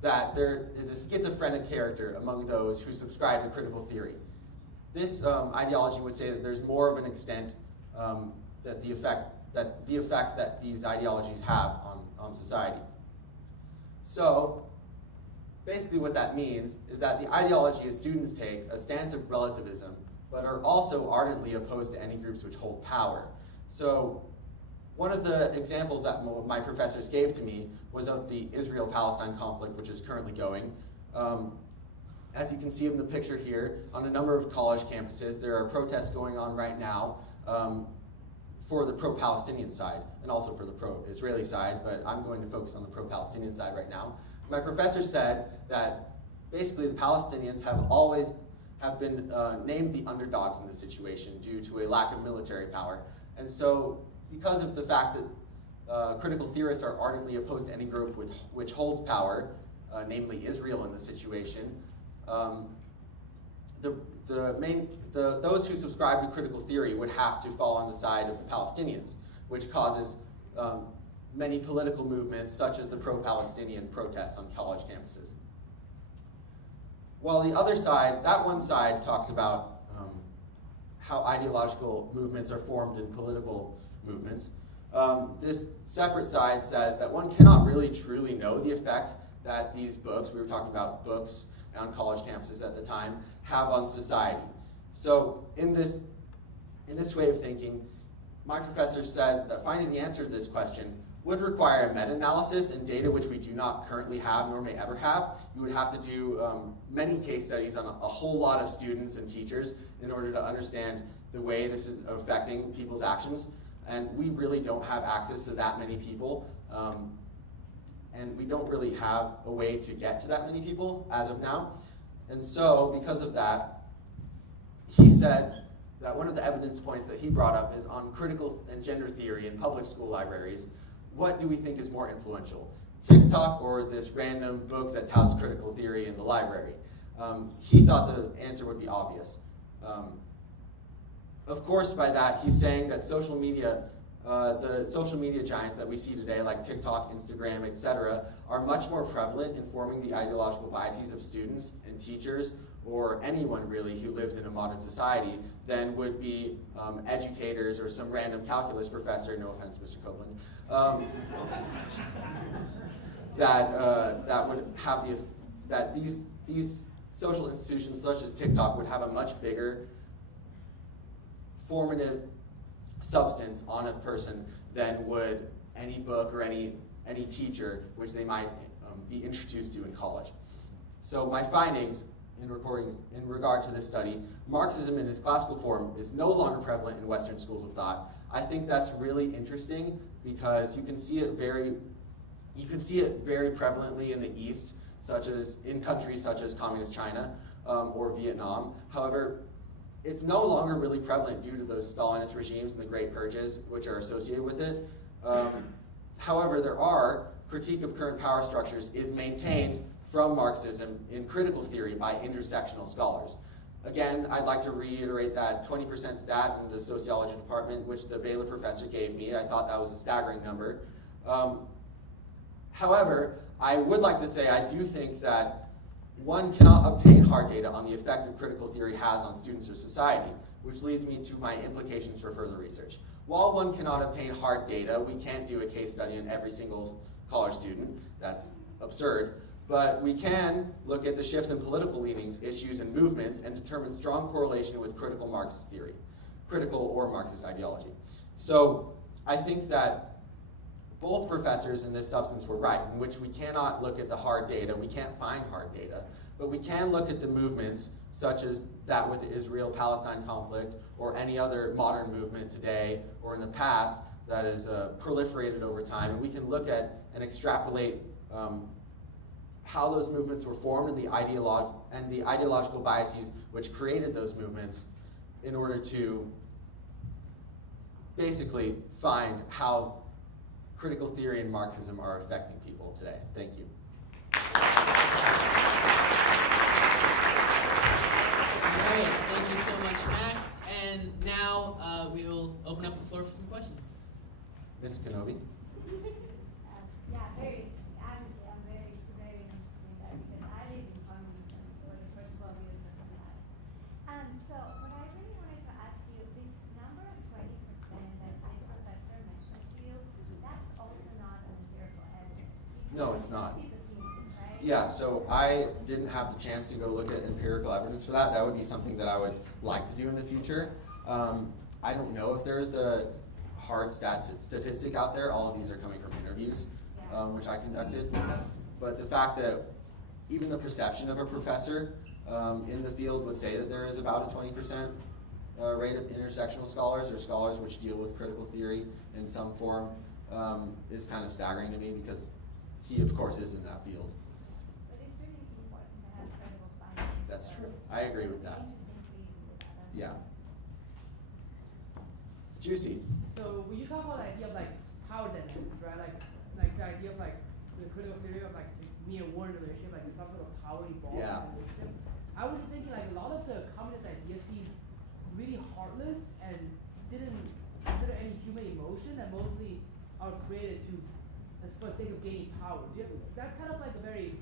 that there is a schizophrenic character among those who subscribe to critical theory. This ideology would say that there's more of an extent that the effect that these ideologies have on society. So basically what that means is that the ideology of students take a stance of relativism, but are also ardently opposed to any groups which hold power. So one of the examples that my professors gave to me was of the Israel-Palestine conflict, which is currently going. As you can see in the picture here, on a number of college campuses, there are protests going on right now for the pro-Palestinian side and also for the pro-Israeli side, but I'm going to focus on the pro-Palestinian side right now. My professor said that basically the Palestinians have been named the underdogs in this situation due to a lack of military power. And so because of the fact that critical theorists are ardently opposed to any group which holds power, namely Israel in this situation, those who subscribe to critical theory would have to fall on the side of the Palestinians, which causes many political movements, such as the pro-Palestinian protests on college campuses. While the other side, that one side, talks about how ideological movements are formed in political movements, this separate side says that one cannot really truly know the effect that these books, we were talking about books on college campuses at the time, have on society. So in this way of thinking, my professor said that finding the answer to this question would require a meta-analysis and data which we do not currently have nor may ever have. You would have to do many case studies on a whole lot of students and teachers in order to understand the way this is affecting people's actions. And we really don't have access to that many people. And we don't really have a way to get to that many people as of now. And so, because of that, he said that one of the evidence points that he brought up is on critical and gender theory in public school libraries. What do we think is more influential, TikTok or this random book that touts critical theory in the library? He thought the answer would be obvious. Of course, by that, he's saying that social media, the social media giants that we see today, like TikTok, Instagram, etc., are much more prevalent in forming the ideological biases of students and teachers, or anyone really who lives in a modern society, than would be educators or some random calculus professor, no offense, Mr. Copeland, that would have that these social institutions such as TikTok would have a much bigger formative substance on a person than would any book or any teacher which they might be introduced to in college. So my findings in regard to this study, Marxism in its classical form is no longer prevalent in Western schools of thought. I think that's really interesting because you can see it very prevalently in the East, such as in countries such as communist China or Vietnam. However, it's no longer really prevalent due to those Stalinist regimes and the Great Purges, which are associated with it. However, there are critique of current power structures is maintained from Marxism in critical theory by intersectional scholars. Again, I'd like to reiterate that 20% stat in the sociology department, which the Baylor professor gave me. I thought that was a staggering number. However, I would like to say I do think that one cannot obtain hard data on the effect that critical theory has on students or society, which leads me to my implications for further research. While one cannot obtain hard data, we can't do a case study on every single college student. That's absurd. But we can look at the shifts in political leanings, issues, and movements and determine strong correlation with critical Marxist theory, critical or Marxist ideology. So I think that both professors in this substance were right, in which we cannot look at the hard data, we can't find hard data, but we can look at the movements such as that with the Israel-Palestine conflict or any other modern movement today or in the past that is proliferated over time, and we can look at and extrapolate how those movements were formed and the ideological biases which created those movements in order to basically find how critical theory and Marxism are affecting people today. Thank you. All right, thank you so much, Max. And now we will open up the floor for some questions. Ms. Kenobi? Yeah, very interesting. Obviously, I'm very interested in that because I live in communism for the first 12 years of my life. So what I really wanted to ask you, this number of 20% that this professor mentioned to you, that's also not an empirical evidence. No, it's not. His opinion, right? Yeah, so I didn't have the chance to go look at empirical evidence for that. That would be something that I would like to do in the future. I don't know if there's a hard statistic out there. All of these are coming from interviews, which I conducted. But the fact that even the perception of a professor in the field would say that there is about a 20% rate of intersectional scholars or scholars which deal with critical theory in some form is kind of staggering to me because he, of course, is in that field. But it's really important to have credible findings. That's true. I agree with that. Yeah. Juicy. So when you talk about the idea of like power dynamics, right? Like the idea of like the critical theory of like me and Warren relationship, like there's some sort of power involved in the relationship. I was thinking like a lot of the communist ideas seem really heartless and didn't consider any human emotion and mostly are created to for the sake of gaining power. That's kind of like a very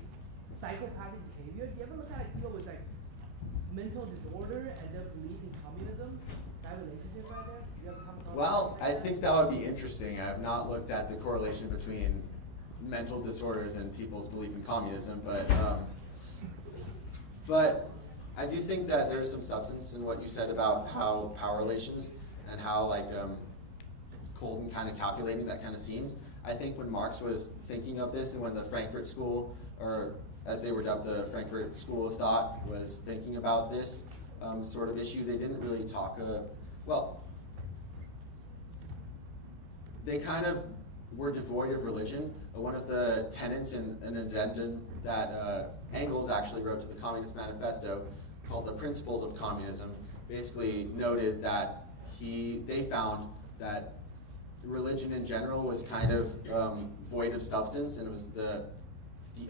psychopathic behavior. Do you ever look at like people with like mental disorder and their belief in communism? That relationship right there? Do you ever come across Well, that? I think that would be interesting. I have not looked at the correlation between mental disorders and people's belief in communism, but I do think that there's some substance in what you said about how power relations and how like cold and kind of calculating that kind of seems. I think when Marx was thinking of this and when the Frankfurt School, or as they were dubbed, the Frankfurt School of Thought, was thinking about this sort of issue, they didn't really talk, well, they kind of were devoid of religion. One of the tenets in an addendum that Engels actually wrote to the Communist Manifesto, called the Principles of Communism, basically noted that they found that religion in general was kind of void of substance, and it was the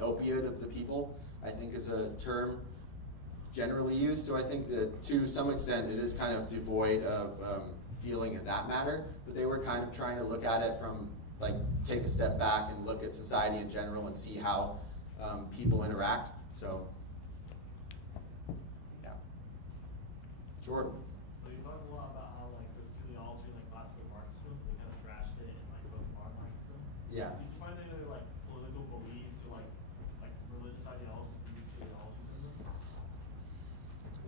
opiate of the people, I think is a term generally used. So I think that to some extent it is kind of devoid of feeling in that matter, but they were kind of trying to look at it from, like, take a step back and look at society in general and see how people interact. So, yeah. Jordan. So you talked a lot about how like this teleology, like classical Marxism, they kind of trashed it in like postmodern Marxism. Yeah. Did you find any other like political beliefs or like religious ideologies that use teleologies in them?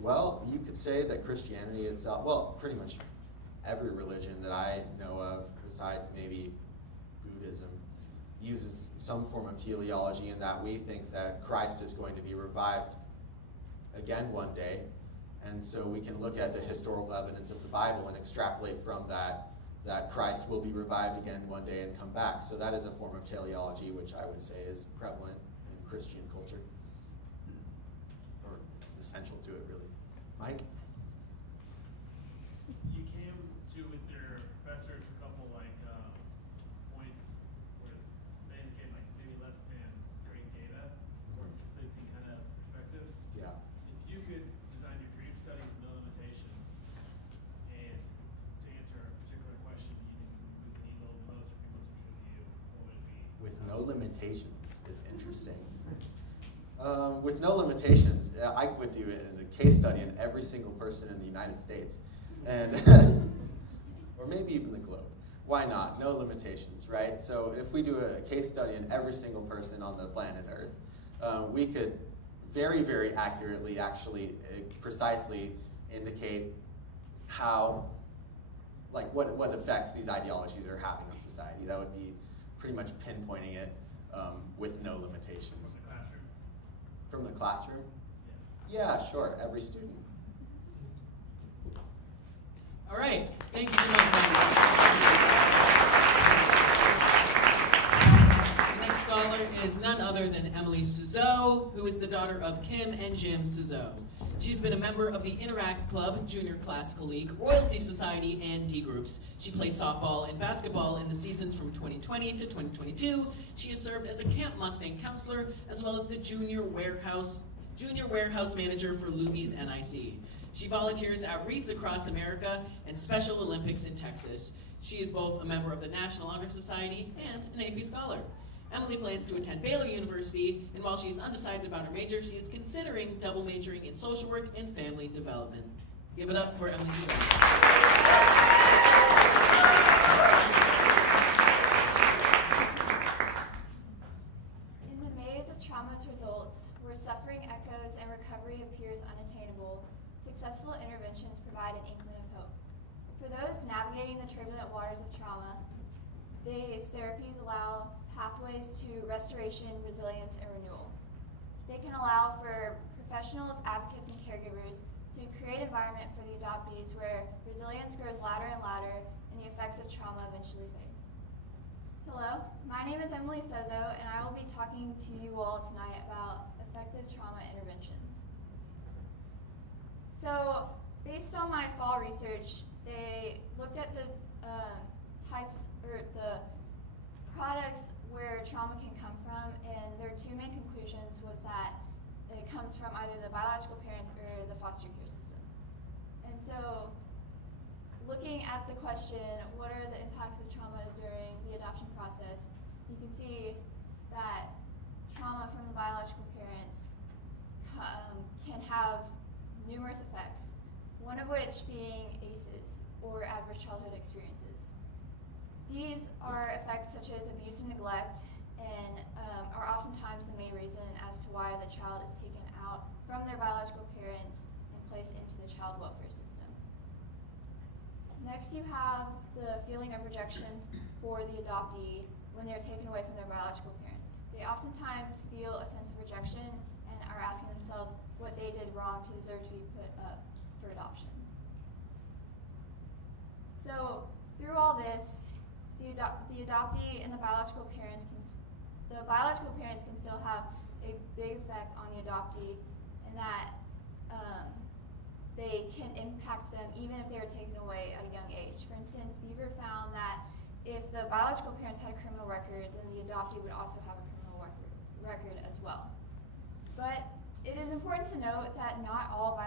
Well, you could say that Christianity itself, well, pretty much every religion that I know of, besides maybe Buddhism, uses some form of teleology in that we think that Christ is going to be revived again one day. And so we can look at the historical evidence of the Bible and extrapolate from that Christ will be revived again one day and come back. So that is a form of teleology which I would say is prevalent in Christian culture, or essential to it, really. Mike? You came to with your professors a couple points where they indicate like maybe less than great data or conflicting kind of perspectives. Yeah. If you could design your dream study with no limitations, and to answer a particular question you think would move the needle the most or be most interested to you, what would it be? With no limitations is interesting. With no limitations, I would do it in a case study on every single person in the United States, and or maybe even the globe. Why not? No limitations, right? So if we do a case study on every single person on the planet Earth, we could very, very accurately, actually, precisely indicate how, like, what effects these ideologies are having on society. That would be pretty much pinpointing it with no limitations. From the classroom? Yeah, sure, every student. All right, thank you so much, guys. The next scholar is none other than Emily Suzeau, who is the daughter of Kim and Jim Suzeau. She's been a member of the Interact Club, Junior Classical League, Royalty Society, and D Groups. She played softball and basketball in the seasons from 2020 to 2022. She has served as a Camp Mustang counselor, as well as the Junior Warehouse Manager for Luby's NIC. She volunteers at Reeds across America and Special Olympics in Texas. She is both a member of the National Honor Society and an AP Scholar. Emily plans to attend Baylor University, and while she is undecided about her major, she is considering double majoring in social work and family development. Give it up for Emily Suzeau. In the maze of trauma's results, where suffering echoes and recovery appears unattainable, successful interventions provide an inkling of hope. For those navigating the turbulent waters of trauma, these therapies allow pathways to restoration, resilience, and renewal. They can allow for professionals, advocates, and caregivers to create an environment for the adoptees where resilience grows louder and louder and the effects of trauma eventually fade. Hello, my name is Emily Suzeau, and I will be talking to you all tonight about effective trauma interventions. So, based on my fall research, they looked at the types or the products where trauma can come from, and their two main conclusions was that it comes from either the biological parents or the foster care system. And so, looking at the question, what are the impacts of trauma during the adoption process, you can see that trauma from the biological parents can have numerous effects, one of which being ACEs, or adverse childhood experiences. These are effects such as abuse and neglect, and are oftentimes the main reason as to why the child is taken out from their biological parents and placed into the child welfare system. Next, you have the feeling of rejection for the adoptee when they're taken away from their biological parents. They oftentimes feel a sense of rejection and are asking themselves what they did wrong to deserve to be put up for adoption. So, through all this, the adoptee and the biological parents can still have a big effect on the adoptee, in that they can impact them even if they are taken away at a young age. For instance, Beaver found that if the biological parents had a criminal record, then the adoptee would also have a criminal record as well. But it is important to note that not all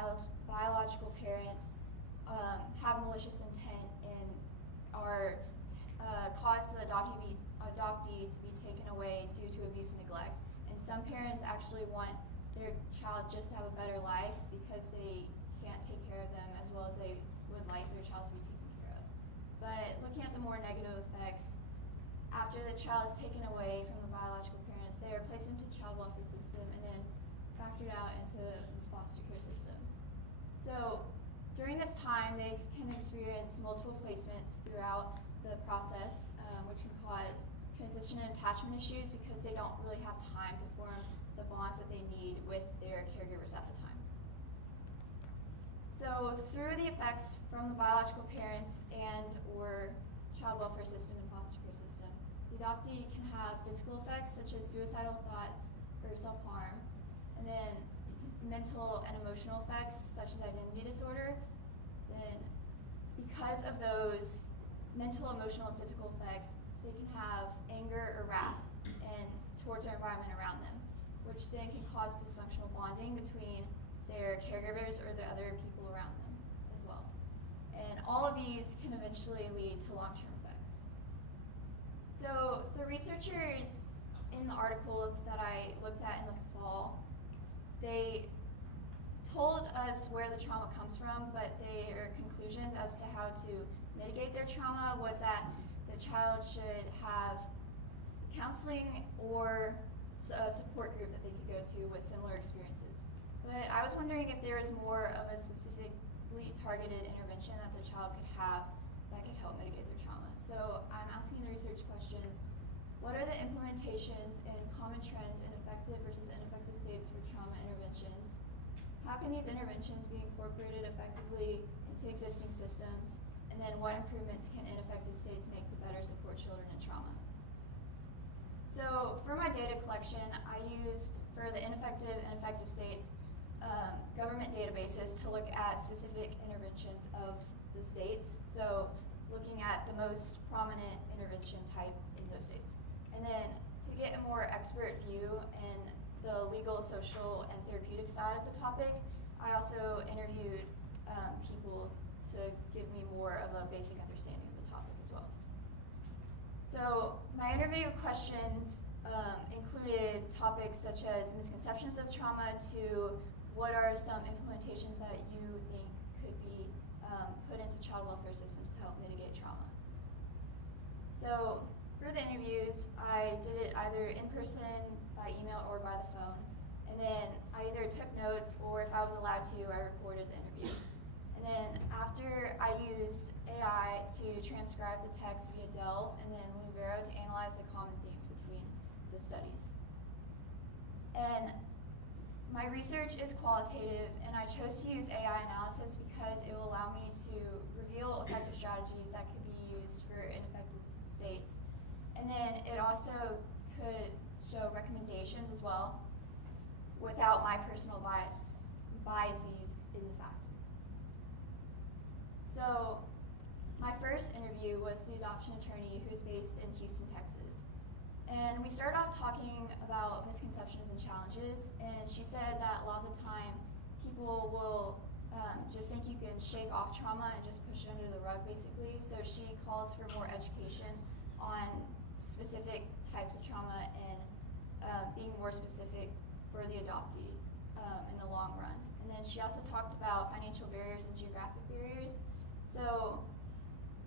biological parents have malicious intent and are cause the adoptee to be taken away due to abuse and neglect. And some parents actually want their child just to have a better life because they can't take care of them as well as they would like their child to be taken care of. But looking at the more negative effects, after the child is taken away from the biological parents, they are placed into the child welfare system and then factored out into the foster care system. So during this time, they can experience multiple placements throughout the process, which can cause transition and attachment issues because they don't really have time to form the bonds that they need with their caregivers at the time. So through the effects from the biological parents and or child welfare system and foster care system, the adoptee can have physical effects such as suicidal thoughts or self-harm, and then mental and emotional effects such as identity disorder. Then because of those mental, emotional, and physical effects, they can have anger or wrath and towards their environment around them, which then can cause dysfunctional bonding between their caregivers or the other people around them as well. And all of these can eventually lead to long-term effects. So the researchers in the articles that I looked at in the fall, they told us where the trauma comes from, but their conclusions as to how to mitigate their trauma was that the child should have counseling or a support group that they could go to with similar experiences. But I was wondering if there is more of a specifically targeted intervention that the child could have that could help mitigate their trauma. So I'm asking the research questions: what are the implementations and common trends in effective versus ineffective states for trauma interventions? How can these interventions be incorporated effectively into existing systems? And then what improvements can ineffective states make to better support children in trauma? So for my data collection, I used, for the ineffective and effective states, government databases to look at specific interventions of the states. So looking at the most prominent intervention type in those states. And then to get a more expert view in the legal, social, and therapeutic side of the topic, I also interviewed people to give me more of a basic understanding of the topic as well. So my interview questions included topics such as misconceptions of trauma to what are some implementations that you think could be put into child welfare systems to help mitigate trauma. So for the interviews, I did it either in person, by email, or by the phone. And then I either took notes or if I was allowed to, I recorded the interview. And then after, I used AI to transcribe the text via Delve and then Lumiro to analyze the common themes between the studies. And my research is qualitative, and I chose to use AI analysis because it will allow me to reveal effective strategies that could be used for ineffective states. And then it also could show recommendations as well without my personal biases in the fact. So my first interview was the adoption attorney who's based in Houston, Texas. And we started off talking about misconceptions and challenges, and she said that a lot of the time people will just think you can shake off trauma and just push it under the rug, basically. So she calls for more education on specific types of trauma and being more specific for the adoptee in the long run. And then she also talked about financial barriers and geographic barriers. So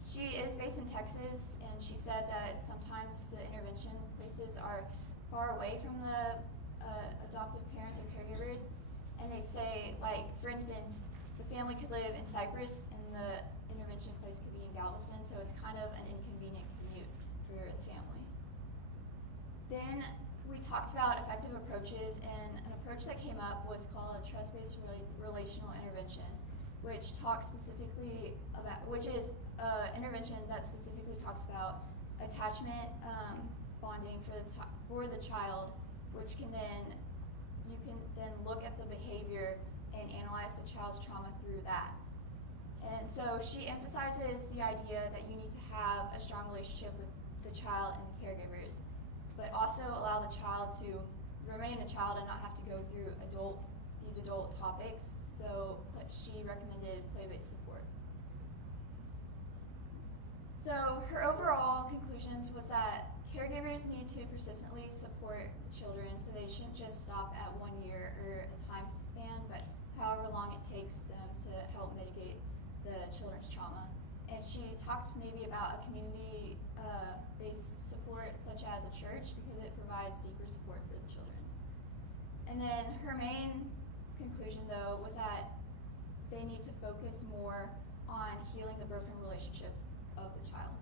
she is based in Texas, and she said that sometimes the intervention places are far away from the adoptive parents or caregivers. And they say, like, for instance, the family could live in Cyprus and the intervention place could be in Galveston, so it's kind of an inconvenient commute for the family. Then we talked about effective approaches, and an approach that came up was called a trust-based relational intervention, which talks specifically about, which is intervention that specifically talks about attachment bonding for the child, which can then, you can then look at the behavior and analyze the child's trauma through that. And so she emphasizes the idea that you need to have a strong relationship with the child and the caregivers, but also allow the child to remain a child and not have to go through these adult topics. So she recommended play-based support. So her overall conclusions was that caregivers need to persistently support the children, so they shouldn't just stop at 1 year or a time span, but however long it takes them to help mitigate the children's trauma. And she talked maybe about a community-based support, such as a church, because it provides deeper support for the children. And then her main conclusion, though, was that they need to focus more on healing the broken relationships of the child.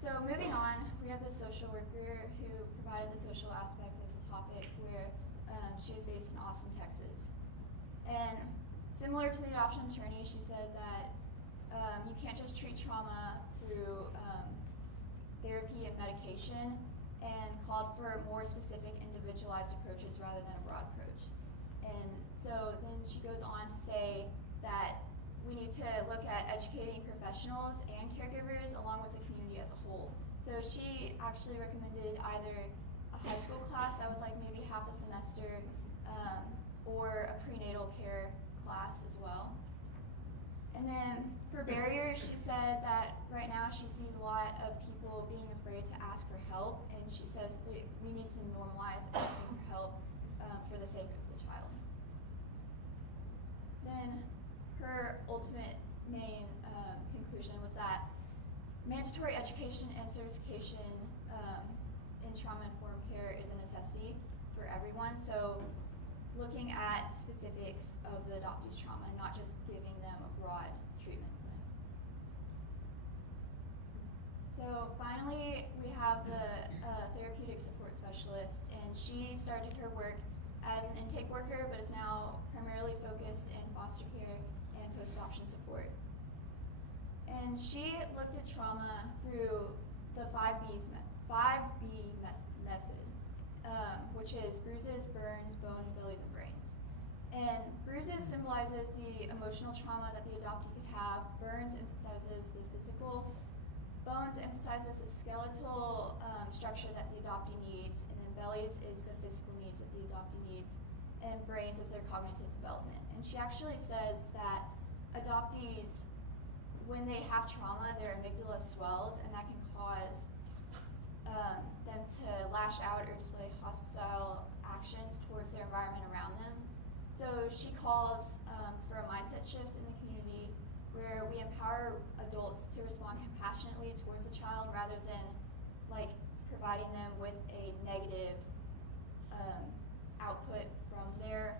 So moving on, we have the social worker who provided the social aspect of the topic, where she is based in Austin, Texas. And similar to the adoption attorney, she said that you can't just treat trauma through therapy and medication, and called for more specific individualized approaches rather than a broad approach. And so then she goes on to say that we need to look at educating professionals and caregivers along with the community as a whole. So she actually recommended either a high school class that was like maybe half a semester, or a prenatal care class as well. And then for barriers, she said that right now she sees a lot of people being afraid to ask for help, and she says we need to normalize asking for help for the sake of the child. Then her ultimate main conclusion was that mandatory education and certification in trauma-informed care is a necessity for everyone. So looking at specifics of the adoptee's trauma and not just giving them a broad treatment plan. So finally, we have the therapeutic support specialist, and she started her work as an intake worker, but is now primarily focused in foster care and post-adoption support. And she looked at trauma through the 5B method, which is bruises, burns, bones, bellies, and brains. And bruises symbolizes the emotional trauma that the adoptee could have. Burns emphasizes the physical. Bones emphasizes the skeletal structure that the adoptee needs. And then bellies is the physical needs that the adoptee needs. And brains is their cognitive development. And she actually says that adoptees, when they have trauma, their amygdala swells, and that can cause them to lash out or display hostile actions towards their environment around them. So she calls for a mindset shift in the community where we empower adults to respond compassionately towards the child rather than like providing them with a negative output from their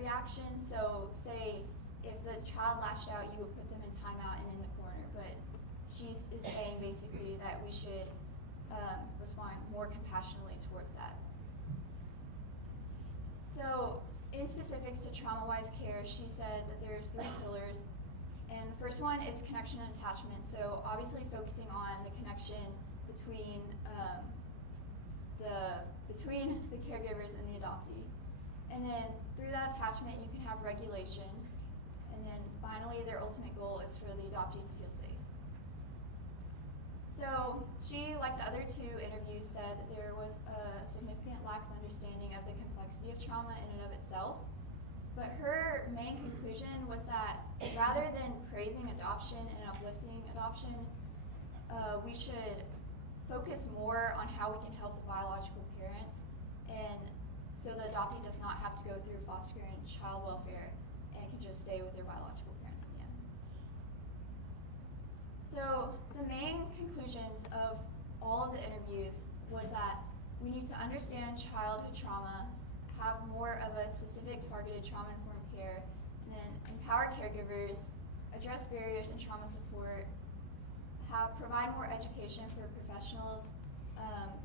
reaction. So say if the child lashed out, you would put them in timeout and in the corner, but she is saying basically that we should respond more compassionately towards that. So in specifics to trauma-wise care, she said that there's 3 pillars, and the first one is connection and attachment. So obviously focusing on the connection between the caregivers and the adoptee. And then through that attachment, you can have regulation. And then finally, their ultimate goal is for the adoptee to feel safe. So she, like the other 2 interviews, said that there was a significant lack of understanding of the complexity of trauma in and of itself. But her main conclusion was that rather than praising adoption and uplifting adoption, we should focus more on how we can help the biological parents, and so the adoptee does not have to go through foster and child welfare and can just stay with their biological parents in the end. So the main conclusions of all of the interviews was that we need to understand childhood trauma, have more of a specific targeted trauma-informed care, and then empower caregivers, address barriers in trauma support, provide more education for professionals,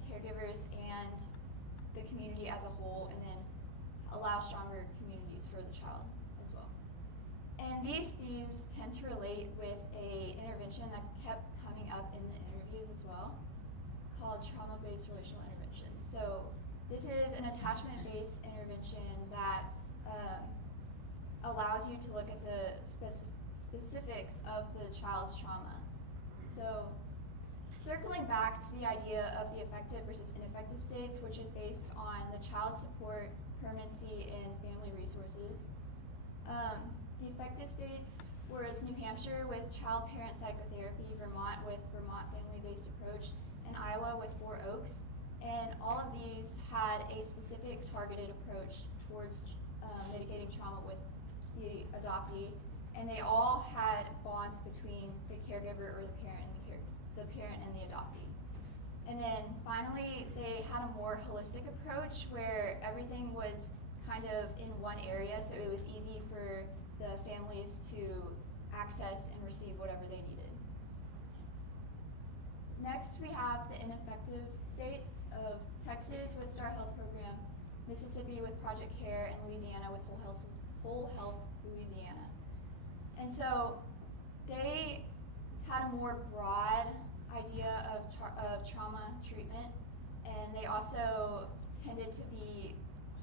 caregivers, and the community as a whole, and then allow stronger communities for the child as well. And these themes tend to relate with a intervention that kept coming up in the interviews as well, called trauma-based relational intervention. So this is an attachment-based intervention that allows you to look at the specifics of the child's trauma. So circling back to the idea of the effective versus ineffective states, which is based on the child support, permanency, and family resources. The effective states was New Hampshire with child-parent psychotherapy, Vermont with Vermont family-based approach, and Iowa with 4 Oaks. And all of these had a specific targeted approach towards mitigating trauma with the adoptee, and they all had bonds between the caregiver or the parent and the adoptee. And then finally, they had a more holistic approach where everything was kind of in one area, so it was easy for the families to access and receive whatever they needed. Next, we have the ineffective states of Texas with Star Health Program, Mississippi with Project Care, and Louisiana with Whole Health Louisiana. And so they had a more broad idea of trauma treatment, and they also tended to be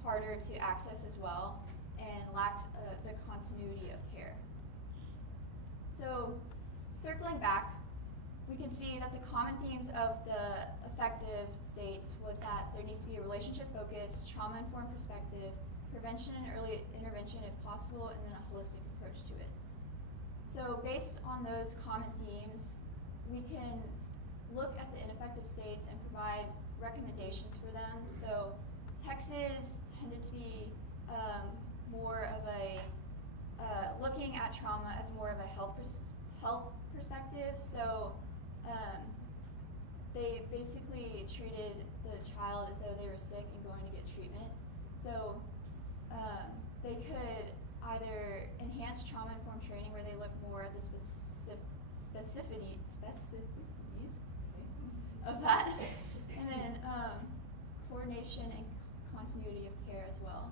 harder to access as well and lacked the continuity of care. So circling back, we can see that the common themes of the effective states was that there needs to be a relationship-focused, trauma-informed perspective, prevention and early intervention if possible, and then a holistic approach to it. So based on those common themes, we can look at the ineffective states and provide recommendations for them. So Texas tended to be more of a, looking at trauma as more of a health perspective. So they basically treated the child as though they were sick and going to get treatment. So they could either enhance trauma-informed training where they look more at the specificities of that, and then coordination and continuity of care as well.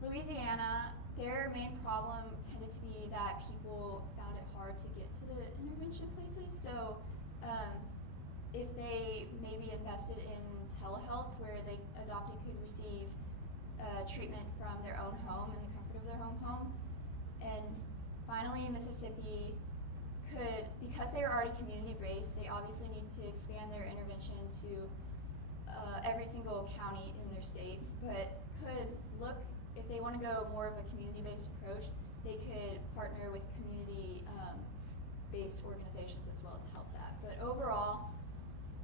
Louisiana, their main problem tended to be that people found it hard to get to the intervention places. So if they maybe invested in telehealth where the adoptee could receive treatment from their own home in the comfort of their own home. And finally, Mississippi could, because they are already community-based, they obviously need to expand their intervention to every single county in their state, but could look, if they want to go more of a community-based approach, they could partner with community-based organizations as well to help that. But overall,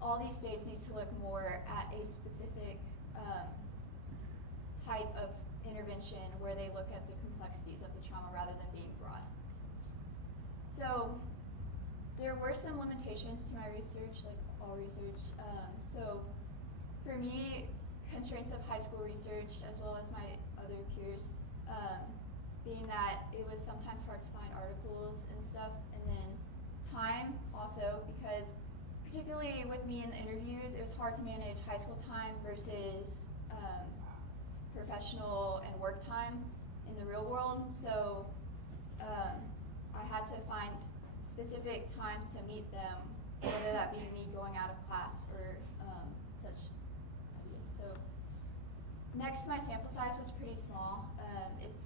all these states need to look more at a specific type of intervention where they look at the complexities of the trauma rather than being broad. So there were some limitations to my research, like all research. So for me, constraints of high school research as well as my other peers, being that it was sometimes hard to find articles and stuff, and then time also, because particularly with me in the interviews, it was hard to manage high school time versus professional and work time in the real world. So I had to find specific times to meet them, whether that be me going out of class or such ideas. So next, my sample size was pretty small.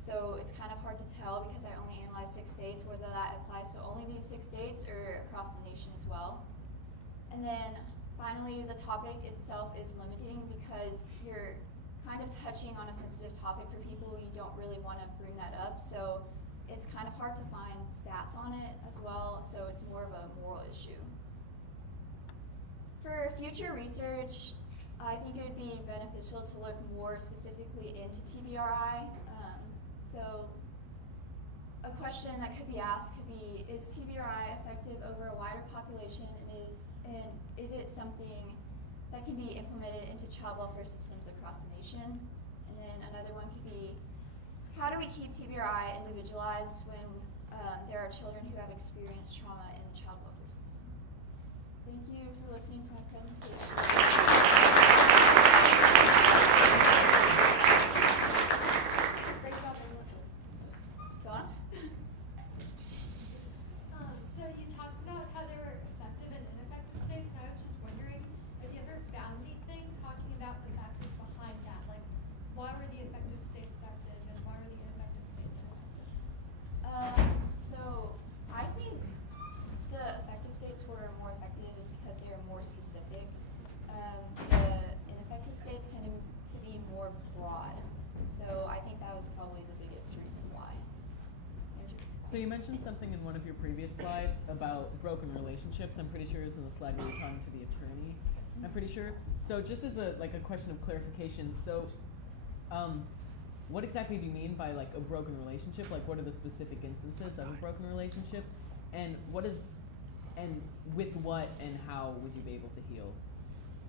It's kind of hard to tell because I only analyzed 6 states, whether that applies to only these 6 states or across the nation as well. And then finally, the topic itself is limiting because you're kind of touching on a sensitive topic for people. You don't really want to bring that up. So it's kind of hard to find stats on it as well. So it's more of a moral issue. For future research, I think it would be beneficial to look more specifically into TBRI. So a question that could be asked could be, is TBRI effective over a wider population, and is it something that can be implemented into child welfare systems across the nation? And then another one could be, how do we keep TBRI individualized when there are children who have experienced trauma in the child welfare system? Thank you for listening to my presentation. So you talked about how there were effective and ineffective states, and I was just wondering, have you ever found anything talking about the factors behind that? Like, why were the effective states effective, and why were the ineffective states ineffective? So I think the effective states were more effective just because they are more specific. The ineffective states tend to be more broad. So I think that was probably the biggest reason why. So you mentioned something in one of your previous slides about broken relationships. I'm pretty sure it was in the slide where you were talking to the attorney. I'm pretty sure. So just as a question of clarification, so what exactly do you mean by like a broken relationship? Like what are the specific instances of a broken relationship? And with what and how would you be able to heal?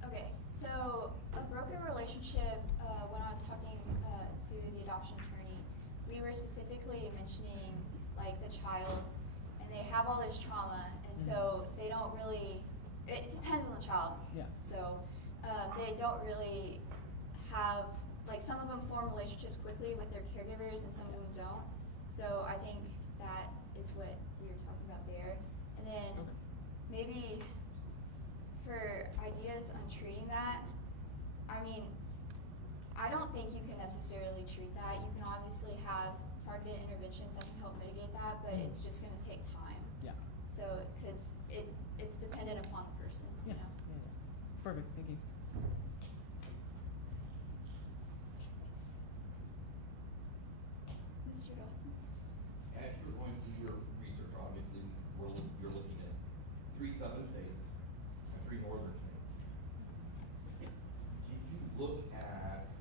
Okay, so a broken relationship, when I was talking to the adoption attorney, we were specifically mentioning like the child, and they have all this trauma, and so they don't really, it depends on the child. Yeah. So they don't really have, like some of them form relationships quickly with their caregivers and some of them don't. So I think that is what we were talking about there. And then maybe for ideas on treating that, I mean, I don't think you can necessarily treat that. You can obviously have targeted interventions that can help mitigate that, but it's just going to take time. Yeah. So, because it's dependent upon the person. Yeah. You know? Yeah. Perfect. Thank you. Mr. Dawson? As you're going through your research, obviously, you're looking at 3 southern states and 3 northern states. Did you look at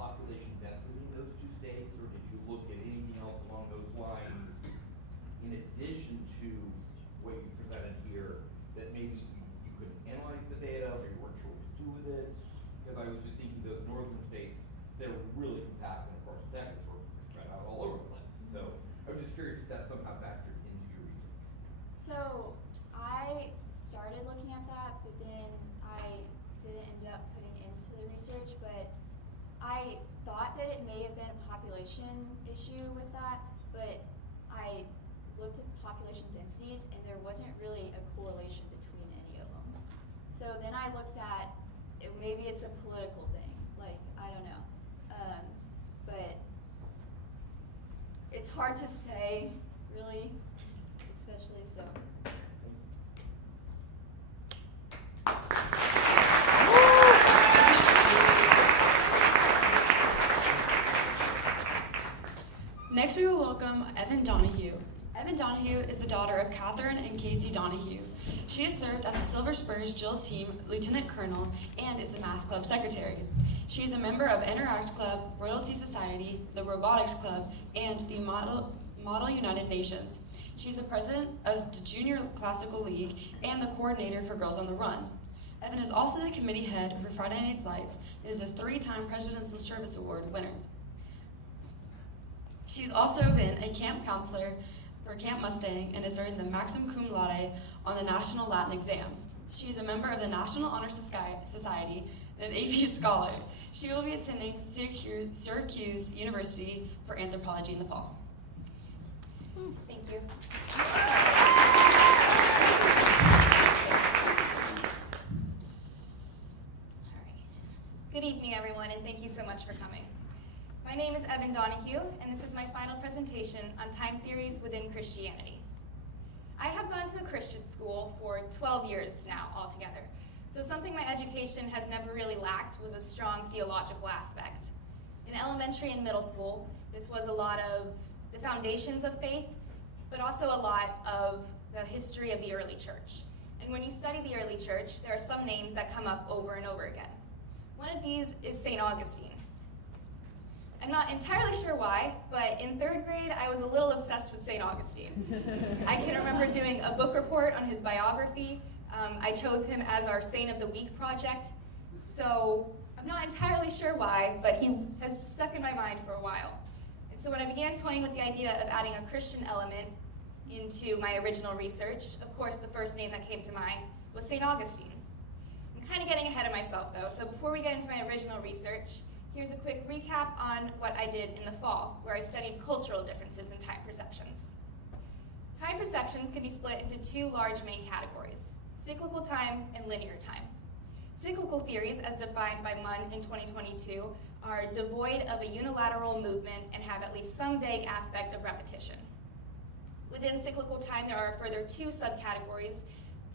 population density in those 2 states, or did you look at anything else along those lines in addition to what you presented here that maybe you couldn't analyze the data or you weren't sure what to do with it? Because I was just thinking those northern states, they're really compact, and of course Texas, we're spread out all over the place. So I was just curious if that somehow factored into your research. So I started looking at that, but then I didn't end up putting into the research, but I thought that it may have been a population issue with that, but I looked at population densities and there wasn't really a correlation between any of them. So then I looked at, maybe it's a political thing, like, I don't know. But it's hard to say, really, especially so. Next, we will welcome Evan Donahue. Evan Donahue is the daughter of Catherine and Casey Donahue. She has served as a Silver Spurs Jill Team Lieutenant Colonel and is the Math Club Secretary. She is a member of Interact Club, Royalty Society, the Robotics Club, and the Model United Nations. She's the president of the Junior Classical League and the coordinator for Girls on the Run. Evan is also the committee head for Friday Night's Lights and is a 3-time Presidential Service Award winner. She's also been a camp counselor for Camp Mustang and has earned the Maxim Cum Laude on the National Latin Exam. She is a member of the National Honor Society and an AP Scholar. She will be attending Syracuse University for anthropology in the fall. Thank you. Good evening, everyone, and thank you so much for coming. My name is Evan Donahue, and this is my final presentation on time theories within Christianity. I have gone to a Christian school for 12 years now altogether, so something my education has never really lacked was a strong theological aspect. In elementary and middle school, this was a lot of the foundations of faith, but also a lot of the history of the early church. And And when you study the early church, there are some names that come up over and over again. One of these is St. Augustine. I'm not entirely sure why, but in 3rd grade, I was a little obsessed with St. Augustine. I can remember doing a book report on his biography. I chose him as our Saint of the Week project. So I'm not entirely sure why, but he has stuck in my mind for a while. And so when I began toying with the idea of adding a Christian element into my original research, of course, the first name that came to mind was St. Augustine. I'm kind of getting ahead of myself, though, so before we get into my original research, here's a quick recap on what I did in the fall, where I studied cultural differences in time perceptions. Time perceptions can be split into 2 large main categories: cyclical time and linear time. Cyclical theories, as defined by Munn in 2022, are devoid of a unilateral movement and have at least some vague aspect of repetition. Within cyclical time, there are further 2 subcategories: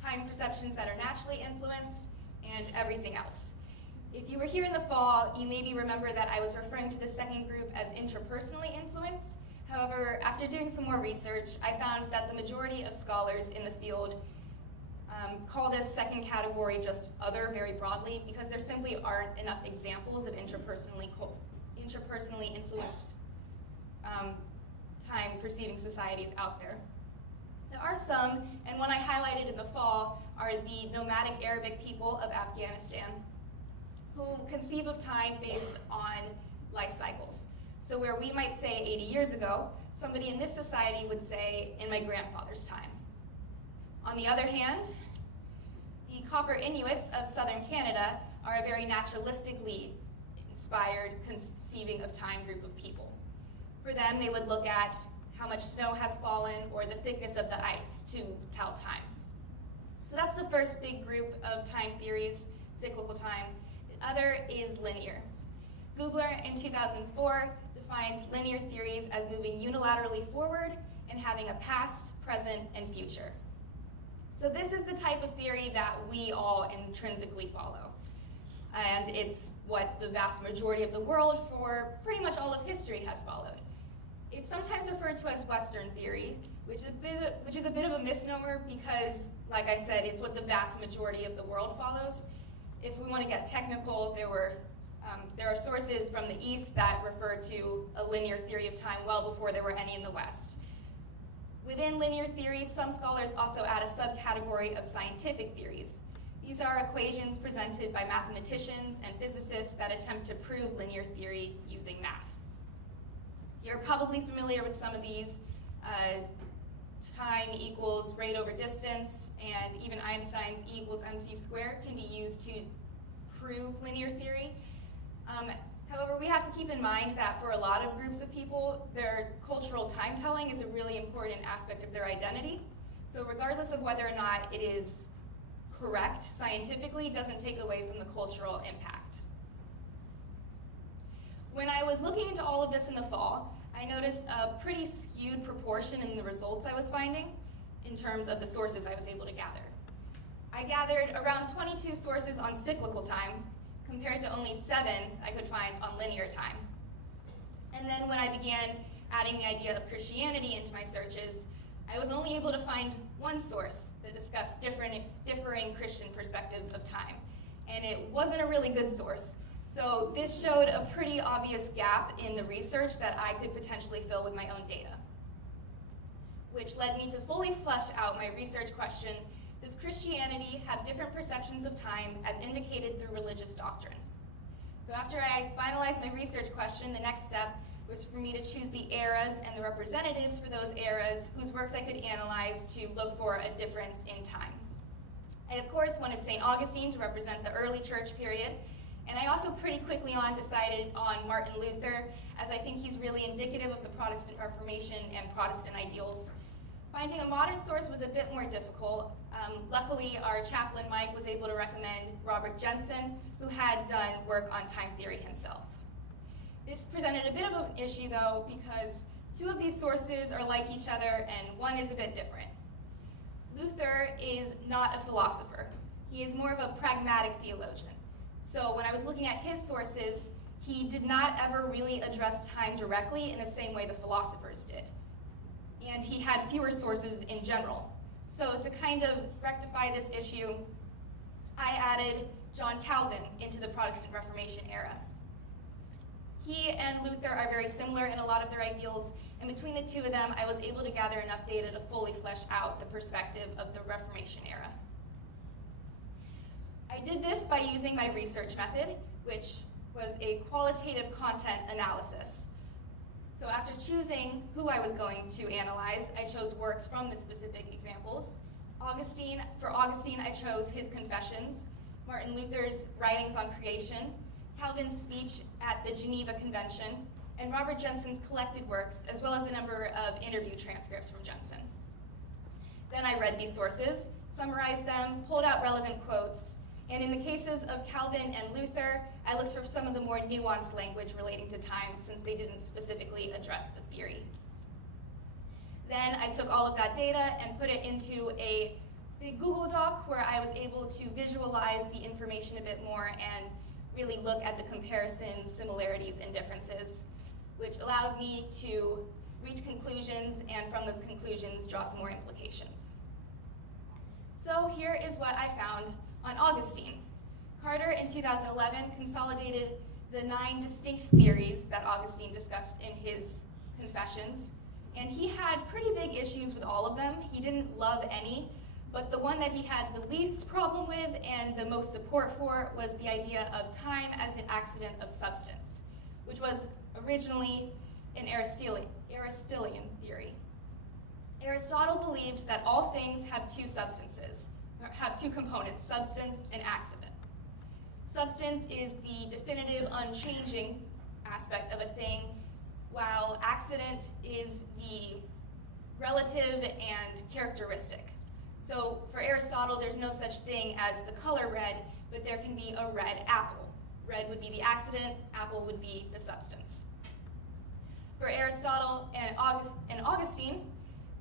time perceptions that are naturally influenced and everything else. If you were here in the fall, you maybe remember that I was referring to the second group as interpersonally influenced. However, after doing some more research, I found that the majority of scholars in the field call this second category just other very broadly, because there simply aren't enough examples of interpersonally influenced time perceiving societies out there. There are some, and one I highlighted in the fall are the nomadic Arabic people of Afghanistan, who conceive of time based on life cycles. So where we might say 80 years ago, somebody in this society would say in my grandfather's time. On the other hand, the Copper Inuits of southern Canada are a very naturalistically inspired conceiving of time group of people. For them, they would look at how much snow has fallen or the thickness of the ice to tell time. So that's the first big group of time theories, cyclical time. The other is linear. Gubler in 2004 defined linear theories as moving unilaterally forward and having a past, present, and future. So this is the type of theory that we all intrinsically follow. And it's what the vast majority of the world for pretty much all of history has followed. It's sometimes referred to as Western theory, which is a bit of a misnomer because, like I said, it's what the vast majority of the world follows. If we want to get technical, there are sources from the East that refer to a linear theory of time well before there were any in the West. Within linear theories, some scholars also add a subcategory of scientific theories. These are equations presented by mathematicians and physicists that attempt to prove linear theory using math. You're probably familiar with some of these. Time equals rate over distance, and even Einstein's E equals mc squared can be used to prove linear theory. However, we have to keep in mind that for a lot of groups of people, their cultural time-telling is a really important aspect of their identity. So regardless of whether or not it is correct scientifically, it doesn't take away from the cultural impact. When I was looking into all of this in the fall, I noticed a pretty skewed proportion in the results I was finding in terms of the sources I was able to gather. I gathered around 22 sources on cyclical time, compared to only 7 I could find on linear time. And then when I began adding the idea of Christianity into my searches, I was only able to find one source that discussed differing Christian perspectives of time. And it wasn't a really good source. So this showed a pretty obvious gap in the research that I could potentially fill with my own data, which led me to fully flesh out my research question: does Christianity have different perceptions of time as indicated through religious doctrine? So after I finalized my research question, the next step was for me to choose the eras and the representatives for those eras whose works I could analyze to look for a difference in time. I, of course, wanted St. Augustine to represent the early church period, and I also pretty quickly on decided on Martin Luther, as I think he's really indicative of the Protestant Reformation and Protestant ideals. Finding a modern source was a bit more difficult. Luckily, our chaplain, Mike, was able to recommend Robert Jensen, who had done work on time theory himself. This presented a bit of an issue, though, because 2 of these sources are like each other, and one is a bit different. Luther is not a philosopher. He is more of a pragmatic theologian. So when I was looking at his sources, he did not ever really address time directly in the same way the philosophers did. And he had fewer sources in general. So to kind of rectify this issue, I added John Calvin into the Protestant Reformation era. He and Luther are very similar in a lot of their ideals, and between the two of them, I was able to gather enough data to fully flesh out the perspective of the Reformation era. I did this by using my research method, which was a qualitative content analysis. So after choosing who I was going to analyze, I chose works from the specific examples. For Augustine, I chose his Confessions, Martin Luther's writings on creation, Calvin's speech at the Geneva Convention, and Robert Jensen's collected works, as well as a number of interview transcripts from Jensen. Then I read these sources, summarized them, pulled out relevant quotes, and in the cases of Calvin and Luther, I looked for some of the more nuanced language relating to time, since they didn't specifically address the theory. Then I took all of that data and put it into a big Google Doc where I was able to visualize the information a bit more and really look at the comparisons, similarities, and differences, which allowed me to reach conclusions and from those conclusions draw some more implications. So here is what I found on Augustine. Carter in 2011 consolidated the 9 distinct theories that Augustine discussed in his Confessions, and he had pretty big issues with all of them. He didn't love any, but the one that he had the least problem with and the most support for was the idea of time as an accident of substance, which was originally an Aristotelian theory. Aristotle believed that all things have two components, substance and accident. Substance is the definitive, unchanging aspect of a thing, while accident is the relative and characteristic. So for Aristotle, there's no such thing as the color red, but there can be a red apple. Red would be the accident, apple would be the substance. For Aristotle and Augustine,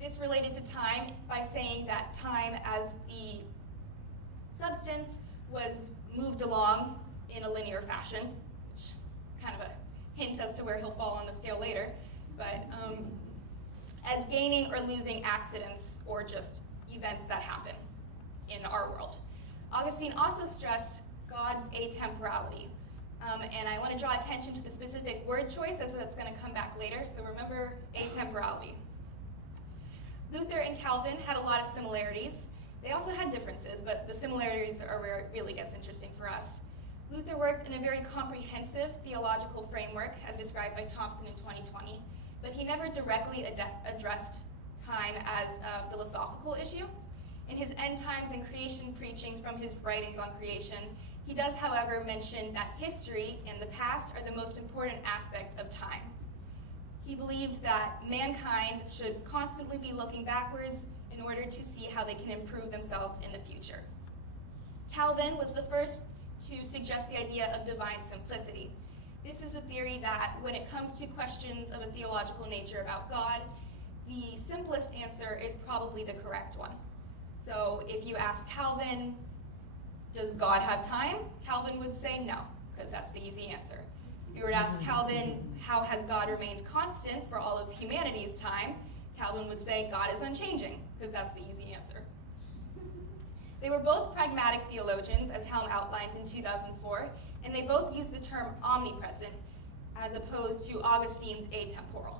this related to time by saying that time as the substance was moved along in a linear fashion, which is kind of a hint as to where he'll fall on the scale later, but as gaining or losing accidents or just events that happen in our world. Augustine also stressed God's atemporality, and I want to draw attention to the specific word choice as that's going to come back later, so remember atemporality. Luther and Calvin had a lot of similarities. They also had differences, but the similarities are where it really gets interesting for us. Luther worked in a very comprehensive theological framework, as described by Thompson in 2020, but he never directly addressed time as a philosophical issue. In his end times and creation preachings from his writings on creation, he does, however, mention that history and the past are the most important aspect of time. He believed that mankind should constantly be looking backwards in order to see how they can improve themselves in the future. Calvin was the first to suggest the idea of divine simplicity. This is the theory that when it comes to questions of a theological nature about God, the simplest answer is probably the correct one. So if you ask Calvin, does God have time? Calvin would say no, because that's the easy answer. If you were to ask Calvin, how has God remained constant for all of humanity's time? Calvin would say, God is unchanging, because that's the easy answer. They were both pragmatic theologians, as Helm outlined in 2004, and they both used the term omnipresent, as opposed to Augustine's atemporal.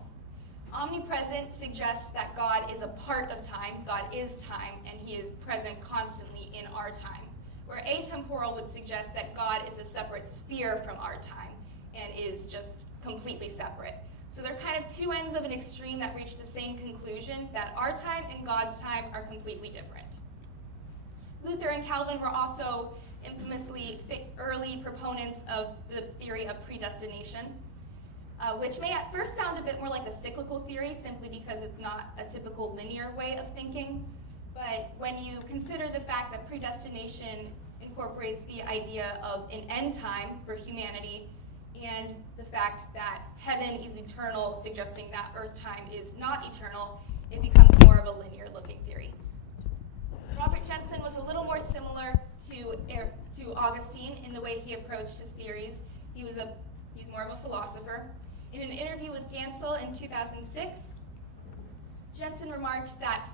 Omnipresent suggests that God is a part of time, God is time, and he is present constantly in our time. Where atemporal would suggest that God is a separate sphere from our time, and is just completely separate. So they're kind of two ends of an extreme that reach the same conclusion, that our time and God's time are completely different. Luther and Calvin were also infamously early proponents of the theory of predestination, which may at first sound a bit more like a cyclical theory, simply because it's not a typical linear way of thinking. But when you consider the fact that predestination incorporates the idea of an end time for humanity, and the fact that heaven is eternal, suggesting that earth time is not eternal, it becomes more of a linear looking theory. Robert Jensen was a little more similar to Augustine in the way he approached his theories. He's more of a philosopher. In an interview with Gansel in 2006, Jensen remarked that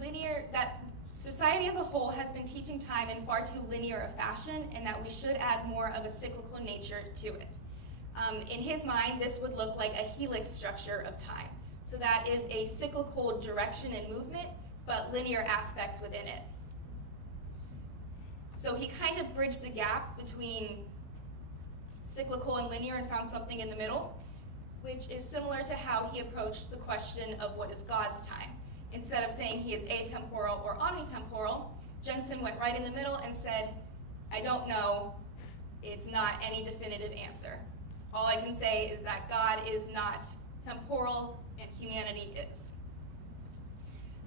that society as a whole has been teaching time in far too linear a fashion, and that we should add more of a cyclical nature to it. In his mind, this would look like a helix structure of time. So that is a cyclical direction and movement, but linear aspects within it. So he kind of bridged the gap between cyclical and linear and found something in the middle, which is similar to how he approached the question of what is God's time. Instead of saying he is atemporal or omnitemporal, Jensen went right in the middle and said, I don't know, it's not any definitive answer. All I can say is that God is not temporal and humanity is.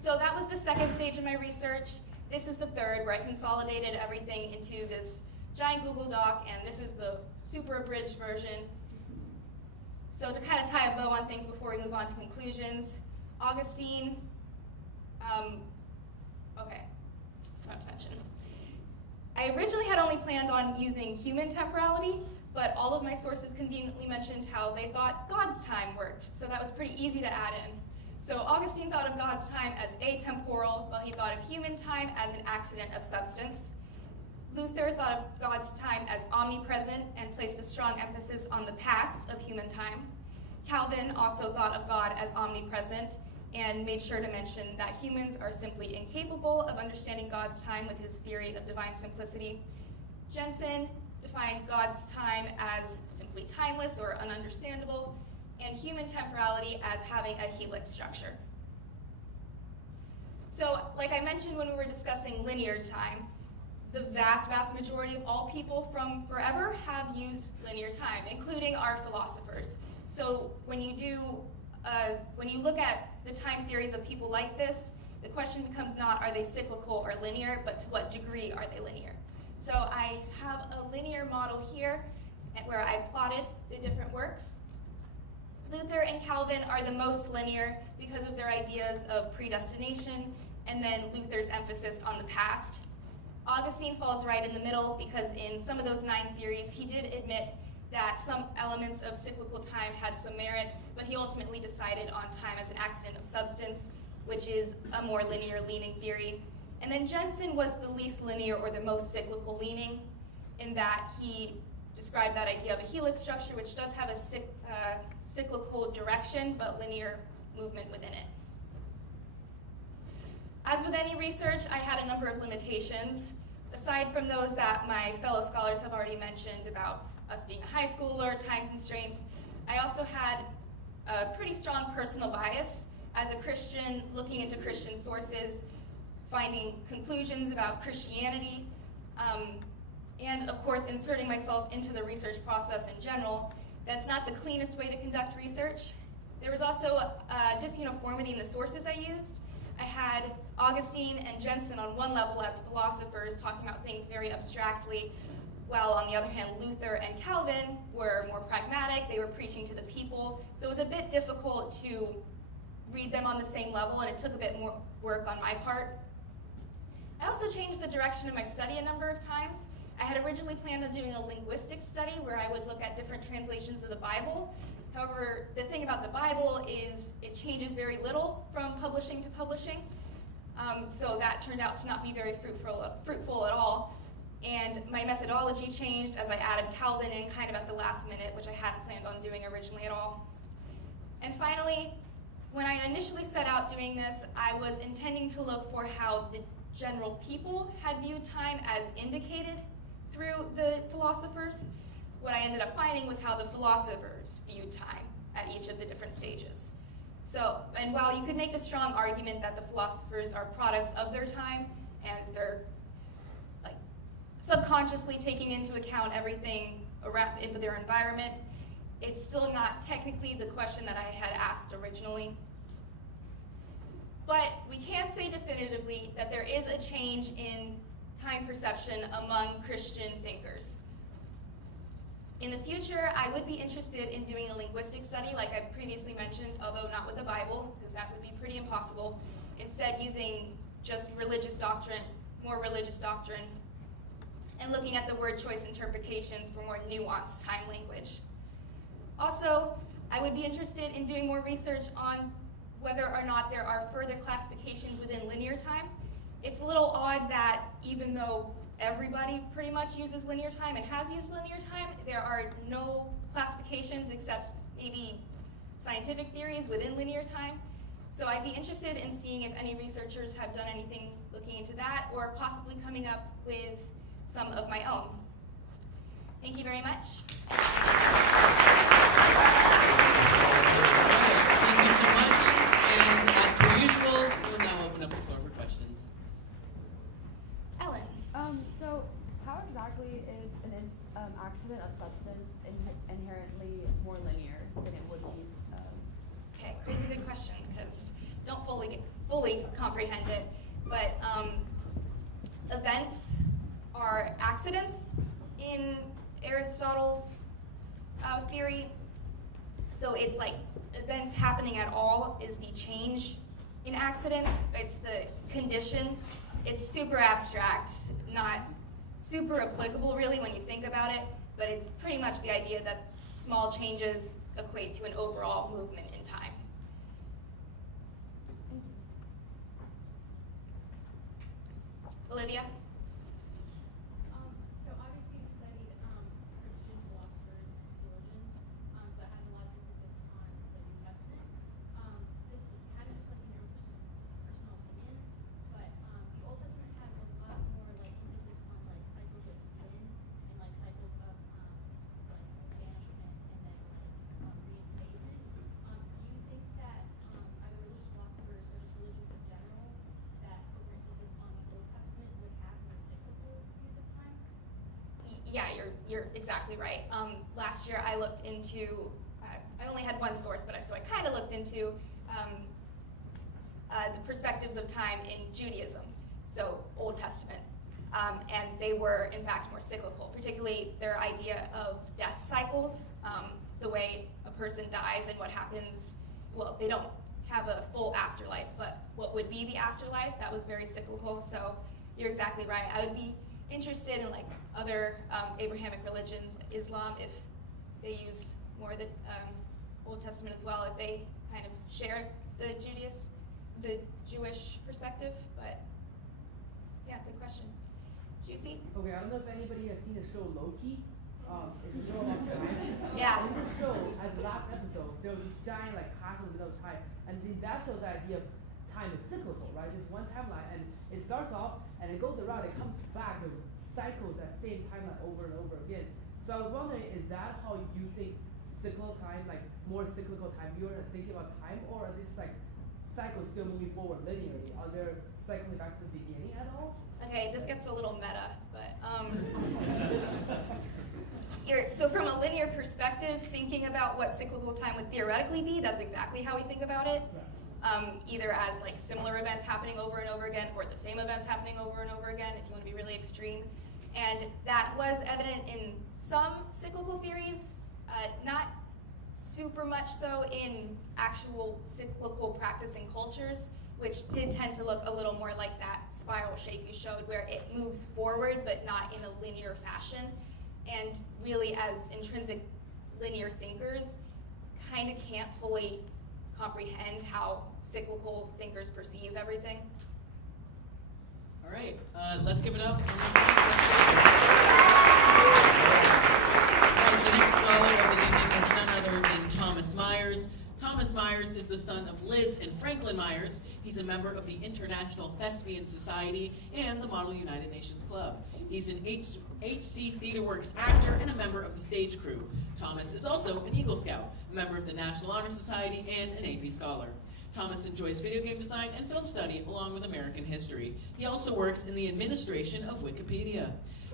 So that was the second stage of my research. This is the third, where I consolidated everything into this giant Google Doc, and this is the super abridged version. So to kind of tie a bow on things before we move on to conclusions, Augustine, okay, not to mention. I originally had only planned on using human temporality, but all of my sources conveniently mentioned how they thought God's time worked, so that was pretty easy to add in. So Augustine thought of God's time as atemporal, while he thought of human time as an accident of substance. Luther thought of God's time as omnipresent and placed a strong emphasis on the past of human time. Calvin also thought of God as omnipresent and made sure to mention that humans are simply incapable of understanding God's time with his theory of divine simplicity. Jensen defined God's time as simply timeless or ununderstandable, and human temporality as having a helix structure. So, like I mentioned when we were discussing linear time, the vast majority of all people from forever have used linear time, including our philosophers. So when you look at the time theories of people like this, the question becomes not are they cyclical or linear, but to what degree are they linear? So I have a linear model here where I plotted the different works. Luther and Calvin are the most linear because of their ideas of predestination and then Luther's emphasis on the past. Augustine falls right in the middle because in some of those 9 theories, he did admit that some elements of cyclical time had some merit, but he ultimately decided on time as an accident of substance, which is a more linear leaning theory. And then Jensen was the least linear or the most cyclical leaning in that he described that idea of a helix structure, which does have a cyclical direction, but linear movement within it. As with any research, I had a number of limitations. Aside from those that my fellow scholars have already mentioned about us being a high schooler, time constraints, I also had a pretty strong personal bias as a Christian, looking into Christian sources, finding conclusions about Christianity, and of course inserting myself into the research process in general. That's not the cleanest way to conduct research. There was also a disuniformity in the sources I used. I had Augustine and Jensen on one level as philosophers talking about things very abstractly, while on the other hand, Luther and Calvin were more pragmatic. They were preaching to the people. So it was a bit difficult to read them on the same level, and it took a bit more work on my part. I also changed the direction of my study a number of times. I had originally planned on doing a linguistics study where I would look at different translations of the Bible. However, the thing about the Bible is it changes very little from publishing to publishing. So that turned out to not be very fruitful at all. And my methodology changed as I added Calvin in kind of at the last minute, which I hadn't planned on doing originally at all. And finally, when I initially set out doing this, I was intending to look for how the general people had viewed time as indicated through the philosophers. What I ended up finding was how the philosophers viewed time at each of the different stages. So, and while you could make the strong argument that the philosophers are products of their time and they're like subconsciously taking into account everything around their environment, it's still not technically the question that I had asked originally. But we can say definitively that there is a change in time perception among Christian thinkers. In the future, I would be interested in doing a linguistic study like I previously mentioned, although not with the Bible, because that would be pretty impossible. Instead, using just religious doctrine, more religious doctrine, and looking at the word choice interpretations for more nuanced time language. Also, I would be interested in doing more research on whether or not there are further classifications within linear time. It's a little odd that even though everybody pretty much uses linear time and has used linear time, there are no classifications except maybe scientific theories within linear time. So I'd be interested in seeing if any researchers have done anything looking into that or possibly coming up with some of my own. Thank you very much. Thank you so much. And as per usual, we'll now open up the floor for questions. Ellen. So how exactly is an accident of substance inherently more linear than it would be? Okay, crazy good question, because don't fully comprehend it. But events are accidents in Aristotle's theory. So it's like events happening at all is the change in accidents. It's the condition. It's super abstract, not super applicable really when you think about it, but it's pretty much the idea that small changes equate to an overall movement in time. Olivia? So obviously you studied Christian philosophers and theologians, so that has a lot of emphasis on the New Testament. This is kind of just like in your personal opinion, but the Old Testament has a lot more like emphasis on like cycles of sin and like cycles of like banishment and then like reinstatement. Do you think that either religious philosophers or just religions in general that put more emphasis on the Old Testament would have more cyclical use of time? Yeah, you're exactly right. Last year I looked into, I only had one source, but so I kind of looked into the perspectives of time in Judaism, so Old Testament. And they were, in fact, more cyclical, particularly their idea of death cycles, the way a person dies and what happens. Well, they don't have a full afterlife, but what would be the afterlife, that was very cyclical, so you're exactly right. I would be interested in like other Abrahamic religions, like Islam, if they use more of the Old Testament as well, if they kind of share the Jewish perspective, but yeah, good question. Juicy? Okay, I don't know if anybody has seen the show Loki. It's a show about time. Yeah. In the show, at the last episode, there was this giant like castle in the middle of time, and in that show, the idea of time is cyclical, right? It's one timeline, and it starts off and it goes around, it comes back. There's cycles that same timeline over and over again. So I was wondering, is that how you think cyclical time, like more cyclical time, you're thinking about time, or are they just like cycles still moving forward linearly? Are they cycling back to the beginning at all? Okay, this gets a little meta, but so from a linear perspective, thinking about what cyclical time would theoretically be, that's exactly how we think about it. Either as like similar events happening over and over again, or the same events happening over and over again, if you want to be really extreme. And that was evident in some cyclical theories, not super much so in actual cyclical practicing cultures, which did tend to look a little more like that spiral shape you showed, where it moves forward but not in a linear fashion. And really, as intrinsic linear thinkers, kind of can't fully comprehend how cyclical thinkers perceive everything. All right, let's give it up. All right, the next scholar of the evening is none other than Thomas Myers. Thomas Myers is the son of Liz and Franklin Myers. He's a member of the International Thespian Society and the Model United Nations Club. He's an HC TheaterWorks actor and a member of the stage crew. Thomas is also an Eagle Scout, a member of the National Honor Society, and an AP Scholar. Thomas enjoys video game design and film study along with American history. He also works in the administration of Wikipedia.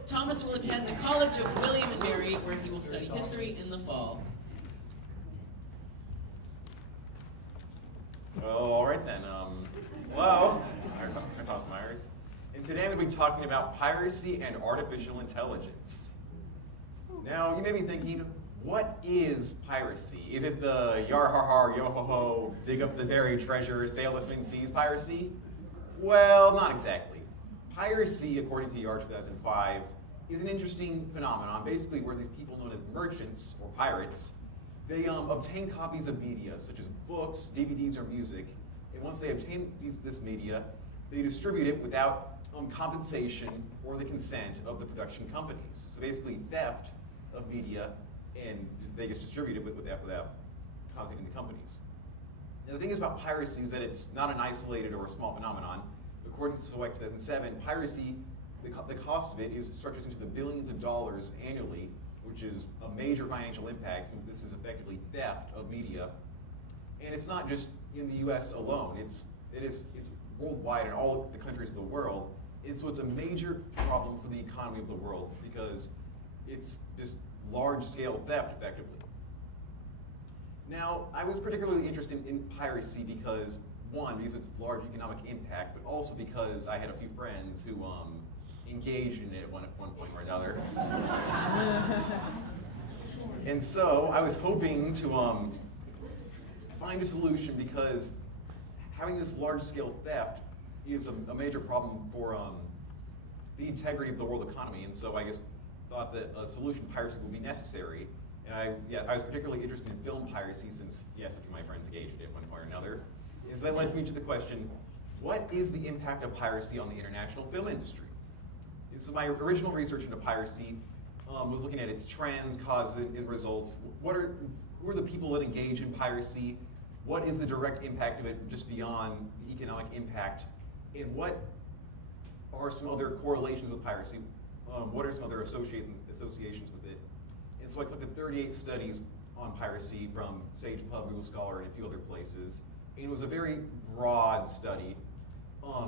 Thomas will attend the College of William and Mary, where he will study history in the fall. All right then. Hello, I'm Thomas Myers, and today I'm going to be talking about piracy and artificial intelligence. Now, you may be thinking, what is piracy? Is it the yar har har, yo ho ho, dig up the buried treasure, sail the swing seas piracy? Well, not exactly. Piracy, according to YAR 2005, is an interesting phenomenon, basically where these people known as merchants or pirates they obtain copies of media, such as books, DVDs, or music, and once they obtain this media, they distribute it without compensation or the consent of the production companies. So basically theft of media, and they just distribute it without compensating the companies. Now the thing is about piracy is that it's not an isolated or a small phenomenon. According to Select 2007, piracy, the cost of it stretches into the billions of dollars annually, which is a major financial impact, since this is effectively theft of media. And it's not just in the US alone, it's worldwide in all the countries of the world. And so it's a major problem for the economy of the world because it's just large-scale theft, effectively. Now, I was particularly interested in piracy because, one, because of its large economic impact, but also because I had a few friends who engaged in it at one point or another. And so I was hoping to find a solution because having this large-scale theft is a major problem for the integrity of the world economy, and so I just thought that a solution to piracy would be necessary. And I was particularly interested in film piracy since, yes, a few of my friends engaged in it at one point or another. And so that led me to the question, what is the impact of piracy on the international film industry? And so my original research into piracy was looking at its trends, causes, and results. Who are the people that engage in piracy? What is the direct impact of it just beyond the economic impact? And what are some other correlations with piracy? What are some other associations with it? And so I collected 38 studies on piracy from SagePub, Google Scholar, and a few other places. And it was a very broad study.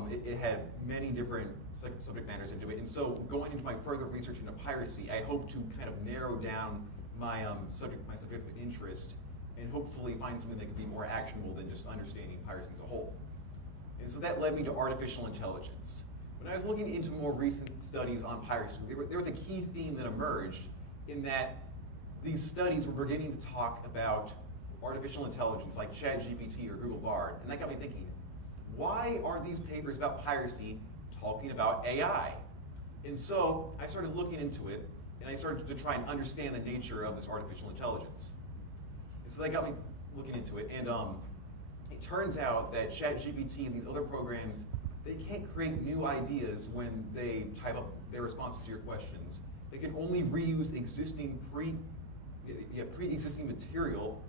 It had many different subject matters into it. And so going into my further research into piracy, I hope to kind of narrow down my subject of interest and hopefully find something that can be more actionable than just understanding piracy as a whole. And so that led me to artificial intelligence. When I was looking into more recent studies on piracy, there was a key theme that emerged in that these studies were beginning to talk about artificial intelligence like ChatGPT or Google Bard, and that got me thinking, why are these papers about piracy talking about AI? And so I started looking into it, and I started to try and understand the nature of this artificial intelligence. And so that got me looking into it, and it turns out that ChatGPT and these other programs, they can't create new ideas when they type up their responses to your questions. They can only reuse existing pre-existing material,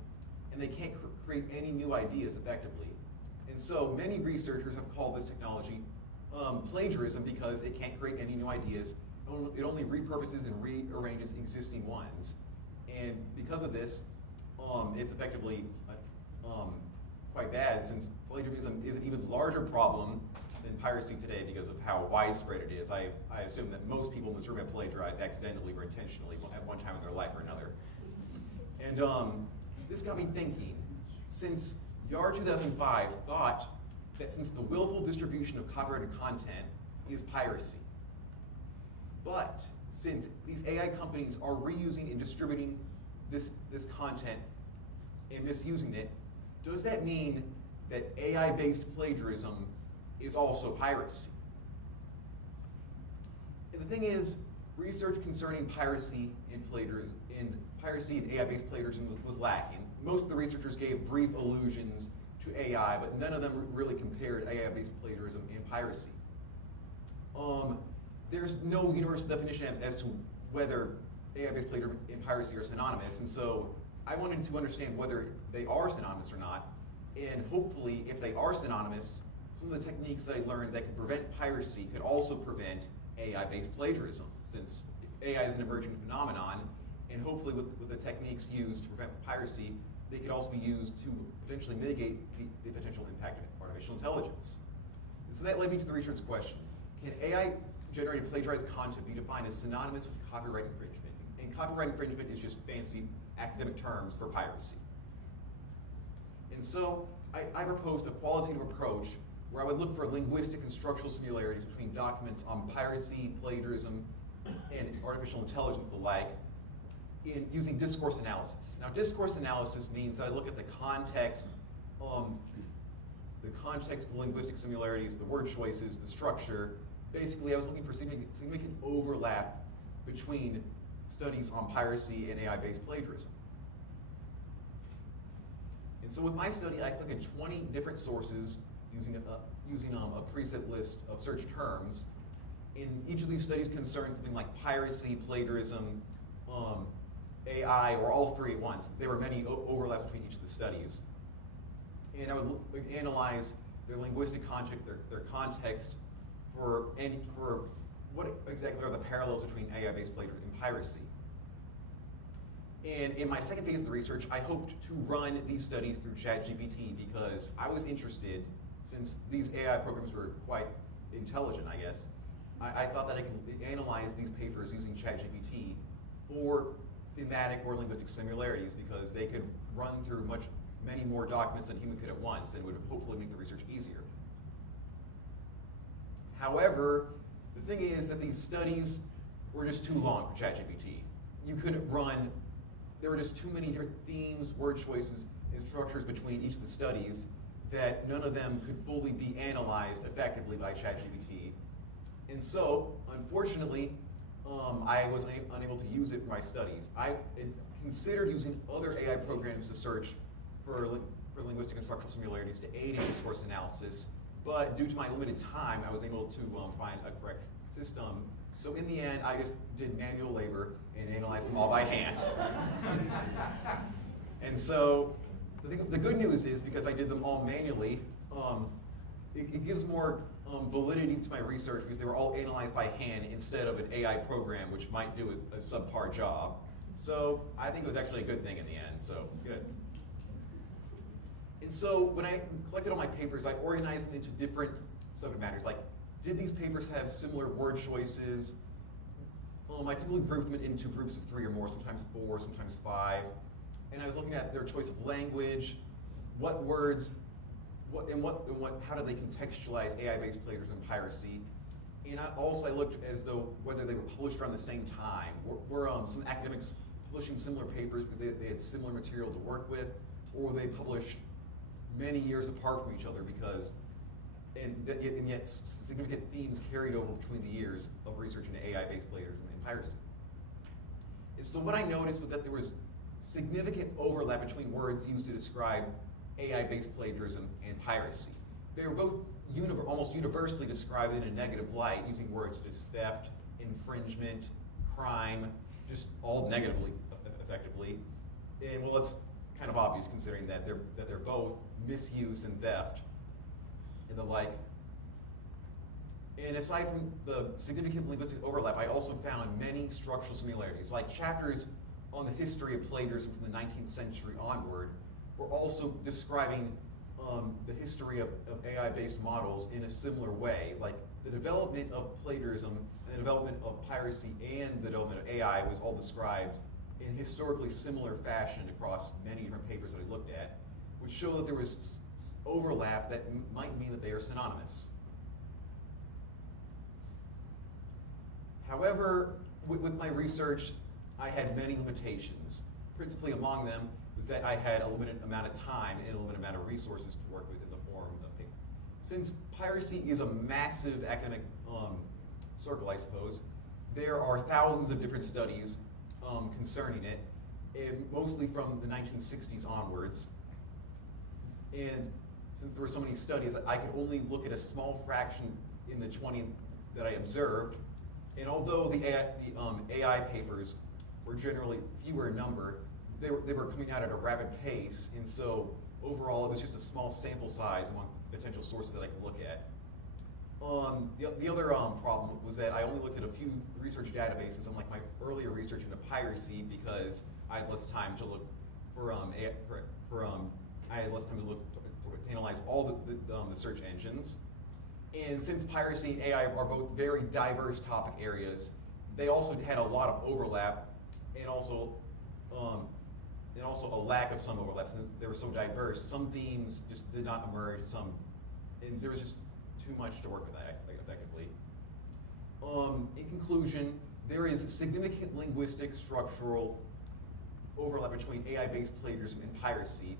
and they can't create any new ideas effectively. And so many researchers have called this technology plagiarism because it can't create any new ideas. It only repurposes and rearranges existing ones. And because of this, it's effectively quite bad, since plagiarism is an even larger problem than piracy today because of how widespread it is. I assume that most people in this room have plagiarized accidentally or intentionally at one time in their life or another. And this got me thinking, since YAR 2005 thought that since the willful distribution of copyrighted content is piracy, but since these AI companies are reusing and distributing this content and misusing it, does that mean that AI-based plagiarism is also piracy? And the thing is, research concerning piracy and AI-based plagiarism was lacking. Most of the researchers gave brief allusions to AI, but none of them really compared AI-based plagiarism and piracy. There's no universal definition as to whether AI-based plagiarism and piracy are synonymous, and so I wanted to understand whether they are synonymous or not, and hopefully, if they are synonymous, some of the techniques that I learned that could prevent piracy could also prevent AI-based plagiarism, since AI is an emerging phenomenon, and hopefully with the techniques used to prevent piracy, they could also be used to potentially mitigate the potential impact of artificial intelligence. And so that led me to the research question. Can AI-generated plagiarized content be defined as synonymous with copyright infringement? And copyright infringement is just fancy academic terms for piracy. And so I proposed a qualitative approach where I would look for linguistic and structural similarities between documents on piracy, plagiarism, and artificial intelligence, the like, in using discourse analysis. Now, discourse analysis means that I look at the context, the linguistic similarities, the word choices, the structure. Basically, I was looking for significant overlap between studies on piracy and AI-based plagiarism. And so with my study, I look at 20 different sources using a preset list of search terms. In each of these studies concerned something like piracy, plagiarism, AI, or all three at once. There were many overlaps between each of the studies. And I would analyze their linguistic context, their context, for what exactly are the parallels between AI-based plagiarism and piracy. And in my second phase of the research, I hoped to run these studies through ChatGPT because I was interested, since these AI programs were quite intelligent, I guess, I thought that I could analyze these papers using ChatGPT for thematic or linguistic similarities because they could run through many more documents than a human could at once and would hopefully make the research easier. However, the thing is that these studies were just too long for ChatGPT. You couldn't run, there were just too many different themes, word choices, and structures between each of the studies that none of them could fully be analyzed effectively by ChatGPT. And so, unfortunately, I was unable to use it for my studies. I considered using other AI programs to search for linguistic and structural similarities to aid in discourse analysis, but due to my limited time, I was able to find a correct system. So in the end, I just did manual labor and analyzed them all by hand. And so the good news is, because I did them all manually, it gives more validity to my research because they were all analyzed by hand instead of an AI program, which might do a subpar job. So I think it was actually a good thing in the end, so good. And so when I collected all my papers, I organized them into different subject matters, like did these papers have similar word choices? I typically grouped them into groups of 3 or more, sometimes 4, sometimes 5. And I was looking at their choice of language, what words, how do they contextualize AI-based plagiarism and piracy? And I looked as though whether they were published around the same time. Were some academics publishing similar papers because they had similar material to work with, or were they published many years apart from each other because, and yet significant themes carried over between the years of research into AI-based plagiarism and piracy. And so what I noticed was that there was significant overlap between words used to describe AI-based plagiarism and piracy. They were both almost universally described in a negative light, using words such as theft, infringement, crime, just all negatively, effectively. And well, that's kind of obvious considering that they're both misuse and theft and the like. And aside from the significant linguistic overlap, I also found many structural similarities, like chapters on the history of plagiarism from the 19th century onward were also describing the history of AI-based models in a similar way. Like the development of plagiarism, and the development of piracy, and the development of AI was all described in historically similar fashion across many different papers that I looked at, which show that there was overlap that might mean that they are synonymous. However, with my research, I had many limitations. Principally among them was that I had a limited amount of time and a limited amount of resources to work with in the form of paper. Since piracy is a massive academic circle, I suppose, there are thousands of different studies concerning it, and mostly from the 1960s onwards. And since there were so many studies, I could only look at a small fraction in the 20 that I observed. And although the AI papers were generally fewer in number, they were coming out at a rapid pace, and so overall it was just a small sample size among potential sources that I could look at. The other problem was that I only looked at a few research databases, unlike my earlier research into piracy, because I had less time to look for I had less time to look to analyze all the search engines. And since piracy and AI are both very diverse topic areas, they also had a lot of overlap, and also a lack of some overlap. Since they were so diverse, some themes just did not emerge. And there was just too much to work with effectively. In conclusion, there is significant linguistic structural overlap between AI-based plagiarism and piracy.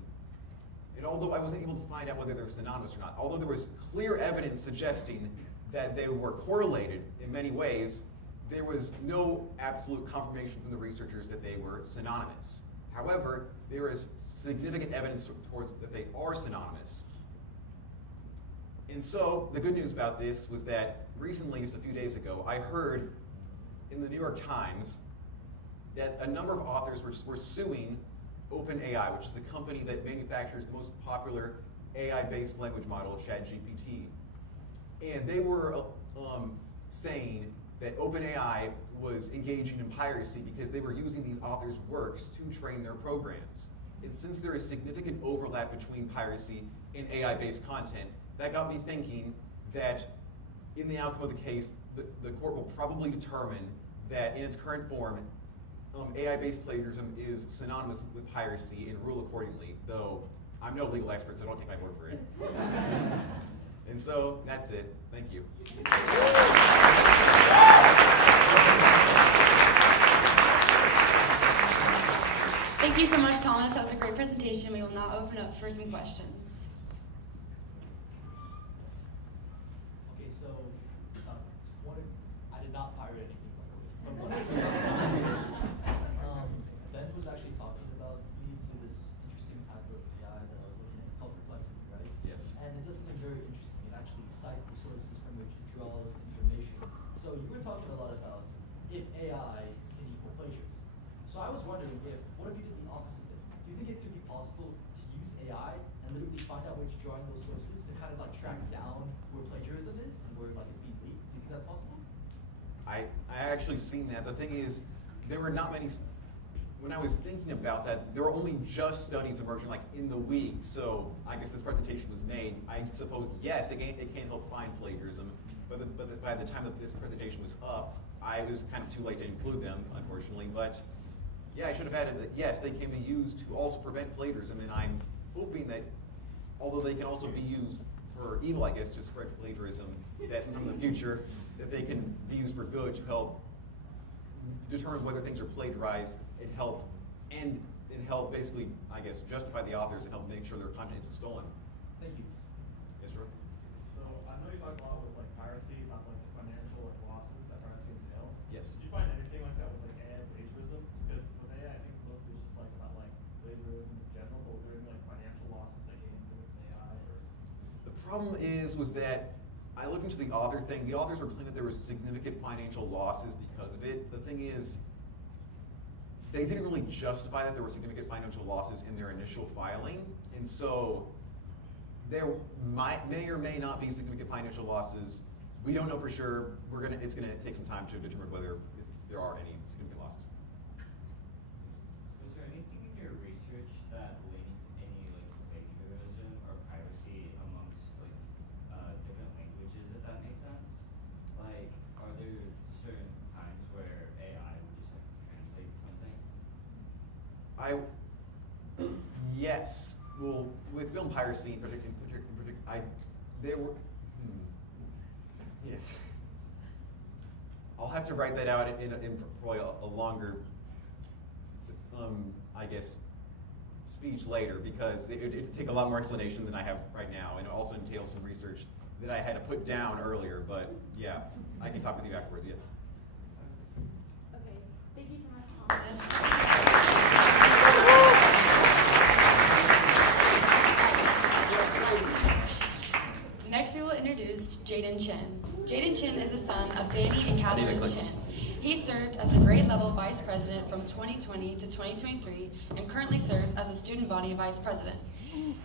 And although I wasn't able to find out whether they were synonymous or not, although there was clear evidence suggesting that they were correlated in many ways, there was no absolute confirmation from the researchers that they were synonymous. However, there is significant evidence towards that they are synonymous. And so the good news about this was that recently, just a few days ago, I heard in the New York Times that a number of authors were suing OpenAI, which is the company that manufactures the most popular AI-based language model, ChatGPT. And they were saying that OpenAI was engaging in piracy because they were using these authors' works to train their programs. And since there is significant overlap between piracy and AI-based content, that got me thinking that in the outcome of the case, the court will probably determine that in its current form, AI-based plagiarism is synonymous with piracy and rule accordingly, though I'm no legal expert, so don't take my word for it. And so that's it. Thank you. Thank you so much, Thomas. That was a great presentation. We will now open up for some questions. Okay, so I did not pirate anything from it. But one of Ben was actually talking about me to this interesting type of AI that I was looking at. It's called perplexity, right? Yes. And it does something very interesting. It actually cites the sources from which it draws information. So you were talking a lot about if AI can equal plagiarism. So I was wondering what if you did the opposite thing? Do you think it could be possible to use AI and literally find out where it's drawing those sources to kind of like track down where plagiarism is and where like it's being leaked? Do you think that's possible? I actually seen that. The thing is, there were not many. When I was thinking about that, there were only just studies emerging like in the week. So I guess this presentation was made. I suppose yes, it can help find plagiarism, but by the time that this presentation was up, I was kind of too late to include them, unfortunately. But yeah, I should have added that yes, they can be used to also prevent plagiarism, and I'm hoping that although they can also be used for evil, I guess, to spread plagiarism, that sometime in the future, that they can be used for good to help determine whether things are plagiarized and help basically, I guess, justify the authors and help make sure their content isn't stolen. Thank you. Yes, sir. So I know you talk a lot with like piracy about like the financial losses that piracy entails. Yes. Did you find anything like that with like AI plagiarism? Because with AI, I think mostly it's just like about like plagiarism in general, but were there any like financial losses that came into this AI or? The problem was that I looked into the author thing. The authors were claiming that there was significant financial losses because of it. The thing is, they didn't really justify that there were significant financial losses in their initial filing, and so there may or may not be significant financial losses. We don't know for sure. It's gonna take some time to determine whether if there are any significant losses. Was there anything in your research that linked any like plagiarism or piracy amongst like different languages, if that makes sense? Like, are there certain times where AI would just like translate something? Yes. Well, with film piracy in particular, yes. I'll have to write that out in probably a longer, I guess, speech later because it'd take a lot more explanation than I have right now, and it also entails some research that I had to put down earlier. But yeah, I can talk with you afterwards. Yes. Okay, thank you so much, Thomas. Next, we will introduce Jaden Chin. Jaden Chin is the son of Danny and Catherine Chin. He served as a grade level vice president from 2020 to 2023 and currently serves as a student body vice president.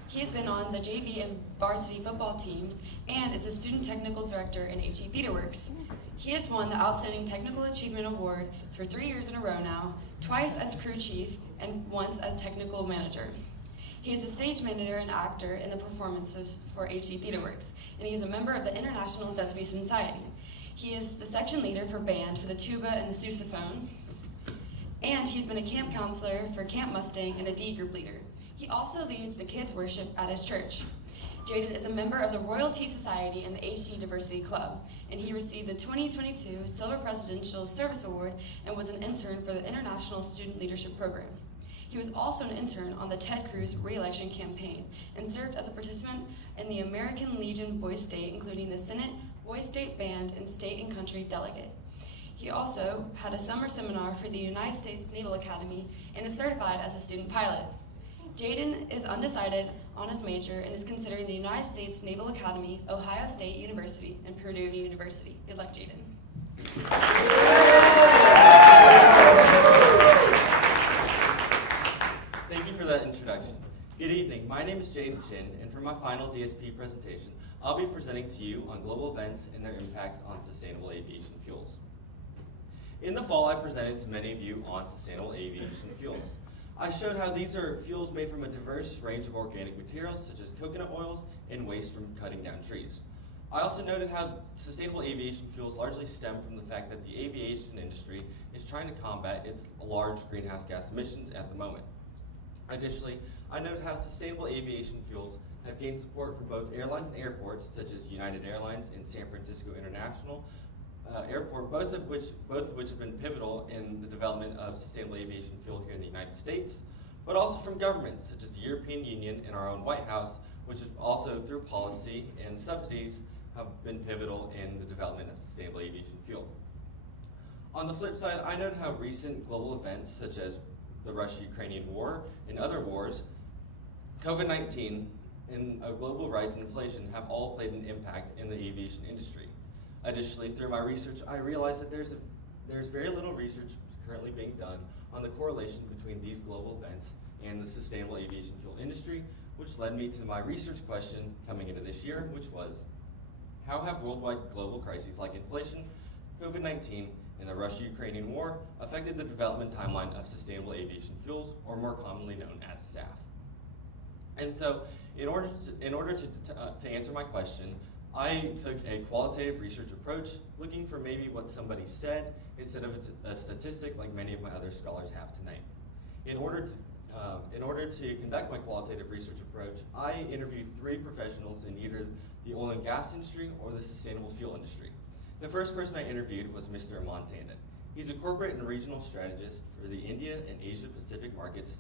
He has been on the JV and varsity football teams and is a student technical director in HE TheaterWorks. He has won the Outstanding Technical Achievement Award for 3 years in a row now, twice as crew chief and once as technical manager. He is a stage manager and actor in the performances for HE TheaterWorks, and he is a member of the International Thespian Society. He is the section leader for band for the tuba and the sousaphone, and he's been a camp counselor for Camp Mustang and a D group leader. He also leads the kids' worship at his church. Jaden is a member of the Royalty Society and the HE Diversity Club, and he received the 2022 Silver Presidential Service Award and was an intern for the International Student Leadership Program. He was also an intern on the Ted Cruz re-election campaign and served as a participant in the American Legion Boys State, including the Senate, Boys State Band, and State and Country Delegate. He also had a summer seminar for the United States Naval Academy and is certified as a student pilot. Jaden is undecided on his major and is considering the United States Naval Academy, Ohio State University, and Purdue University. Good luck, Jaden. Thank you for that introduction. Good evening, my name is Jaden Chin, and for my final DSP presentation, I'll be presenting to you on global events and their impacts on sustainable aviation fuels. In the fall, I presented to many of you on sustainable aviation fuels. I showed how these are fuels made from a diverse range of organic materials, such as coconut oils and waste from cutting down trees. I also noted how sustainable aviation fuels largely stem from the fact that the aviation industry is trying to combat its large greenhouse gas emissions at the moment. Additionally, I noted how sustainable aviation fuels have gained support from both airlines and airports, such as United Airlines and San Francisco International Airport, both of which have been pivotal in the development of sustainable aviation fuel here in the United States, but also from governments, such as the European Union and our own White House, which is also through policy and subsidies have been pivotal in the development of sustainable aviation fuel. On the flip side, I noted how recent global events, such as the Russia-Ukrainian war and other wars, COVID-19, and a global rise in inflation have all played an impact in the aviation industry. Additionally, through my research, I realized that there's very little research currently being done on the correlation between these global events and the sustainable aviation fuel industry, which led me to my research question coming into this year, which was, how have worldwide global crises like inflation, COVID-19, and the Russia-Ukrainian war affected the development timeline of sustainable aviation fuels, or more commonly known as SAF? And so, in order to answer my question, I took a qualitative research approach, looking for maybe what somebody said instead of a statistic like many of my other scholars have tonight. In order to conduct my qualitative research approach, I interviewed 3 professionals in either the oil and gas industry or the sustainable fuel industry. The first person I interviewed was Mr. Aman Tandon. He's a corporate and regional strategist for the India and Asia Pacific markets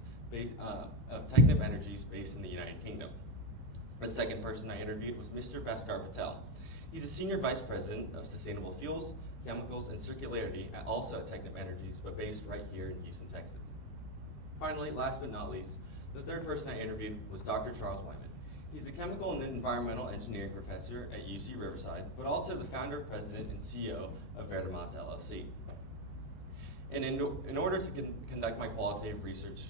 of Technip Energies based in the United Kingdom. The second person I interviewed was Mr. Bhaskar Patel. He's a senior vice president of sustainable fuels, chemicals, and circularity, also at Technip Energies, but based right here in Houston, Texas. Finally, last but not least, the third person I interviewed was Dr. Charles Wyman. He's a chemical and environmental engineering professor at UC Riverside, but also the founder, president, and CEO of Verdamas LLC. And in order to conduct my qualitative research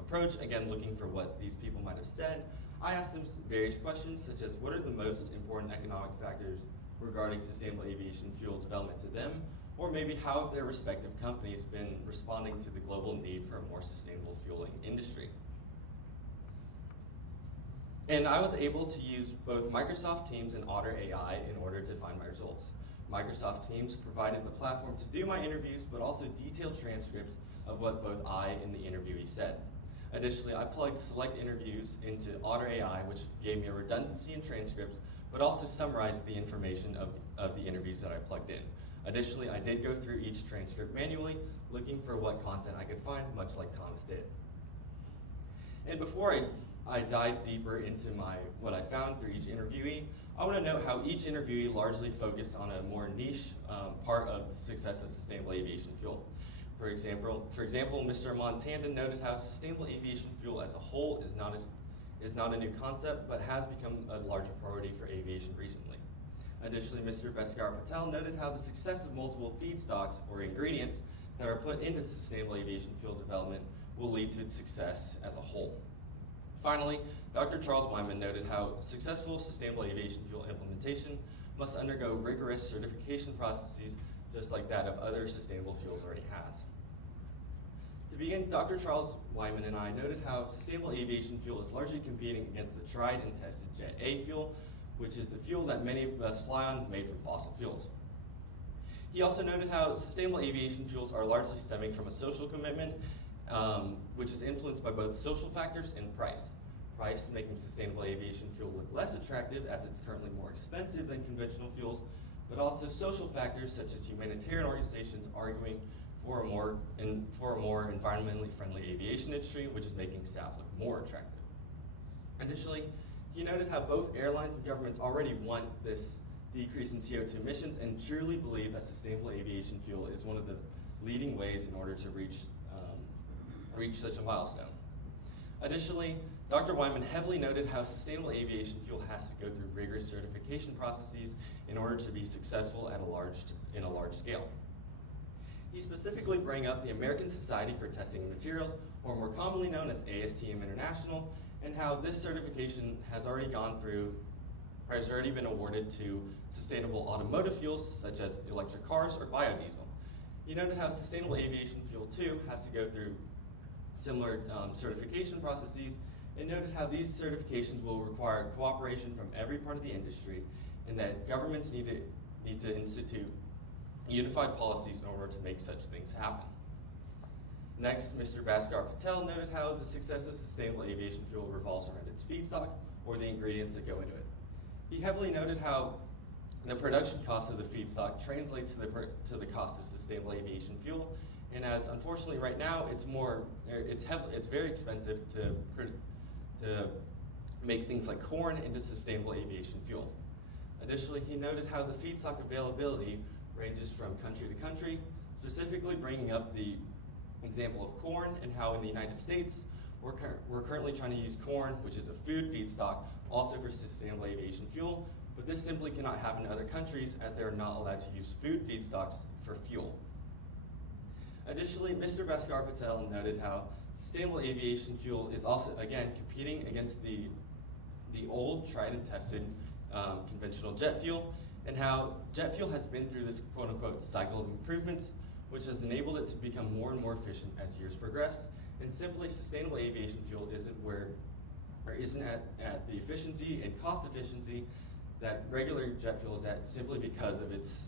approach, again looking for what these people might have said, I asked them various questions, such as what are the most important economic factors regarding sustainable aviation fuel development to them, or maybe how have their respective companies been responding to the global need for a more sustainable fueling industry. And I was able to use both Microsoft Teams and Otter AI in order to find my results. Microsoft Teams provided the platform to do my interviews, but also detailed transcripts of what both I and the interviewee said. Additionally, I plugged select interviews into Otter AI, which gave me a redundancy in transcripts, but also summarized the information of the interviews that I plugged in. Additionally, I did go through each transcript manually, looking for what content I could find, much like Thomas did. And before I dive deeper into what I found through each interviewee, I want to note how each interviewee largely focused on a more niche part of the success of sustainable aviation fuel. For example, Mr. Aman Tandon noted how sustainable aviation fuel as a whole is not a new concept, but has become a larger priority for aviation recently. Additionally, Mr. Bhaskar Patel noted how the success of multiple feedstocks or ingredients that are put into sustainable aviation fuel development will lead to its success as a whole. Finally, Dr. Charles Wyman noted how successful sustainable aviation fuel implementation must undergo rigorous certification processes just like that of other sustainable fuels already has. To begin, Dr. Charles Wyman and I noted how sustainable aviation fuel is largely competing against the tried and tested Jet A fuel, which is the fuel that many of us fly on made from fossil fuels. He also noted how sustainable aviation fuels are largely stemming from a social commitment, which is influenced by both social factors and price. Price making sustainable aviation fuel look less attractive as it's currently more expensive than conventional fuels, but also social factors such as humanitarian organizations arguing for a more environmentally friendly aviation industry, which is making SAFs look more attractive. Additionally, he noted how both airlines and governments already want this decrease in CO2 emissions, and truly believe that sustainable aviation fuel is one of the leading ways in order to reach such a milestone. Additionally, Dr. Wyman heavily noted how sustainable aviation fuel has to go through rigorous certification processes in order to be successful in a large scale. He specifically brought up the American Society for Testing and Materials, or more commonly known as ASTM International, and how this certification has already been awarded to sustainable automotive fuels such as electric cars or biodiesel. He noted how sustainable aviation fuel too has to go through similar certification processes, and noted how these certifications will require cooperation from every part of the industry, and that governments need to institute unified policies in order to make such things happen. Next, Mr. Bhaskar Patel noted how the success of sustainable aviation fuel revolves around its feedstock, or the ingredients that go into it. He heavily noted how the production cost of the feedstock translates to the cost of sustainable aviation fuel, and as unfortunately right now it's very expensive to make things like corn into sustainable aviation fuel. Additionally, he noted how the feedstock availability ranges from country to country, specifically bringing up the example of corn and how in the United States we're currently trying to use corn, which is a food feedstock, also for sustainable aviation fuel, but this simply cannot happen in other countries as they are not allowed to use food feedstocks for fuel. Additionally, Mr. Bhaskar Patel noted how sustainable aviation fuel is also, again, competing against the old, tried and tested conventional jet fuel, and how jet fuel has been through this quote-unquote cycle of improvements, which has enabled it to become more and more efficient as years progress. And simply, sustainable aviation fuel isn't at the efficiency and cost efficiency that regular jet fuel is at, simply because of its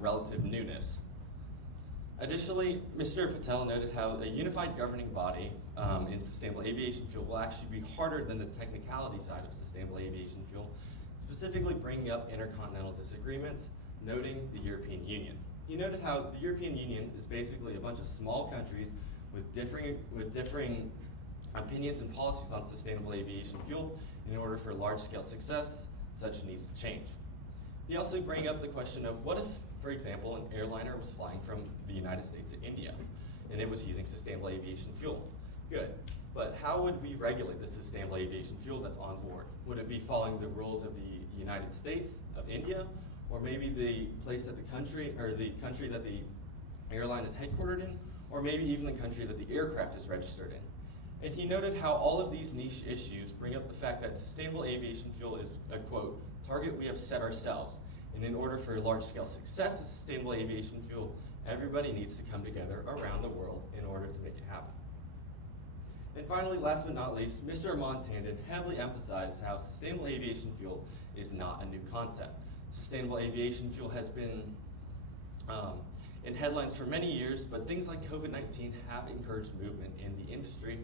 relative newness. Additionally, Mr. Patel noted how a unified governing body in sustainable aviation fuel will actually be harder than the technicality side of sustainable aviation fuel, specifically bringing up intercontinental disagreements, noting the European Union. He noted how the European Union is basically a bunch of small countries with differing opinions and policies on sustainable aviation fuel. In order for large-scale success, such needs to change. He also bring up the question of what if, for example, an airliner was flying from the United States to India, and it was using sustainable aviation fuel. Good, but how would we regulate the sustainable aviation fuel that's on board? Would it be following the rules of the United States, of India, or maybe the place that the country that the airline is headquartered in, or maybe even the country that the aircraft is registered in? And he noted how all of these niche issues bring up the fact that sustainable aviation fuel is a, quote, target we have set ourselves. And in order for large-scale success of sustainable aviation fuel, everybody needs to come together around the world in order to make it happen. And finally, last but not least, Mr. Armand Tandon heavily emphasized how sustainable aviation fuel is not a new concept. Sustainable aviation fuel has been in headlines for many years, but things like COVID-19 have encouraged movement in the industry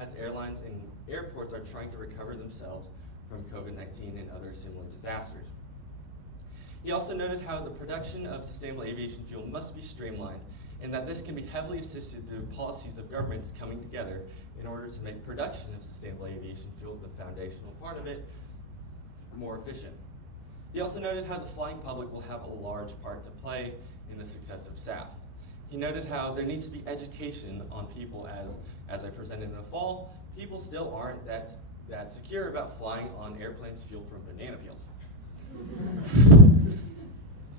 as airlines and airports are trying to recover themselves from COVID-19 and other similar disasters. He also noted how the production of sustainable aviation fuel must be streamlined, and that this can be heavily assisted through policies of governments coming together in order to make production of sustainable aviation fuel, the foundational part of it, more efficient. He also noted how the flying public will have a large part to play in the success of SAF. He noted how there needs to be education on people as I presented in the fall, people still aren't that secure about flying on airplanes fueled from banana peels.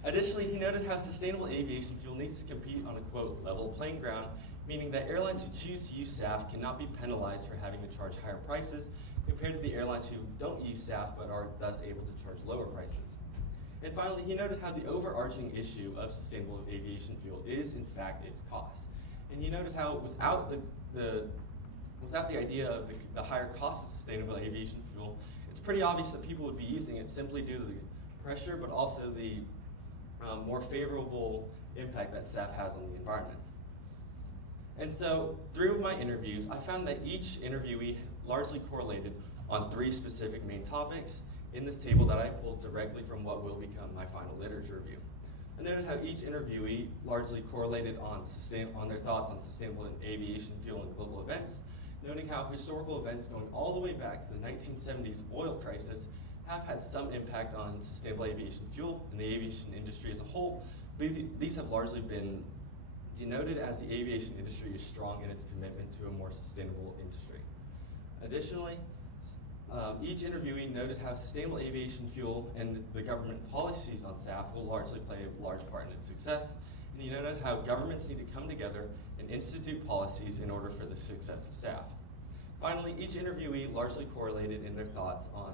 Additionally, he noted how sustainable aviation fuel needs to compete on a, quote, level playing ground, meaning that airlines who choose to use SAF cannot be penalized for having to charge higher prices compared to the airlines who don't use SAF but are thus able to charge lower prices. And finally, he noted how the overarching issue of sustainable aviation fuel is, in fact, its cost. And he noted how without the idea of the higher cost of sustainable aviation fuel, it's pretty obvious that people would be using it simply due to the pressure, but also the more favorable impact that SAF has on the environment. And so, through my interviews, I found that each interviewee largely correlated on 3 specific main topics in this table that I pulled directly from what will become my final literature review. I noted how each interviewee largely correlated on their thoughts on sustainable aviation fuel and global events, noting how historical events going all the way back to the 1970s oil crisis have had some impact on sustainable aviation fuel and the aviation industry as a whole. These have largely been denoted as the aviation industry is strong in its commitment to a more sustainable industry. Additionally, each interviewee noted how sustainable aviation fuel and the government policies on SAF will largely play a large part in its success. And he noted how governments need to come together and institute policies in order for the success of SAF. Finally, each interviewee largely correlated in their thoughts on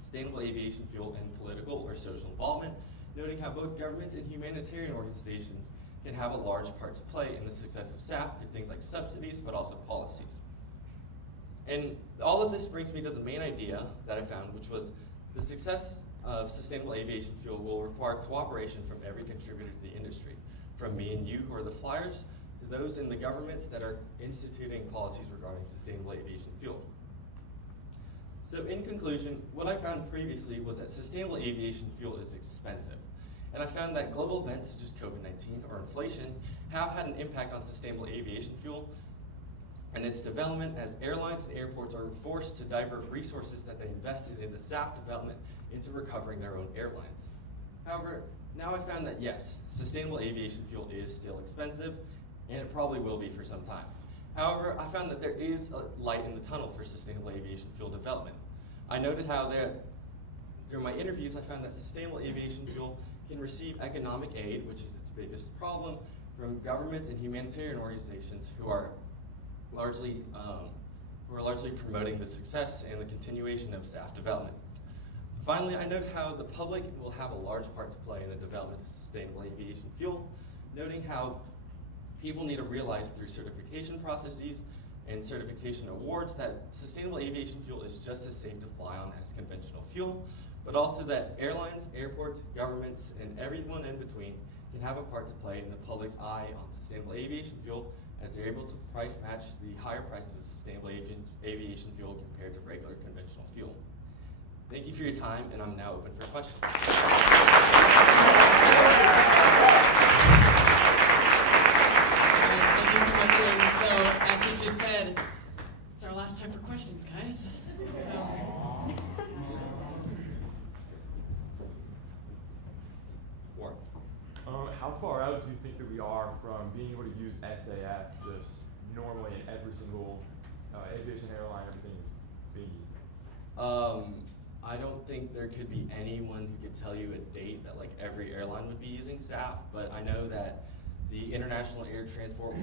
sustainable aviation fuel and political or social involvement, noting how both governments and humanitarian organizations can have a large part to play in the success of SAF through things like subsidies, but also policies. And all of this brings me to the main idea that I found, which was the success of sustainable aviation fuel will require cooperation from every contributor to the industry, from me and you who are the flyers, to those in the governments that are instituting policies regarding sustainable aviation fuel. So in conclusion, what I found previously was that sustainable aviation fuel is expensive. And I found that global events such as COVID-19 or inflation have had an impact on sustainable aviation fuel and its development, as airlines and airports are forced to divert resources that they invested into SAF development into recovering their own airlines. However, now I found that yes, sustainable aviation fuel is still expensive, and it probably will be for some time. However, I found that there is a light in the tunnel for sustainable aviation fuel development. I noted how through my interviews, I found that sustainable aviation fuel can receive economic aid, which is its biggest problem, from governments and humanitarian organizations who are largely promoting the success and the continuation of SAF development. Finally, I noted how the public will have a large part to play in the development of sustainable aviation fuel, noting how people need to realize through certification processes and certification awards that sustainable aviation fuel is just as safe to fly on as conventional fuel, but also that airlines, airports, governments, and everyone in between can have a part to play in the public's eye on sustainable aviation fuel, as they're able to price match the higher prices of sustainable aviation fuel compared to regular conventional fuel. Thank you for your time, and I'm now open for questions. Thank you so much, James. So, as he just said, it's our last time for questions, guys. So. How far out do you think that we are from being able to use SAF just normally in every single aviation airline, everything is being used? I don't think there could be anyone who could tell you a date that like every airline would be using SAF, but I know that the International Air Transport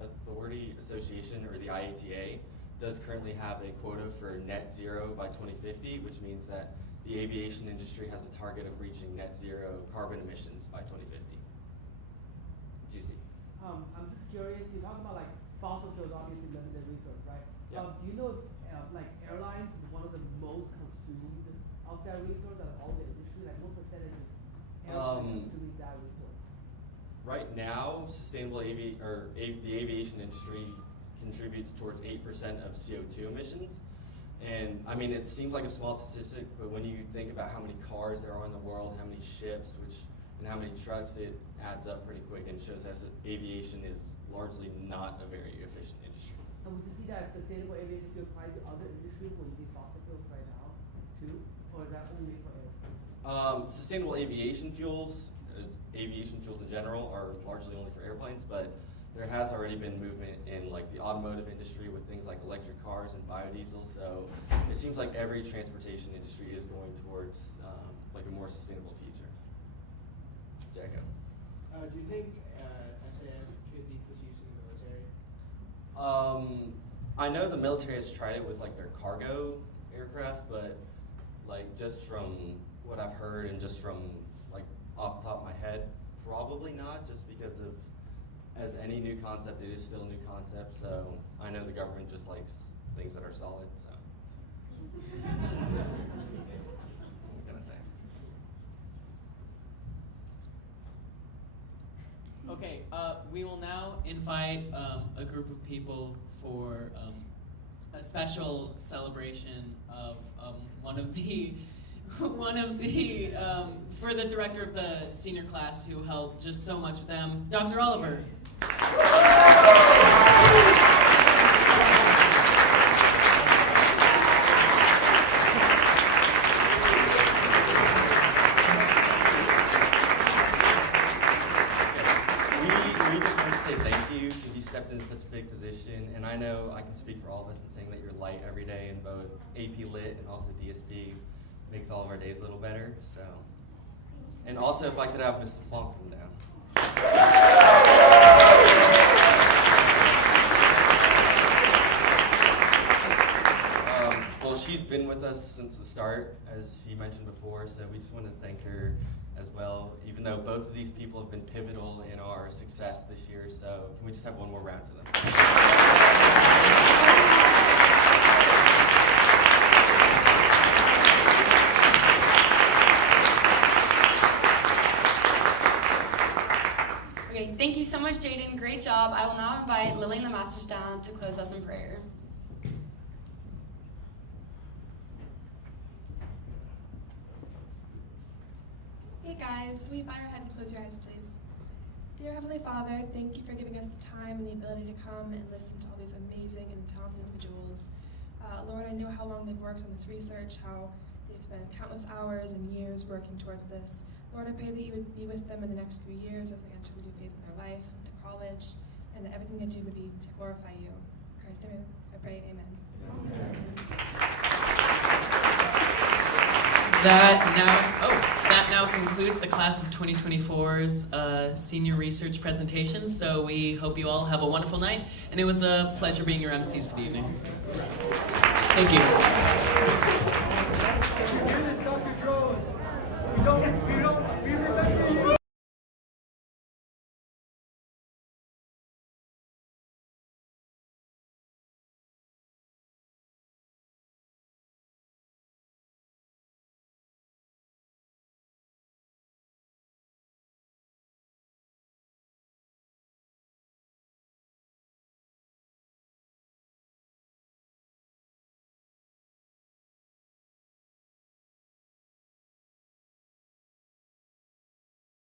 Authority Association, or the IATA, does currently have a quota for net zero by 2050, which means that the aviation industry has a target of reaching net zero carbon emissions by 2050. GC. I'm just curious, you're talking about like fossil fuels, obviously limited resource, right? Yeah. Do you know if like airlines is one of the most consumed of that resource out of all the industry? Like what percentage is airlines consuming that resource? Right now, the aviation industry contributes towards 8% of CO2 emissions. And I mean, it seems like a small statistic, but when you think about how many cars there are in the world, how many ships, and how many trucks, it adds up pretty quick and shows that aviation is largely not a very efficient industry. And would you see that sustainable aviation fuel applied to other industries where you use fossil fuels right now, too? Or is that only for airplanes? Sustainable aviation fuels in general, are largely only for airplanes, but there has already been movement in like the automotive industry with things like electric cars and biodiesel. So it seems like every transportation industry is going towards like a more sustainable future. Jacko. Do you think SAF could be put to use in the military? I know the military has tried it with like their cargo aircraft, but like just from what I've heard and just from like off the top of my head, probably not, just because of, as any new concept, it is still a new concept, so I know the government just likes things that are solid, so. What can I say? Okay, we will now invite a group of people for a special celebration of for the director of the senior class who helped just so much with them, Dr. Oliver. light every day in both AP Lit and also DSP. Makes all of our days a little better. So, and also if I could have Mr. Funk come down. Well, she's been with us since the start, as she mentioned before, so we just want to thank her as well, even though both of these people have been pivotal in our success this year. So can we just have one more round for them? Okay, thank you so much, Jaden. Great job. I will now invite Lily and the Masters down to close us in prayer. Hey guys, will you bow your head and close your eyes, please? Dear Heavenly Father, thank you for giving us the time and the ability to come and listen to all these amazing and talented individuals. Lord, I know how long they've worked on this research, how they've spent countless hours and years working towards this. Lord, I pray that you would be with them in the next few years as they enter a new phase in their life, into college, and that everything they do would be to glorify you. In Christ's name I pray, amen. That now concludes the class of 2024's senior research presentation. So we hope you all have a wonderful night, and it was a pleasure being your MCs for the evening. Thank you. Dr. Droz. We remember